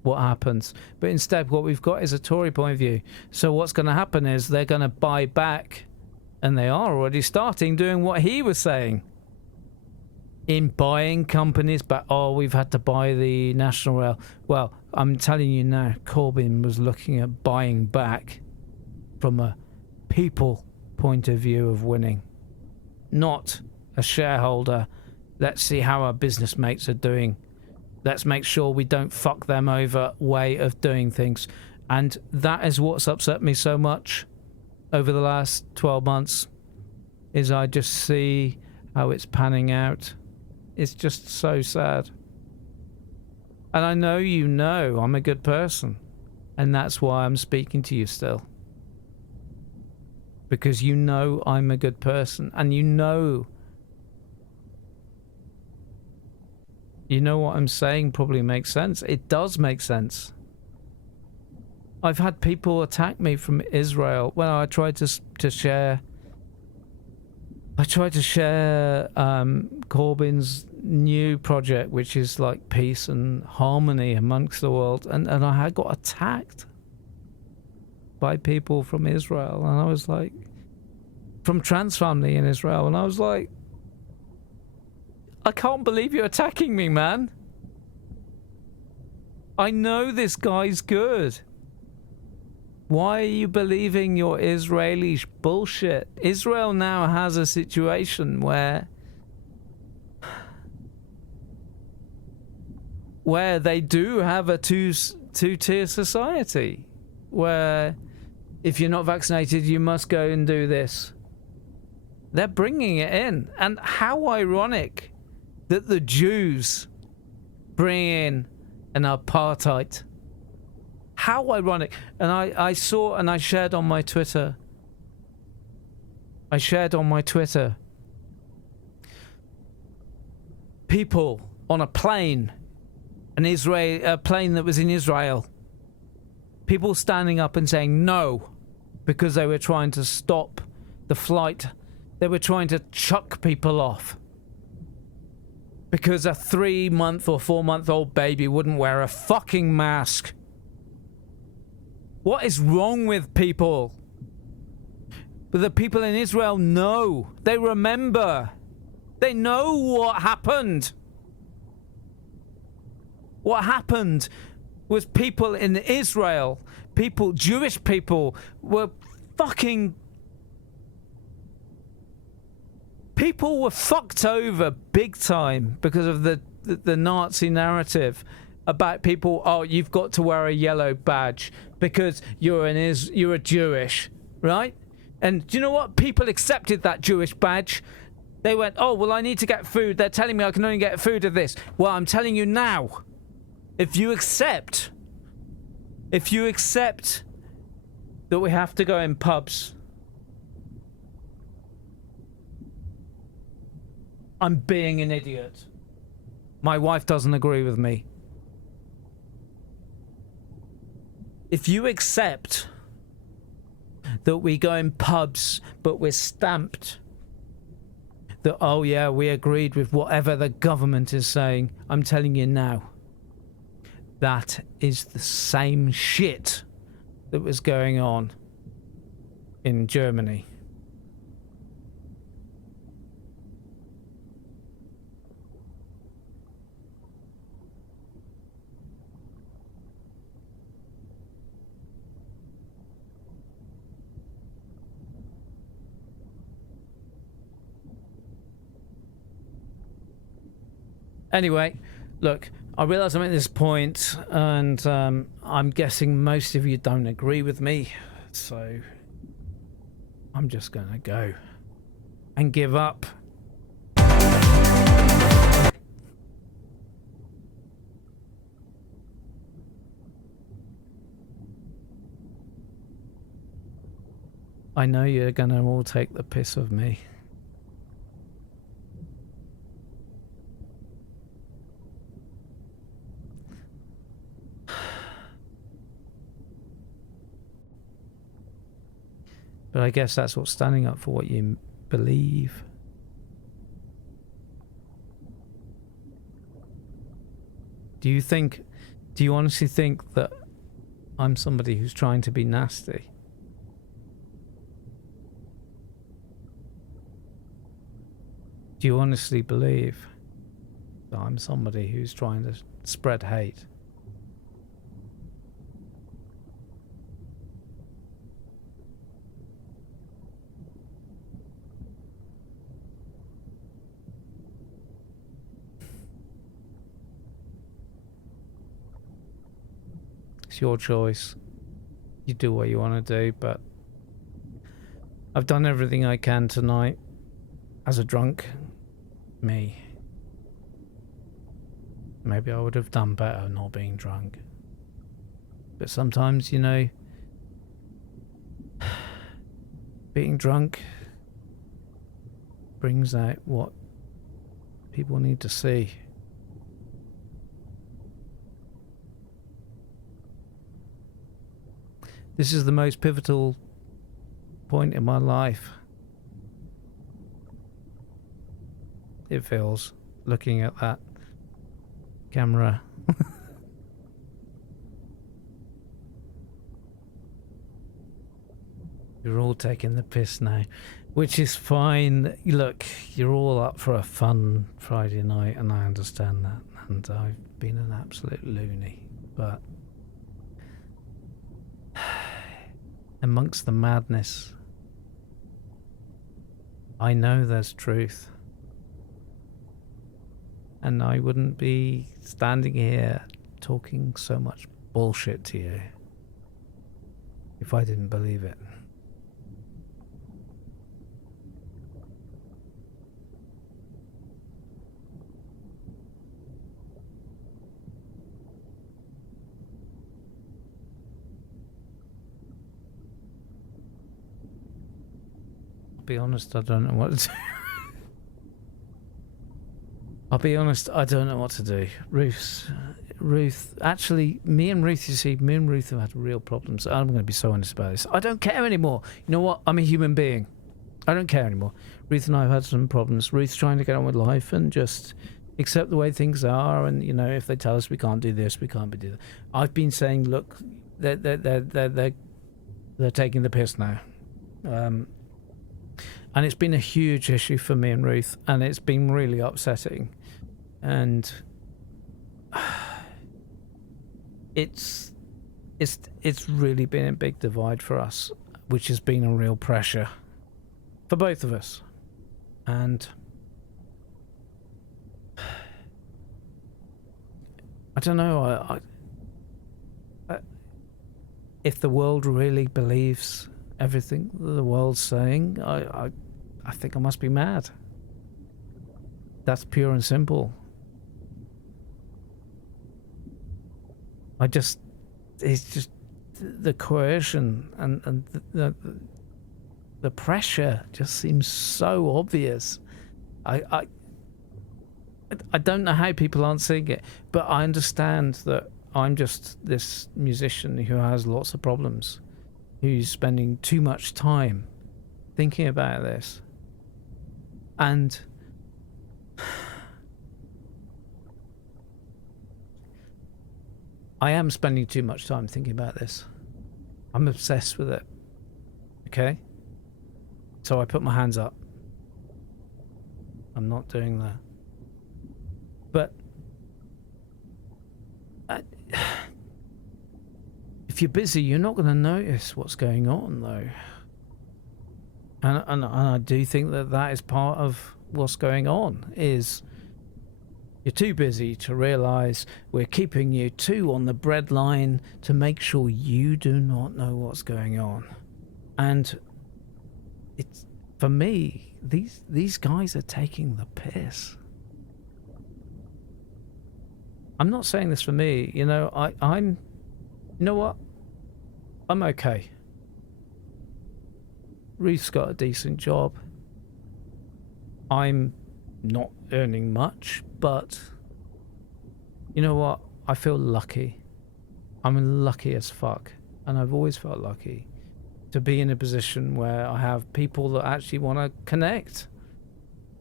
what happens. But instead, what we've got is a Tory point of view. So what's going to happen is they're going to buy back, and they are already starting doing what he was saying. In buying companies back. Oh, we've had to buy the National Rail. Well, I'm telling you now, Corbyn was looking at buying back from a people point of view of winning, not a shareholder. Let's see how our business mates are doing. Let's make sure we don't fuck them over way of doing things. And that is what's upset me so much over the last 12 months, is I just see how it's panning out. It's just so sad. And I know you know I'm a good person, and that's why I'm speaking to you still. Because you know I'm a good person, and you know what I'm saying probably makes sense. It does make sense. I've had people attack me from Israel. Well, I tried to share Corbyn's new project, which is like peace and harmony amongst the world, and I had got attacked by people from Israel, and I was like, from trans family in Israel, and I was like, I can't believe you're attacking me, man. I know this guy's good. Why are you believing your Israeli bullshit? Israel now has a situation where they do have a two-tier society, where if you're not vaccinated, you must go and do this. They're bringing it in. And how ironic that the Jews bring in an apartheid. How ironic. And I saw, and I shared on my Twitter. people on a plane, a plane that was in Israel. People standing up and saying no because they were trying to stop the flight. They were trying to chuck people off because a 3-month or 4-month-old baby wouldn't wear a fucking mask. What is wrong with people? But the people in Israel know. They remember. They know what happened. What happened was people in Israel, Jewish people, were fucking... People were fucked over big time because of the Nazi narrative about people, oh, you've got to wear a yellow badge because you're Jewish, right? And do you know what? People accepted that Jewish badge. They went, oh, well, I need to get food. They're telling me I can only get food of this. Well, I'm telling you now, if you accept that we have to go in pubs, I'm being an idiot. My wife doesn't agree with me. If you accept that we go in pubs, but we're stamped that, oh yeah, we agreed with whatever the government is saying, I'm telling you now, that is the same shit that was going on in Germany. Anyway, look, I realise I'm at this point, and I'm guessing most of you don't agree with me, so I'm just going to go and give up. I know you're going to all take the piss of me. But I guess that's what standing up for what you believe. Do you honestly think that I'm somebody who's trying to be nasty? Do you honestly believe that I'm somebody who's trying to spread hate? It's your choice. You do what you want to do, but I've done everything I can tonight as a drunk me. Maybe I would have done better not being drunk. But sometimes, you know, being drunk brings out what people need to see. This is the most pivotal point in my life. It feels, looking at that camera. You're all taking the piss now, which is fine. Look, you're all up for a fun Friday night, and I understand that. And I've been an absolute loony, but amongst the madness, I know there's truth. And I wouldn't be standing here talking so much bullshit to you if I didn't believe it. I'll be honest, I don't know what to do. I'll be honest, I don't know what to do. Ruth, actually, me and Ruth have had real problems. I'm going to be so honest about this. I don't care anymore. You know what? I'm a human being. I don't care anymore. Ruth and I have had some problems. Ruth's trying to get on with life and just accept the way things are. And, you know, if they tell us we can't do this, we can't do that. I've been saying, look, they're taking the piss now. And it's been a huge issue for me and Ruth, and it's been really upsetting. And it's really been a big divide for us, which has been a real pressure for both of us. And I don't know, I if the world really believes everything the world's saying, I think I must be mad. That's pure and simple. It's just the coercion and the pressure just seems so obvious. I don't know how people aren't seeing it, but I understand that I'm just this musician who has lots of problems, who's spending too much time thinking about this. And I am spending too much time thinking about this. I'm obsessed with it. Okay? So I put my hands up. I'm not doing that. But if you're busy, you're not going to notice what's going on, though. And I do think that is part of what's going on, is you're too busy to realise we're keeping you too on the breadline to make sure you do not know what's going on. And it's, for me, these guys are taking the piss. I'm not saying this for me, you know, I'm, you know what? I'm okay. Ruth's got a decent job. I'm not earning much, but you know what? I feel lucky. I'm lucky as fuck, and I've always felt lucky to be in a position where I have people that actually want to connect.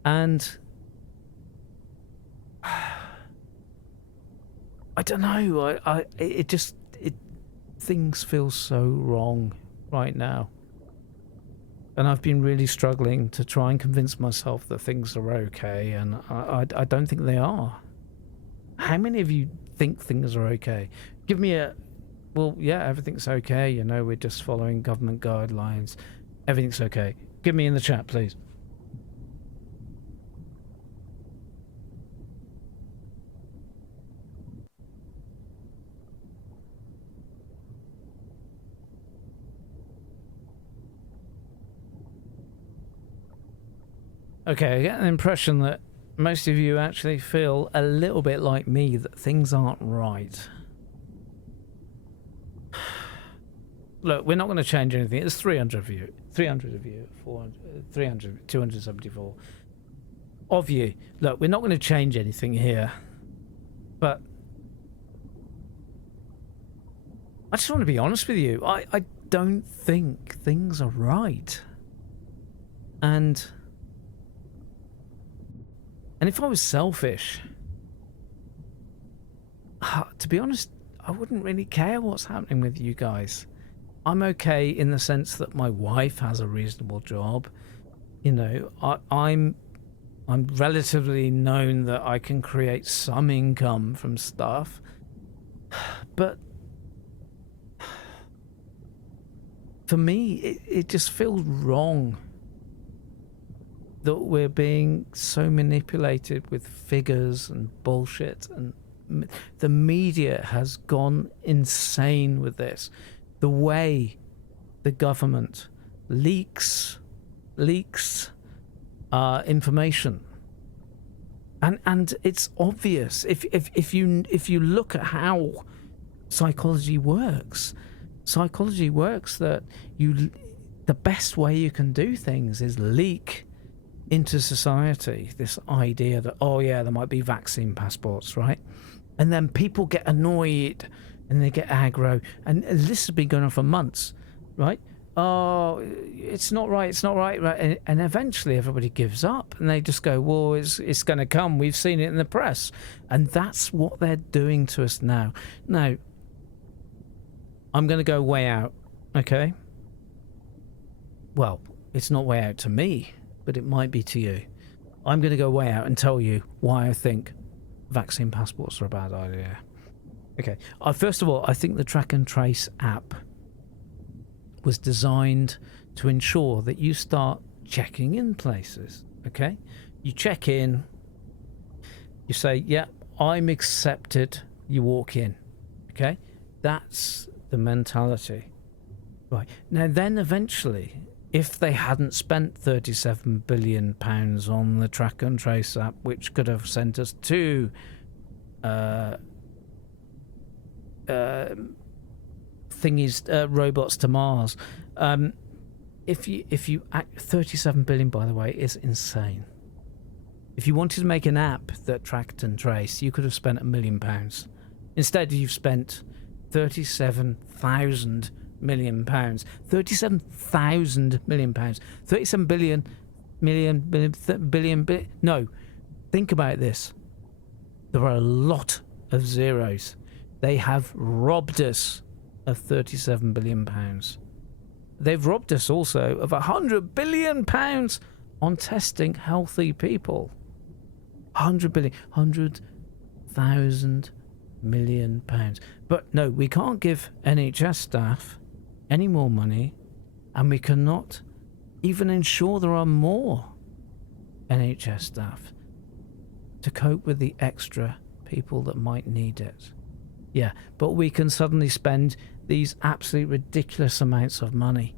And I don't know, things feel so wrong right now. And I've been really struggling to try and convince myself that things are okay, and I don't think they are. How many of you think things are okay? Give me a, well, yeah, everything's okay, you know, we're just following government guidelines. Everything's okay. Give me in the chat, please. Okay, I get an impression that most of you actually feel a little bit like me, that things aren't right. Look, we're not going to change anything. It's 300 of you. 300 of you. 400, 300, 274 of you. Look, we're not going to change anything here. But I just want to be honest with you. I don't think things are right. And if I was selfish, to be honest, I wouldn't really care what's happening with you guys. I'm okay in the sense that my wife has a reasonable job. You know, I'm relatively known that I can create some income from stuff. But for me, it just feels wrong that we're being so manipulated with figures and bullshit, and the media has gone insane with this. The way the government leaks information, and it's obvious if you look at how psychology works that the best way you can do things is leak into society, this idea that, oh yeah, there might be vaccine passports, right? And then people get annoyed and they get aggro, and this has been going on for months, right? Oh, it's not right, right? And eventually everybody gives up and they just go, well, it's going to come. We've seen it in the press. And that's what they're doing to us now. Now, I'm going to go way out, okay? Well, it's not way out to me, but it might be to you. I'm going to go way out and tell you why I think vaccine passports are a bad idea. Okay, first of all, I think the track and trace app was designed to ensure that you start checking in places, okay? You check in, you say, yeah, I'm accepted, you walk in, okay? That's the mentality. Right, now then eventually, if they hadn't spent £37 billion on the track and trace app, which could have sent us to robots to Mars. If you act, 37 billion, by the way, is insane. If you wanted to make an app that tracked and traced, you could have spent £1 million. Instead, you've spent 37,000 million pounds. 37,000 million pounds. 37 billion. No, think about this. There are a lot of zeros. They have robbed us of 37 billion pounds. They've robbed us also of 100 billion pounds on testing healthy people. 100,000 million pounds. But no, we can't give NHS staff any more money, and we cannot even ensure there are more NHS staff to cope with the extra people that might need it. Yeah, but we can suddenly spend these absolutely ridiculous amounts of money.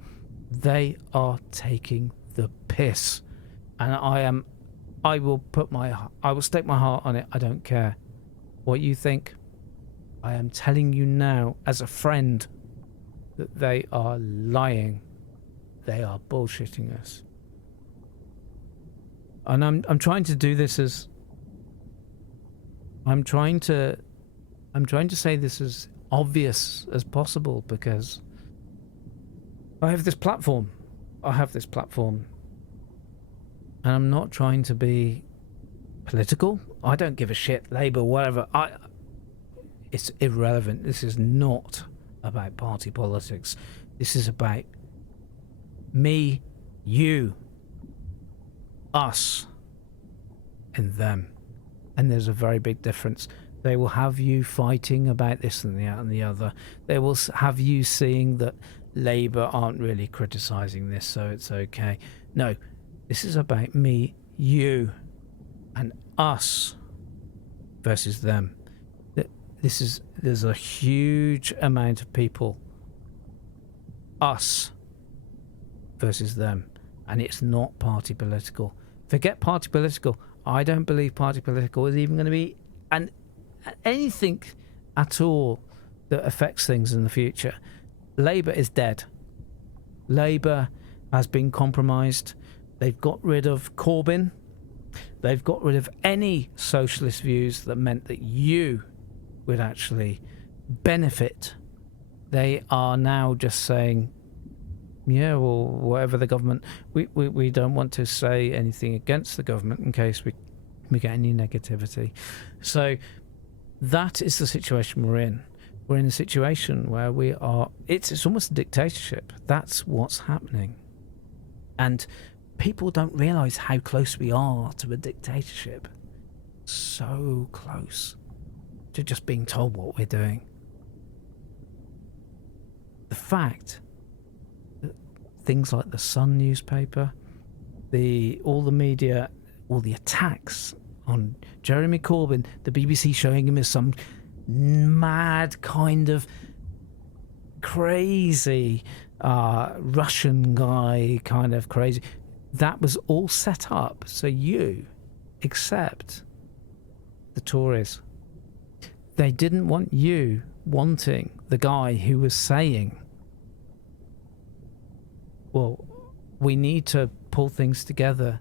They are taking the piss. And I will stake my heart on it. I don't care what you think. I am telling you now as a friend that they are lying. They are bullshitting us. And I'm trying to do this as I'm trying to say this as obvious as possible, because I have this platform. And I'm not trying to be political. I don't give a shit, Labour, whatever. It's irrelevant. This is not about party politics. This is about me, you, us, and them. And there's a very big difference. They will have you fighting about this and the other. They will have you seeing that Labour aren't really criticising this, so it's okay. No, this is about me, you, and us versus them. There's a huge amount of people, us versus them, and it's not party political. Forget party political. I don't believe party political is even going to be anything at all that affects things in the future. Labour is dead. Labour has been compromised. They've got rid of Corbyn. They've got rid of any socialist views that meant that you would actually benefit. They are now just saying, yeah, well, whatever the government, we don't want to say anything against the government in case we get any negativity. So that is the situation we're in. We're in a situation where we are, it's almost a dictatorship. That's what's happening. And people don't realise how close we are to a dictatorship. So close to just being told what we're doing. The fact that things like the Sun newspaper, all the media, all the attacks on Jeremy Corbyn, the BBC showing him as some mad kind of crazy Russian guy, kind of crazy. That was all set up so you accept the Tories. They didn't want you wanting the guy who was saying, well, we need to pull things together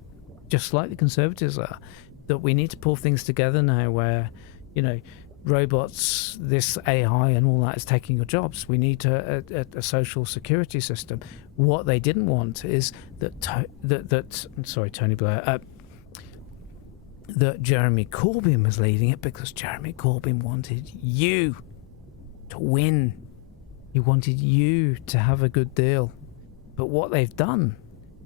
just like the Conservatives are, that we need to pull things together now where, you know, robots, this AI and all that is taking your jobs. We need a social security system. What they didn't want is that Tony Blair, that Jeremy Corbyn was leading it, because Jeremy Corbyn wanted you to win. He wanted you to have a good deal. But what they've done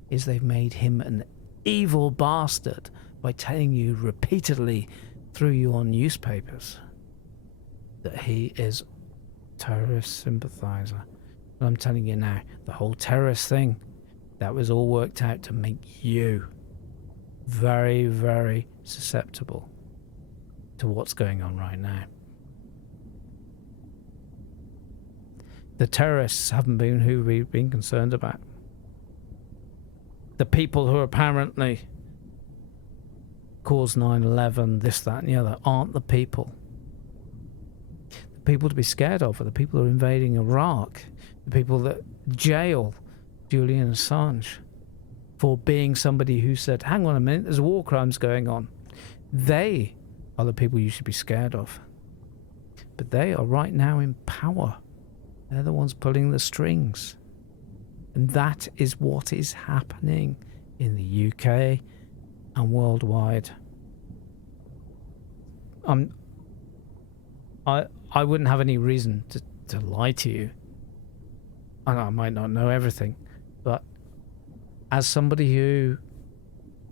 is they've made him an evil bastard by telling you repeatedly through your newspapers that he is a terrorist sympathizer. And I'm telling you now, the whole terrorist thing, that was all worked out to make you very, very susceptible to what's going on right now. The terrorists haven't been who we've been concerned about. The people who apparently caused 9/11, this, that and the other, aren't the people. The people to be scared of are the people who are invading Iraq, the people that jail Julian Assange for being somebody who said, hang on a minute, there's war crimes going on. They are the people you should be scared of. But they are right now in power. They're the ones pulling the strings. And that is what is happening in the UK and worldwide. I wouldn't have any reason to lie to you. I might not know everything, but as somebody who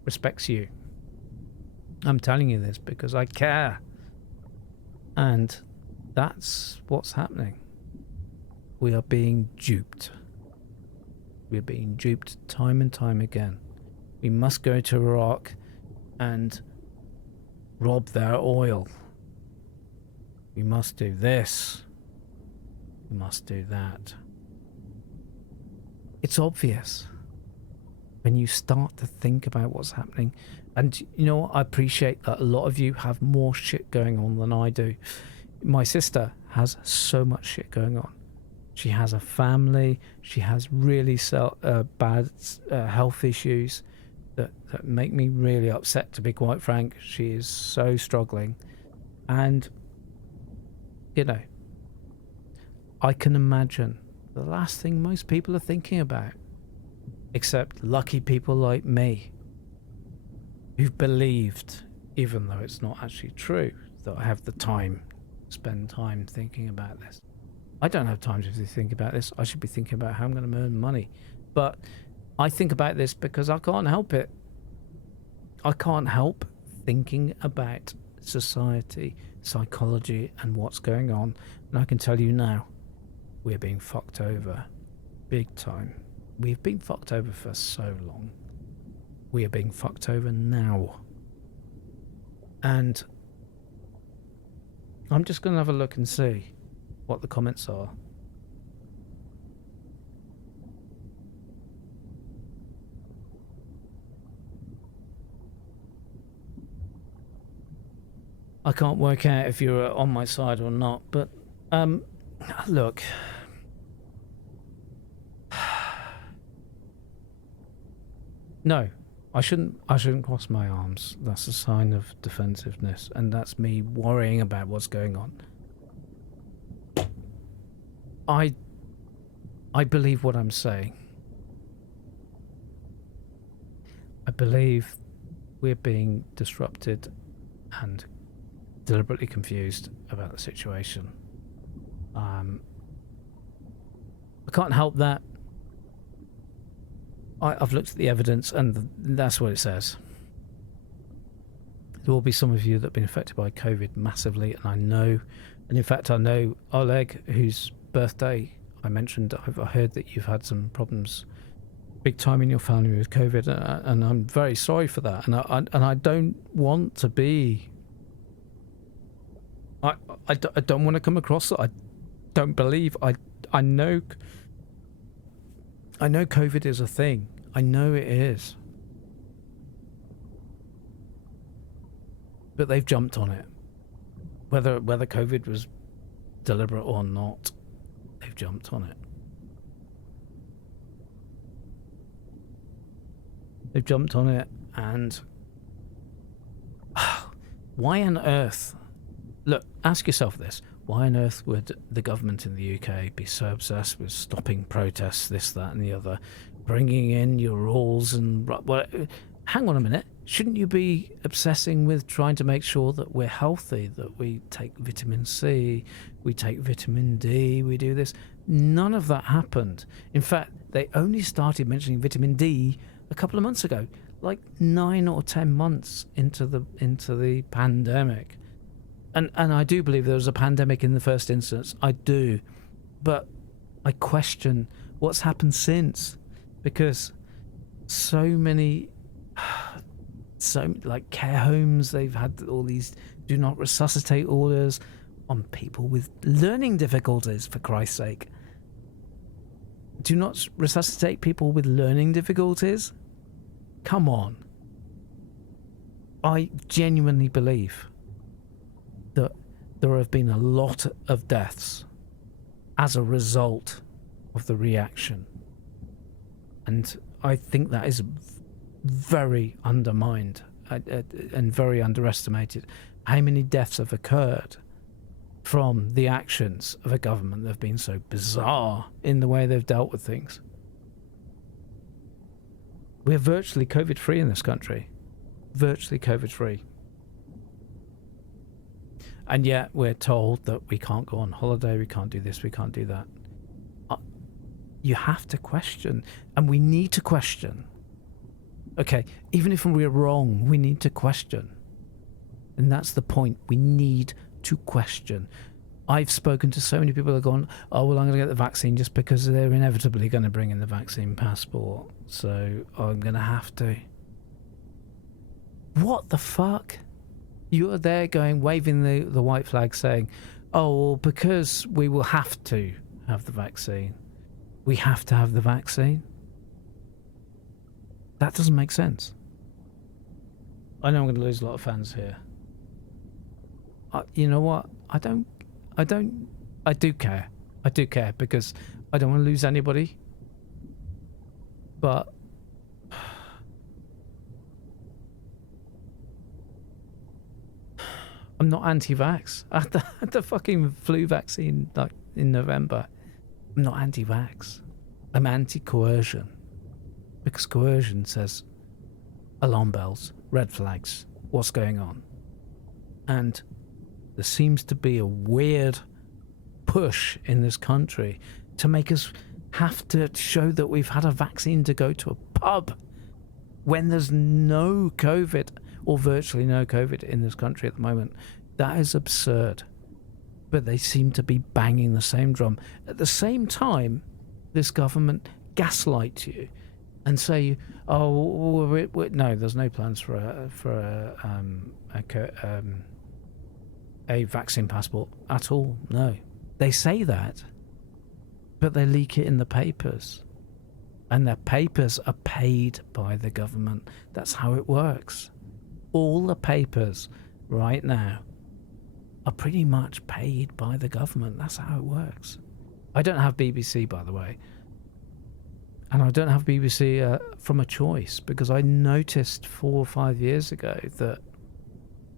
respects you, I'm telling you this because I care. And that's what's happening. We are being duped. We're being duped time and time again. We must go to Iraq and rob their oil. We must do this. We must do that. It's obvious when you start to think about what's happening. And you know what? I appreciate that a lot of you have more shit going on than I do. My sister has so much shit going on. She has a family. She has really bad health issues that make me really upset, to be quite frank. She is so struggling. And, you know, I can imagine the last thing most people are thinking about, except lucky people like me, who've believed, even though it's not actually true, that I have the time, spend time thinking about this. I don't have time to think about this. I should be thinking about how I'm going to earn money. But I think about this because I can't help it. I can't help thinking about society, psychology, and what's going on. And I can tell you now, we're being fucked over. Big time. We've been fucked over for so long. We are being fucked over now. And I'm just going to have a look and see what the comments are. I can't work out if you're on my side or not, but look. No, I shouldn't cross my arms. That's a sign of defensiveness, and that's me worrying about what's going on. I believe what I'm saying. I believe we're being disrupted and deliberately confused about the situation. I can't help that. I've looked at the evidence and that's what it says. There will be some of you that have been affected by COVID massively, and I know, and in fact I know Oleg, whose birthday I mentioned, I've heard that you've had some problems big time in your family with COVID, and I'm very sorry for that, and I don't want to be, I don't want to come across that. I don't believe, I know COVID is a thing. I know it is. But they've jumped on it. Whether COVID was deliberate or not, they've jumped on it. They've jumped on it, And why on earth? Look, ask yourself this. Why on earth would the government in the UK be so obsessed with stopping protests, this, that, and the other, bringing in your rules and... Well, hang on a minute. Shouldn't you be obsessing with trying to make sure that we're healthy, that we take vitamin C, we take vitamin D, we do this? None of that happened. In fact, they only started mentioning vitamin D a couple of months ago, like 9 or 10 months into the pandemic. And I do believe there was a pandemic in the first instance. I do. But I question what's happened since, because so many... like care homes, they've had all these do not resuscitate orders on people with learning difficulties, for Christ's sake. Do not resuscitate people with learning difficulties? Come on. I genuinely believe that there have been a lot of deaths as a result of the reaction. And I think that is very undermined and very underestimated. How many deaths have occurred from the actions of a government that have been so bizarre in the way they've dealt with things? We're virtually COVID-free in this country. Virtually COVID-free. And yet we're told that we can't go on holiday, we can't do this, we can't do that. You have to question, and we need to question. Okay, even if we're wrong, we need to question. And that's the point. We need to question. I've spoken to so many people who have gone, oh, well, I'm going to get the vaccine just because they're inevitably going to bring in the vaccine passport. So I'm going to have to. What the fuck? You're there going, waving the white flag saying, oh, well, because we will have to have the vaccine. We have to have the vaccine. That doesn't make sense. I know I'm going to lose a lot of fans here. You know what? I do care. I do care because I don't want to lose anybody. But I'm not anti-vax. I had the fucking flu vaccine like in November. I'm not anti-vax. I'm anti-coercion. Because coercion says alarm bells, red flags, what's going on? And there seems to be a weird push in this country to make us have to show that we've had a vaccine to go to a pub when there's no COVID or virtually no COVID in this country at the moment. That is absurd. But they seem to be banging the same drum. At the same time, this government gaslights you and say, "Oh, no, there's no plans for a vaccine passport at all." No, they say that, but they leak it in the papers, and their papers are paid by the government. That's how it works. All the papers right now are pretty much paid by the government. That's how it works. I don't have BBC, by the way. And I don't have BBC from a choice, because I noticed 4 or 5 years ago that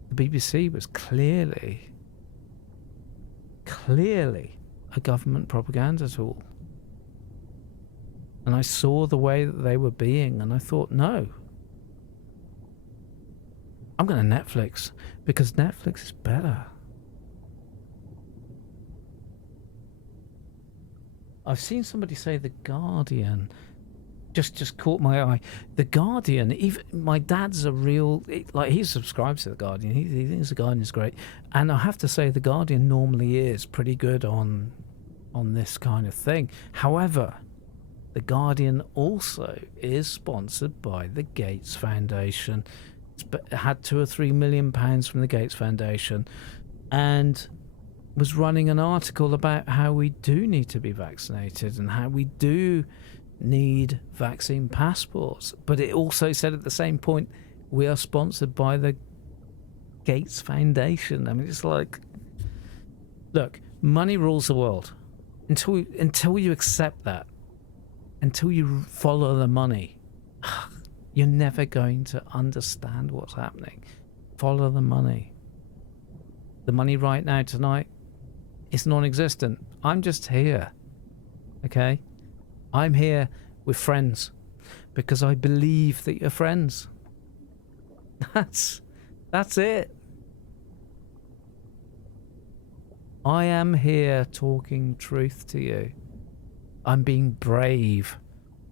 the BBC was clearly a government propaganda tool. And I saw the way that they were being, and I thought, no. I'm going to Netflix, because Netflix is better. I've seen somebody say The Guardian. Just caught my eye. The Guardian, even my dad's a real, like, he subscribes to The Guardian. He thinks The Guardian is great. And I have to say, The Guardian normally is pretty good on this kind of thing. However, The Guardian also is sponsored by the Gates Foundation. It had £2 or £3 million from the Gates Foundation, and was running an article about how we do need to be vaccinated and how we do need vaccine passports. But it also said at the same point, we are sponsored by the Gates Foundation. I mean, it's like, look, money rules the world. Until you accept that, until you follow the money, You're never going to understand what's happening. Follow the money. The money right now tonight is non-existent. I'm just here. Okay? I'm here with friends because I believe that you're friends. That's it. I am here talking truth to you. I'm being brave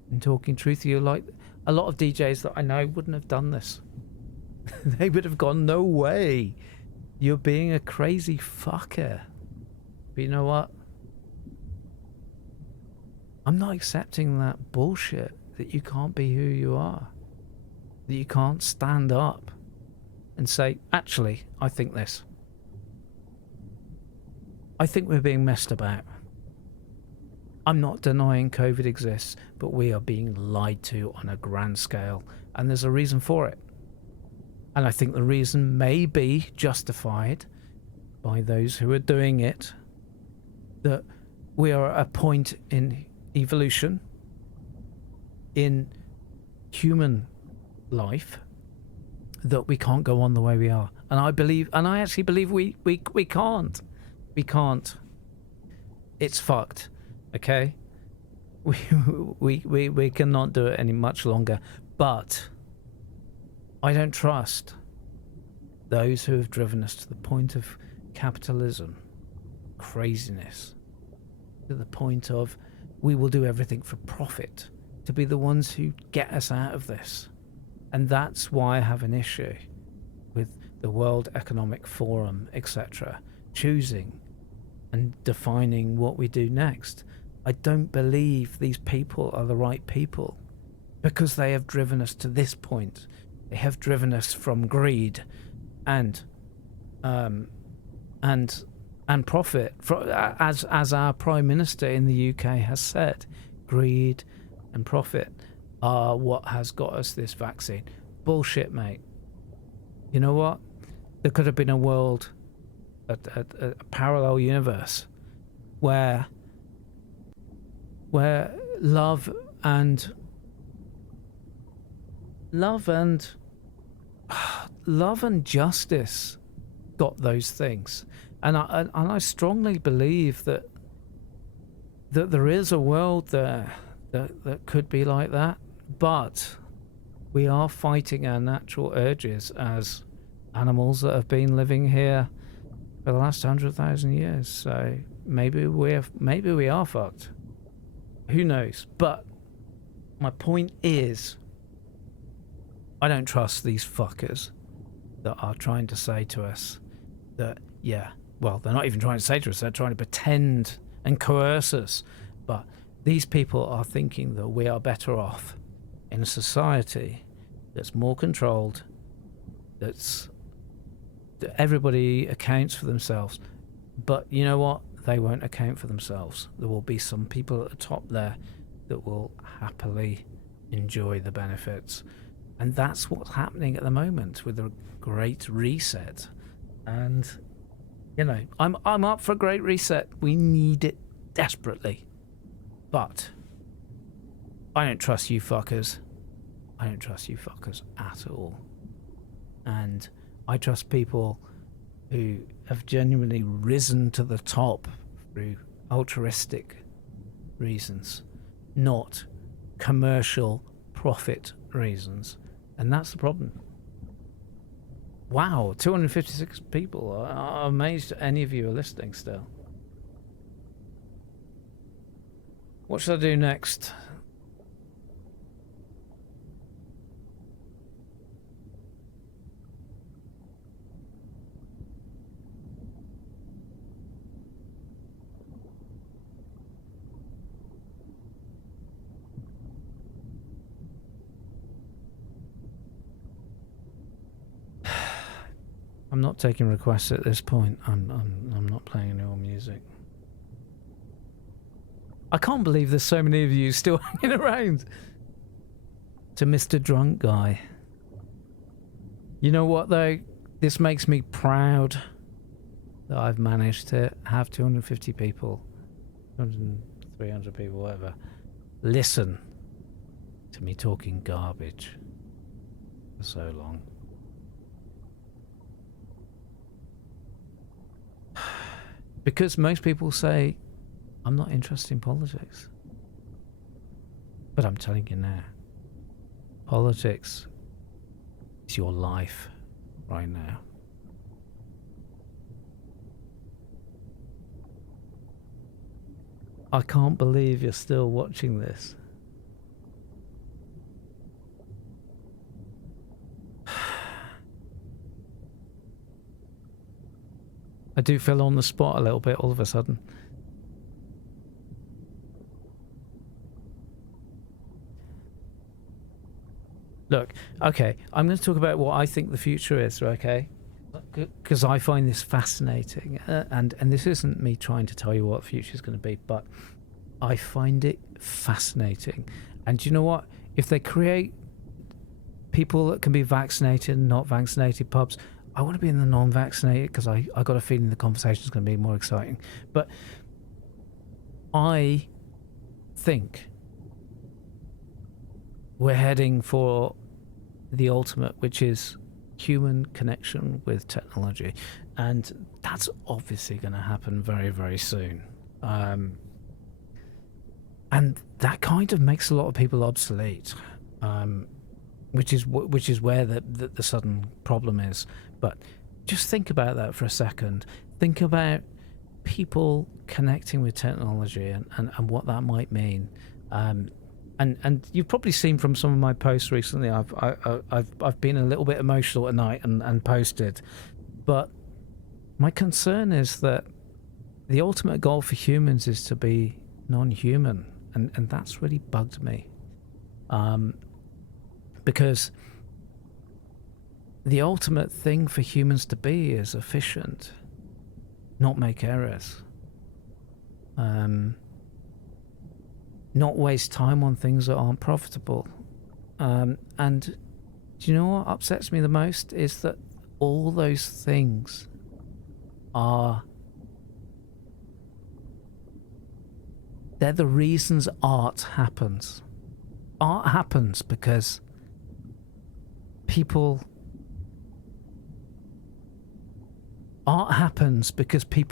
and talking truth to you. Like a lot of DJs that I know wouldn't have done this. They would have gone, no way. You're being a crazy fucker. But you know what? I'm not accepting that bullshit that you can't be who you are. That you can't stand up and say, actually, I think this. I think we're being messed about. I'm not denying COVID exists, but we are being lied to on a grand scale, and there's a reason for it. And I think the reason may be justified by those who are doing it, that we are at a point in evolution, in human life, that we can't go on the way we are. And I actually believe we can't. We can't. It's fucked. Okay? We cannot do it any much longer. But I don't trust those who have driven us to the point of capitalism, craziness, to the point of we will do everything for profit, to be the ones who get us out of this. And that's why I have an issue with the World Economic Forum, etc., choosing and defining what we do next. I don't believe these people are the right people because they have driven us to this point. They have driven us from greed and profit. As our Prime Minister in the UK has said, greed and profit are what has got us this vaccine. Bullshit, mate. You know what? There could have been a world, a parallel universe, where love and justice got those things, and I strongly believe that there is a world there that could be like that, but we are fighting our natural urges as animals that have been living here for the last 100,000 years. So maybe we are fucked. Who knows? But my point is, I don't trust these fuckers that are trying to say to us that, yeah, well, they're not even trying to say to us, they're trying to pretend and coerce us. But these people are thinking that we are better off in a society that's more controlled, that everybody accounts for themselves. But you know what? They won't account for themselves. There will be some people at the top there that will happily enjoy the benefits. And that's what's happening at the moment with the Great Reset. And, you know, I'm up for a Great Reset. We need it desperately. But I don't trust you fuckers. I don't trust you fuckers at all. And I trust people who have genuinely risen to the top through altruistic reasons, not commercial profit reasons. And that's the problem. Wow, 256 people. I'm amazed any of you are listening still. What should I do next? I'm not taking requests at this point. I'm not playing any more music. I can't believe there's so many of you still hanging around. To Mr. Drunk Guy. You know what though? This makes me proud that I've managed to have 250 people, 200, 300 people, whatever, listen to me talking garbage. for so long. Because most people say, I'm not interested in politics. But I'm telling you now, politics is your life right now. I can't believe you're still watching this. I do feel on the spot a little bit all of a sudden. Look, okay, I'm going to talk about what I think the future is, okay? Because I find this fascinating, and this isn't me trying to tell you what the future is going to be, but I find it fascinating. And do you know what? If they create people that can be vaccinated and not vaccinated pubs, I want to be in the non-vaccinated because I got a feeling the conversation is going to be more exciting. But I think we're heading for the ultimate, which is human connection with technology, and that's obviously going to happen very, very soon. And that kind of makes a lot of people obsolete, which is where the sudden problem is. But just think about that for a second. Think about people connecting with technology and what that might mean. And you've probably seen from some of my posts recently, I've been a little bit emotional at night and posted. But my concern is that the ultimate goal for humans is to be non-human, and that's really bugged me. Because the ultimate thing for humans to be is efficient, not make errors. Not waste time on things that aren't profitable. And do you know what upsets me the most is that all those things they're the reasons art happens. Art happens because people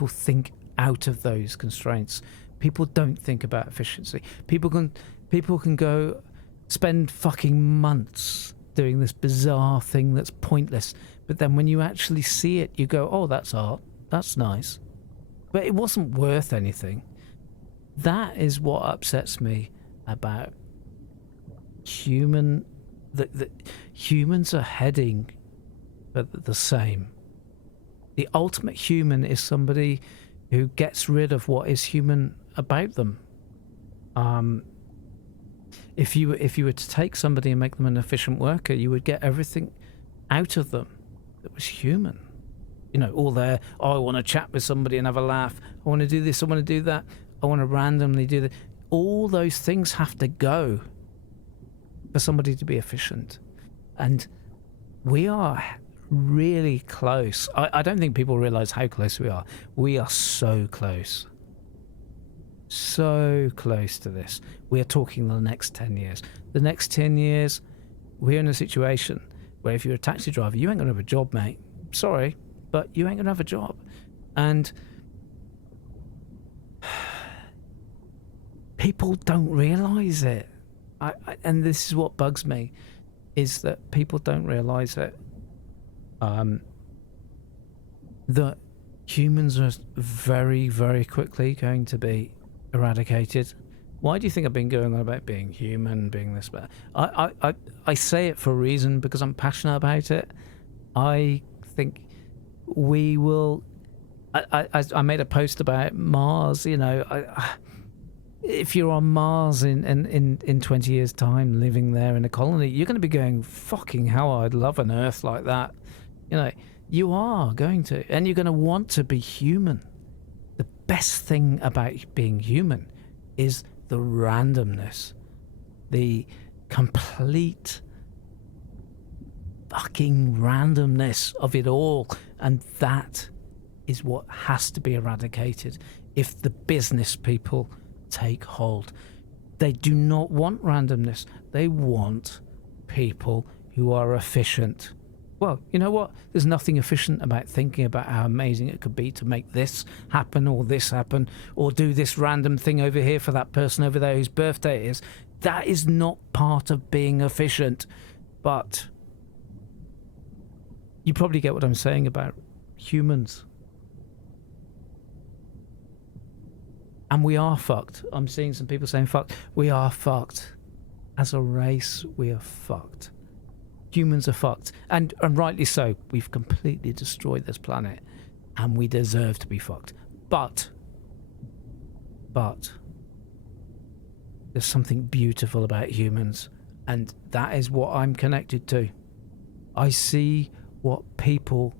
think out of those constraints. People don't think about efficiency. People can go spend fucking months doing this bizarre thing that's pointless, but then when you actually see it, you go, oh, that's art, that's nice, but it wasn't worth anything. That is what upsets me about humans are heading for the same. The ultimate human is somebody who gets rid of what is human about them. If you were to take somebody and make them an efficient worker, you would get everything out of them that was human. You know, all there, oh, I want to chat with somebody and have a laugh. I want to do this, I want to do that. I want to randomly do that. All those things have to go for somebody to be efficient. And we are really close. I don't think people realize how close we are. We are so close. So close to this. We are talking the next 10 years. The next 10 years, we're in a situation where if you're a taxi driver, you ain't going to have a job, mate. Sorry, but you ain't going to have a job. And people don't realize it. And this is what bugs me, is that people don't realize it. That humans are very, very quickly going to be eradicated. Why do you think I've been going on about being human, being this bad? I say it for a reason, because I'm passionate about it. I think we will. I made a post about Mars. You know, if you're on Mars in 20 years' time, living there in a colony, you're going to be going, fucking hell, I'd love an Earth like that. You know, you are going to, and you're going to want to be human. The best thing about being human is the randomness, the complete fucking randomness of it all. And that is what has to be eradicated if the business people take hold. They do not want randomness. They want people who are efficient. Well, you know what? There's nothing efficient about thinking about how amazing it could be to make this happen or do this random thing over here for that person over there whose birthday it is. That is not part of being efficient. But you probably get what I'm saying about humans. And we are fucked. I'm seeing some people saying fucked. We are fucked. As a race, we are fucked. Humans are fucked. And rightly so. We've completely destroyed this planet. And we deserve to be fucked. But there's something beautiful about humans. And that is what I'm connected to. I see what people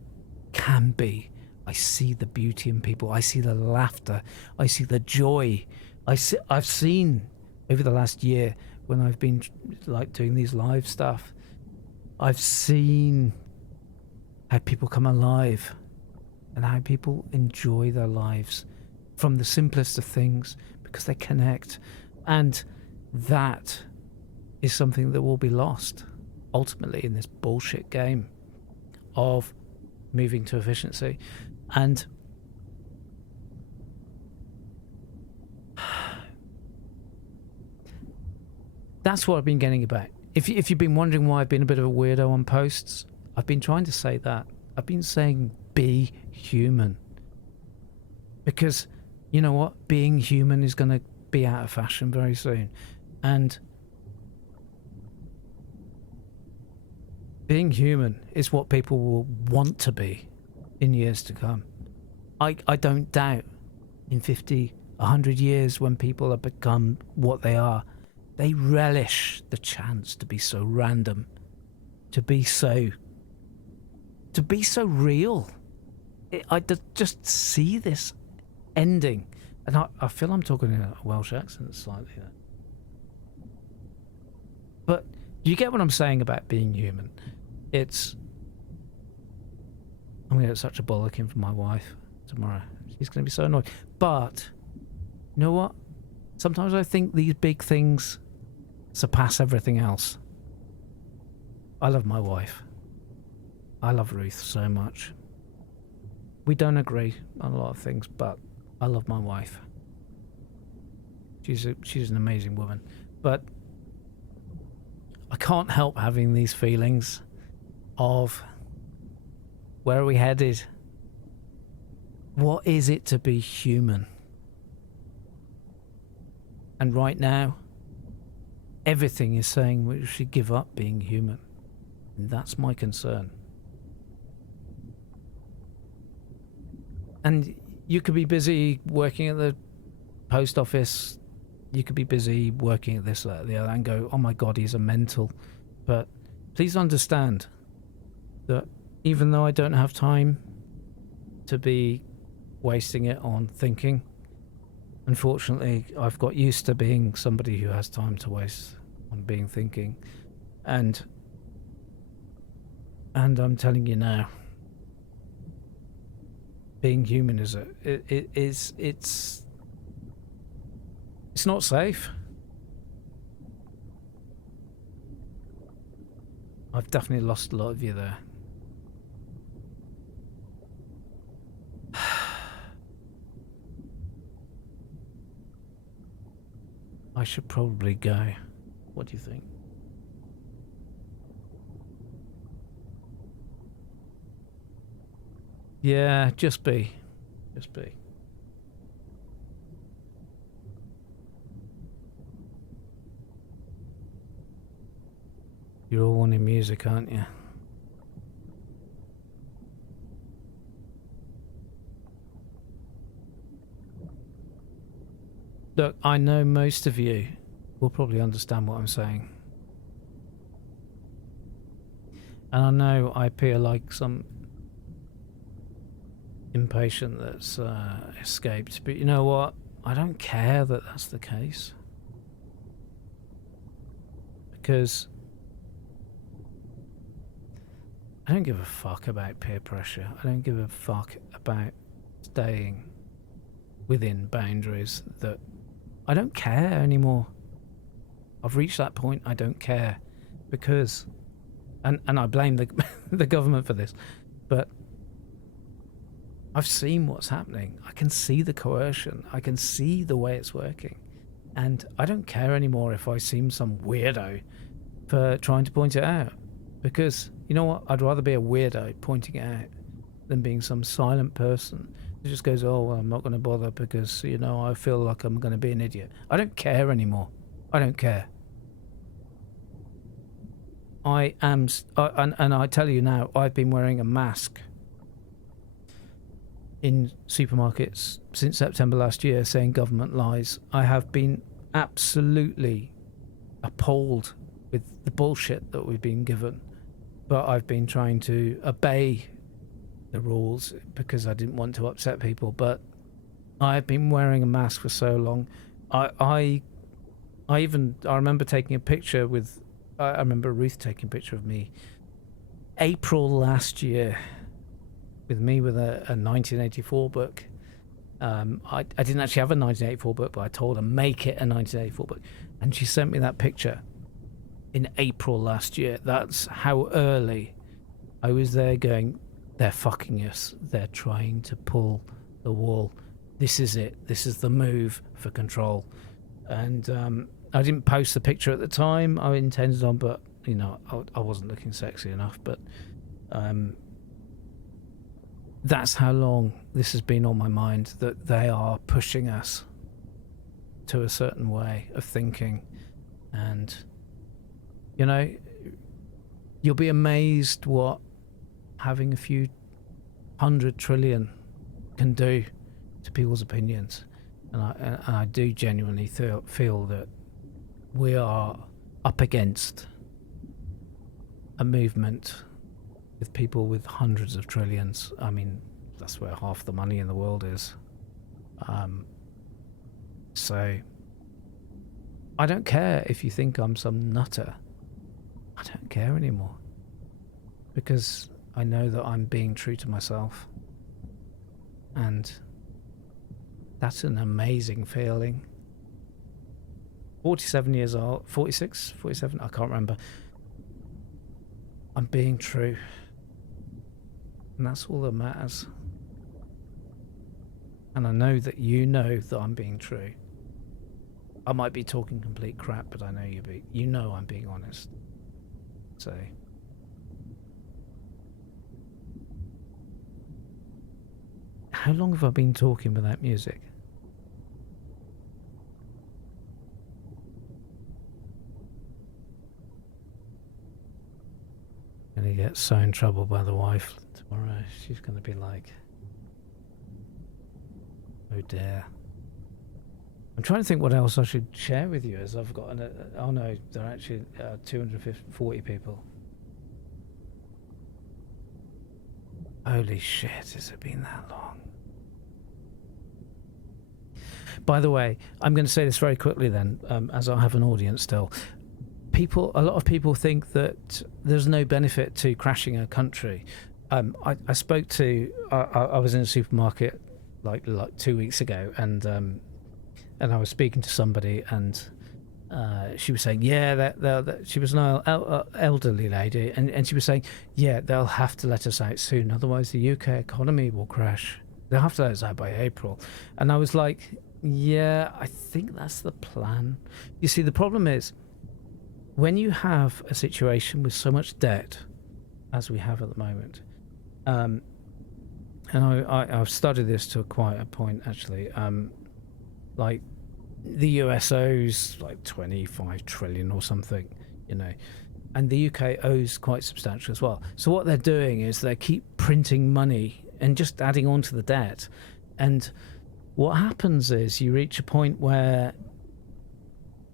can be. I see the beauty in people. I see the laughter. I see the joy. I've seen over the last year when I've been like doing these live stuff, I've seen how people come alive and how people enjoy their lives from the simplest of things because they connect. And that is something that will be lost ultimately in this bullshit game of moving to efficiency. And that's what I've been getting about. If you've been wondering why I've been a bit of a weirdo on posts, I've been trying to say that. I've been saying be human. Because, you know what? Being human is going to be out of fashion very soon. And being human is what people will want to be in years to come. I don't doubt in 50, 100 years when people have become what they are, they relish the chance to be so random, to be so real. I just see this ending, and I feel I'm talking in a Welsh accent slightly there. But you get what I'm saying about being human. I'm going to get such a bollocking from my wife tomorrow. She's going to be so annoyed. But you know what? Sometimes I think these big things surpass everything else. I love my wife. I love Ruth so much. We don't agree on a lot of things, but I love my wife. She's an amazing woman. But I can't help having these feelings of where are we headed? What is it to be human? And right now, everything is saying we should give up being human. And that's my concern. And you could be busy working at the post office. You could be busy working at this, that, the other, and go, oh my God, he's a mental. But please understand that even though I don't have time to be wasting it on thinking, unfortunately, I've got used to being somebody who has time to waste on being thinking. And I'm telling you now, being human is it's not safe. I've definitely lost a lot of you there. I should probably go. What do you think? Yeah, just be. Just be. You're all wanting music, aren't you? Look, I know most of you will probably understand what I'm saying. And I know I appear like some impatient that's escaped, but you know what? I don't care that that's the case. Because I don't give a fuck about peer pressure. I don't give a fuck about staying within boundaries that I don't care anymore. I've reached that point. I don't care because and I blame the the government for this, but I've seen what's happening. I can see the coercion. I can see the way it's working, and I don't care anymore if I seem some weirdo for trying to point it out, because you know what? I'd rather be a weirdo pointing it out than being some silent person who just goes, "Oh, well, I'm not going to bother because I feel like I'm going to be an idiot." I don't care anymore. I don't care. I am, and I tell you now, I've been wearing a mask in supermarkets since September last year, saying government lies. I have been absolutely appalled with the bullshit that we've been given, but I've been trying to obey the rules because I didn't want to upset people. But I've been wearing a mask for so long. I remember taking a picture with. I remember Ruth taking a picture of me April last year with me with a 1984 book. I didn't actually have a 1984 book, but I told her make it a 1984 book, and she sent me that picture in April last year. That's how early I was there going, they're fucking us. They're trying to pull the wool. This is it. This is the move for control. And I didn't post the picture at the time I intended on, but I wasn't looking sexy enough. But that's how long this has been on my mind, that they are pushing us to a certain way of thinking. And you'll be amazed what having a few 100 trillion can do to people's opinions. And I do genuinely feel that we are up against a movement with people with hundreds of trillions. I mean, that's where half the money in the world is. So I don't care if you think I'm some nutter. I don't care anymore, because I know that I'm being true to myself, and that's an amazing feeling. 47 years old, 46, 47, I can't remember. I'm being true, and that's all that matters. And I know that you know that I'm being true. I might be talking complete crap, but I know you know I'm being honest. So how long have I been talking without music? Gonna get so in trouble by the wife tomorrow. She's gonna be like, oh dear. I'm trying to think what else I should share with you, as I've got oh no, there are actually 240 people. Holy shit, has it been that long? By the way, I'm going to say this very quickly then, as I have an audience still. A lot of people think that there's no benefit to crashing a country. I spoke to, I was in a supermarket like 2 weeks ago, and I was speaking to somebody, and she was saying, that she was an elderly lady, and she was saying, yeah, they'll have to let us out soon, otherwise the UK economy will crash. They'll have to let us out by April. And I was like, yeah, I think that's the plan. You see, the problem is, when you have a situation with so much debt, as we have at the moment, and I've studied this to quite a point, actually, like the US owes like 25 trillion or something, and the UK owes quite substantial as well. So what they're doing is they keep printing money and just adding on to the debt. And what happens is you reach a point where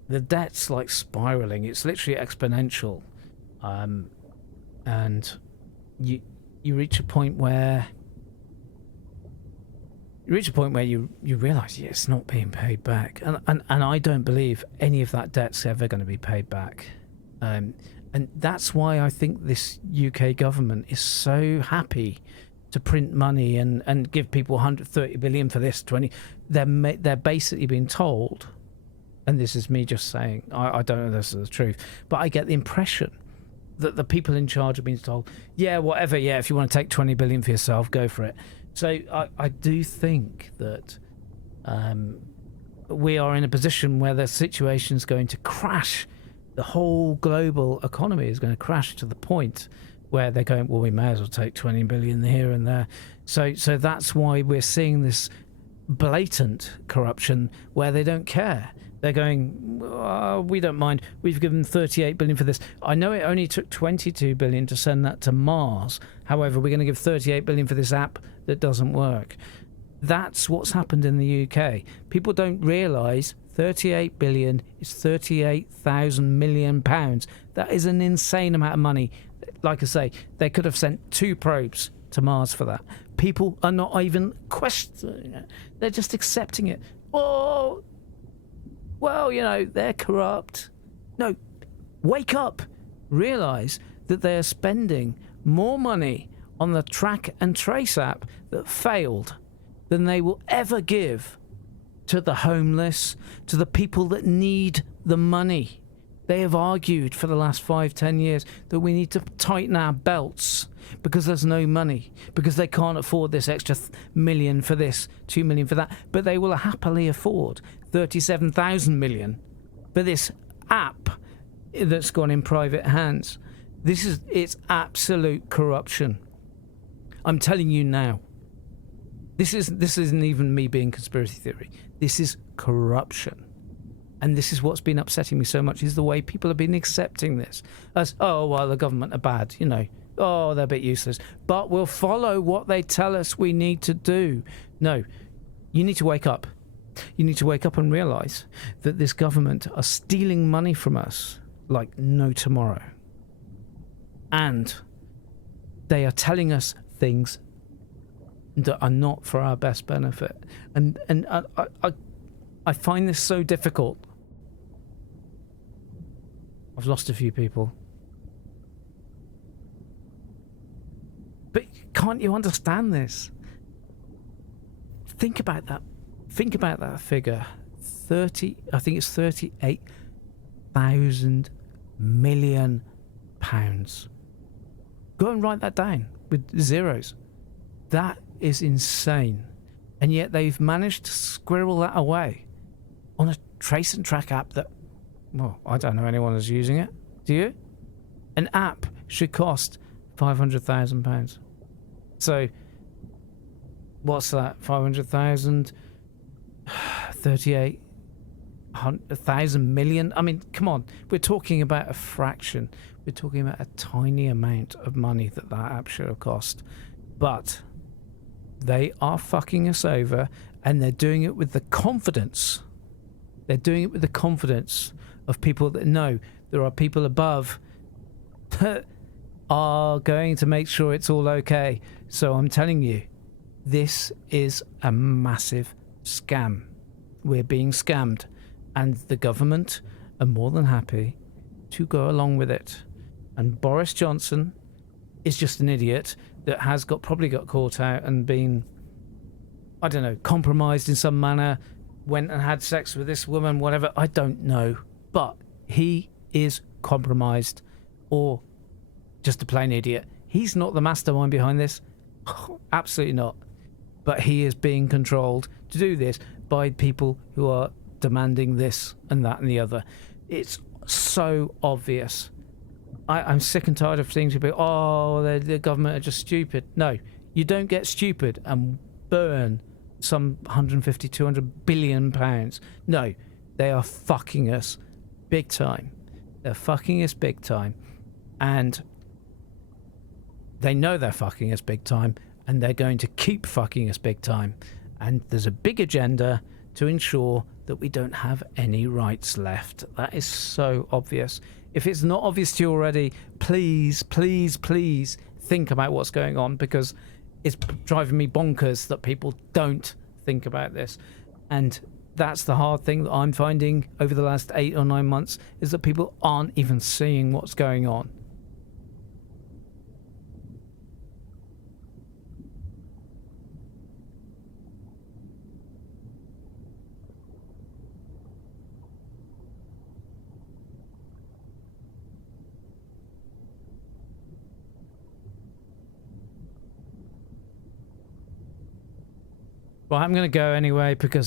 the debt's like spiraling. It's literally exponential. And you reach a point where you realize, yeah, it's not being paid back. And I don't believe any of that debt's ever going to be paid back. And that's why I think this UK government is so happy to print money and give people 130 billion for this, 20. They're basically being told, and this is me just saying, I don't know if this is the truth, but I get the impression that the people in charge have been told, yeah, whatever, yeah, if you want to take 20 billion for yourself, go for it. So I do think that we are in a position where the situation is going to crash. The whole global economy is going to crash to the point where they're going, well, we may as well take 20 billion here and there. So that's why we're seeing this blatant corruption where they don't care. They're going, oh, we don't mind. We've given 38 billion for this. I know it only took 22 billion to send that to Mars. However, we're going to give 38 billion for this app that doesn't work. That's what's happened in the UK. People don't realise 38 billion is 38,000 million pounds. That is an insane amount of money. Like I say, they could have sent 2 probes to Mars for that. People are not even questioning it. They're just accepting it. Oh, well, you know, they're corrupt. No, wake up. Realise that they are spending more money on the track and trace app that failed than they will ever give to the homeless, to the people that need the money. They have argued for the last 5-10 years that we need to tighten our belts because there's no money, because they can't afford this extra million for this, 2 million for that, but they will happily afford 37,000 million for this app that's gone in private hands. It's absolute corruption. I'm telling you now. This isn't even me being conspiracy theory. This is corruption. And this is what's been upsetting me so much, is the way people have been accepting this as, oh, well, the government are bad, you know. Oh, they're a bit useless. But we'll follow what they tell us we need to do. No, you need to wake up. You need to wake up and realise that this government are stealing money from us like no tomorrow. And they are telling us things that are not for our best benefit. And I find this so difficult. I've lost a few people. But can't you understand this? Think about that. Think about that figure. I think it's 38,000 million pounds. Go and write that down with zeros. That is insane. And yet they've managed to squirrel that away on a trace and track app that, well, I don't know anyone who's using it. Do you? An app should cost £500,000. So, what's that? 500,000, 38,000 million. I mean, come on. We're talking about a fraction. We're talking about a tiny amount of money that app should have cost. But they are fucking us over, and they're doing it with the confidence. They're doing it with the confidence of people that know there are people above that are going to make sure it's all okay. So I'm telling you, this is a massive scam. We're being scammed, and the government are more than happy to go along with it. And Boris Johnson is just an idiot that has probably got caught out and been, I don't know, compromised in some manner, went and had sex with this woman, whatever, I don't know. But he is compromised or just a plain idiot. He's not the mastermind behind this. Absolutely not. But he is being controlled to do this by people who are demanding this and that and the other. It's so obvious. I'm sick and tired of seeing people, oh, the government are just stupid. No, you don't get stupid and burn some 150, 200 billion pounds. No, they are fucking us big time. They're fucking us big time. And they know they're fucking us big time, and they're going to keep fucking us big time. And there's a big agenda to ensure that we don't have any rights left. That is so obvious. If it's not obvious to you already, please, please, please think about what's going on, because it's driving me bonkers that people don't think about this. And that's the hard thing that I'm finding over the last 8 or 9 months, is that people aren't even seeing what's going on. Well, I'm going to go anyway because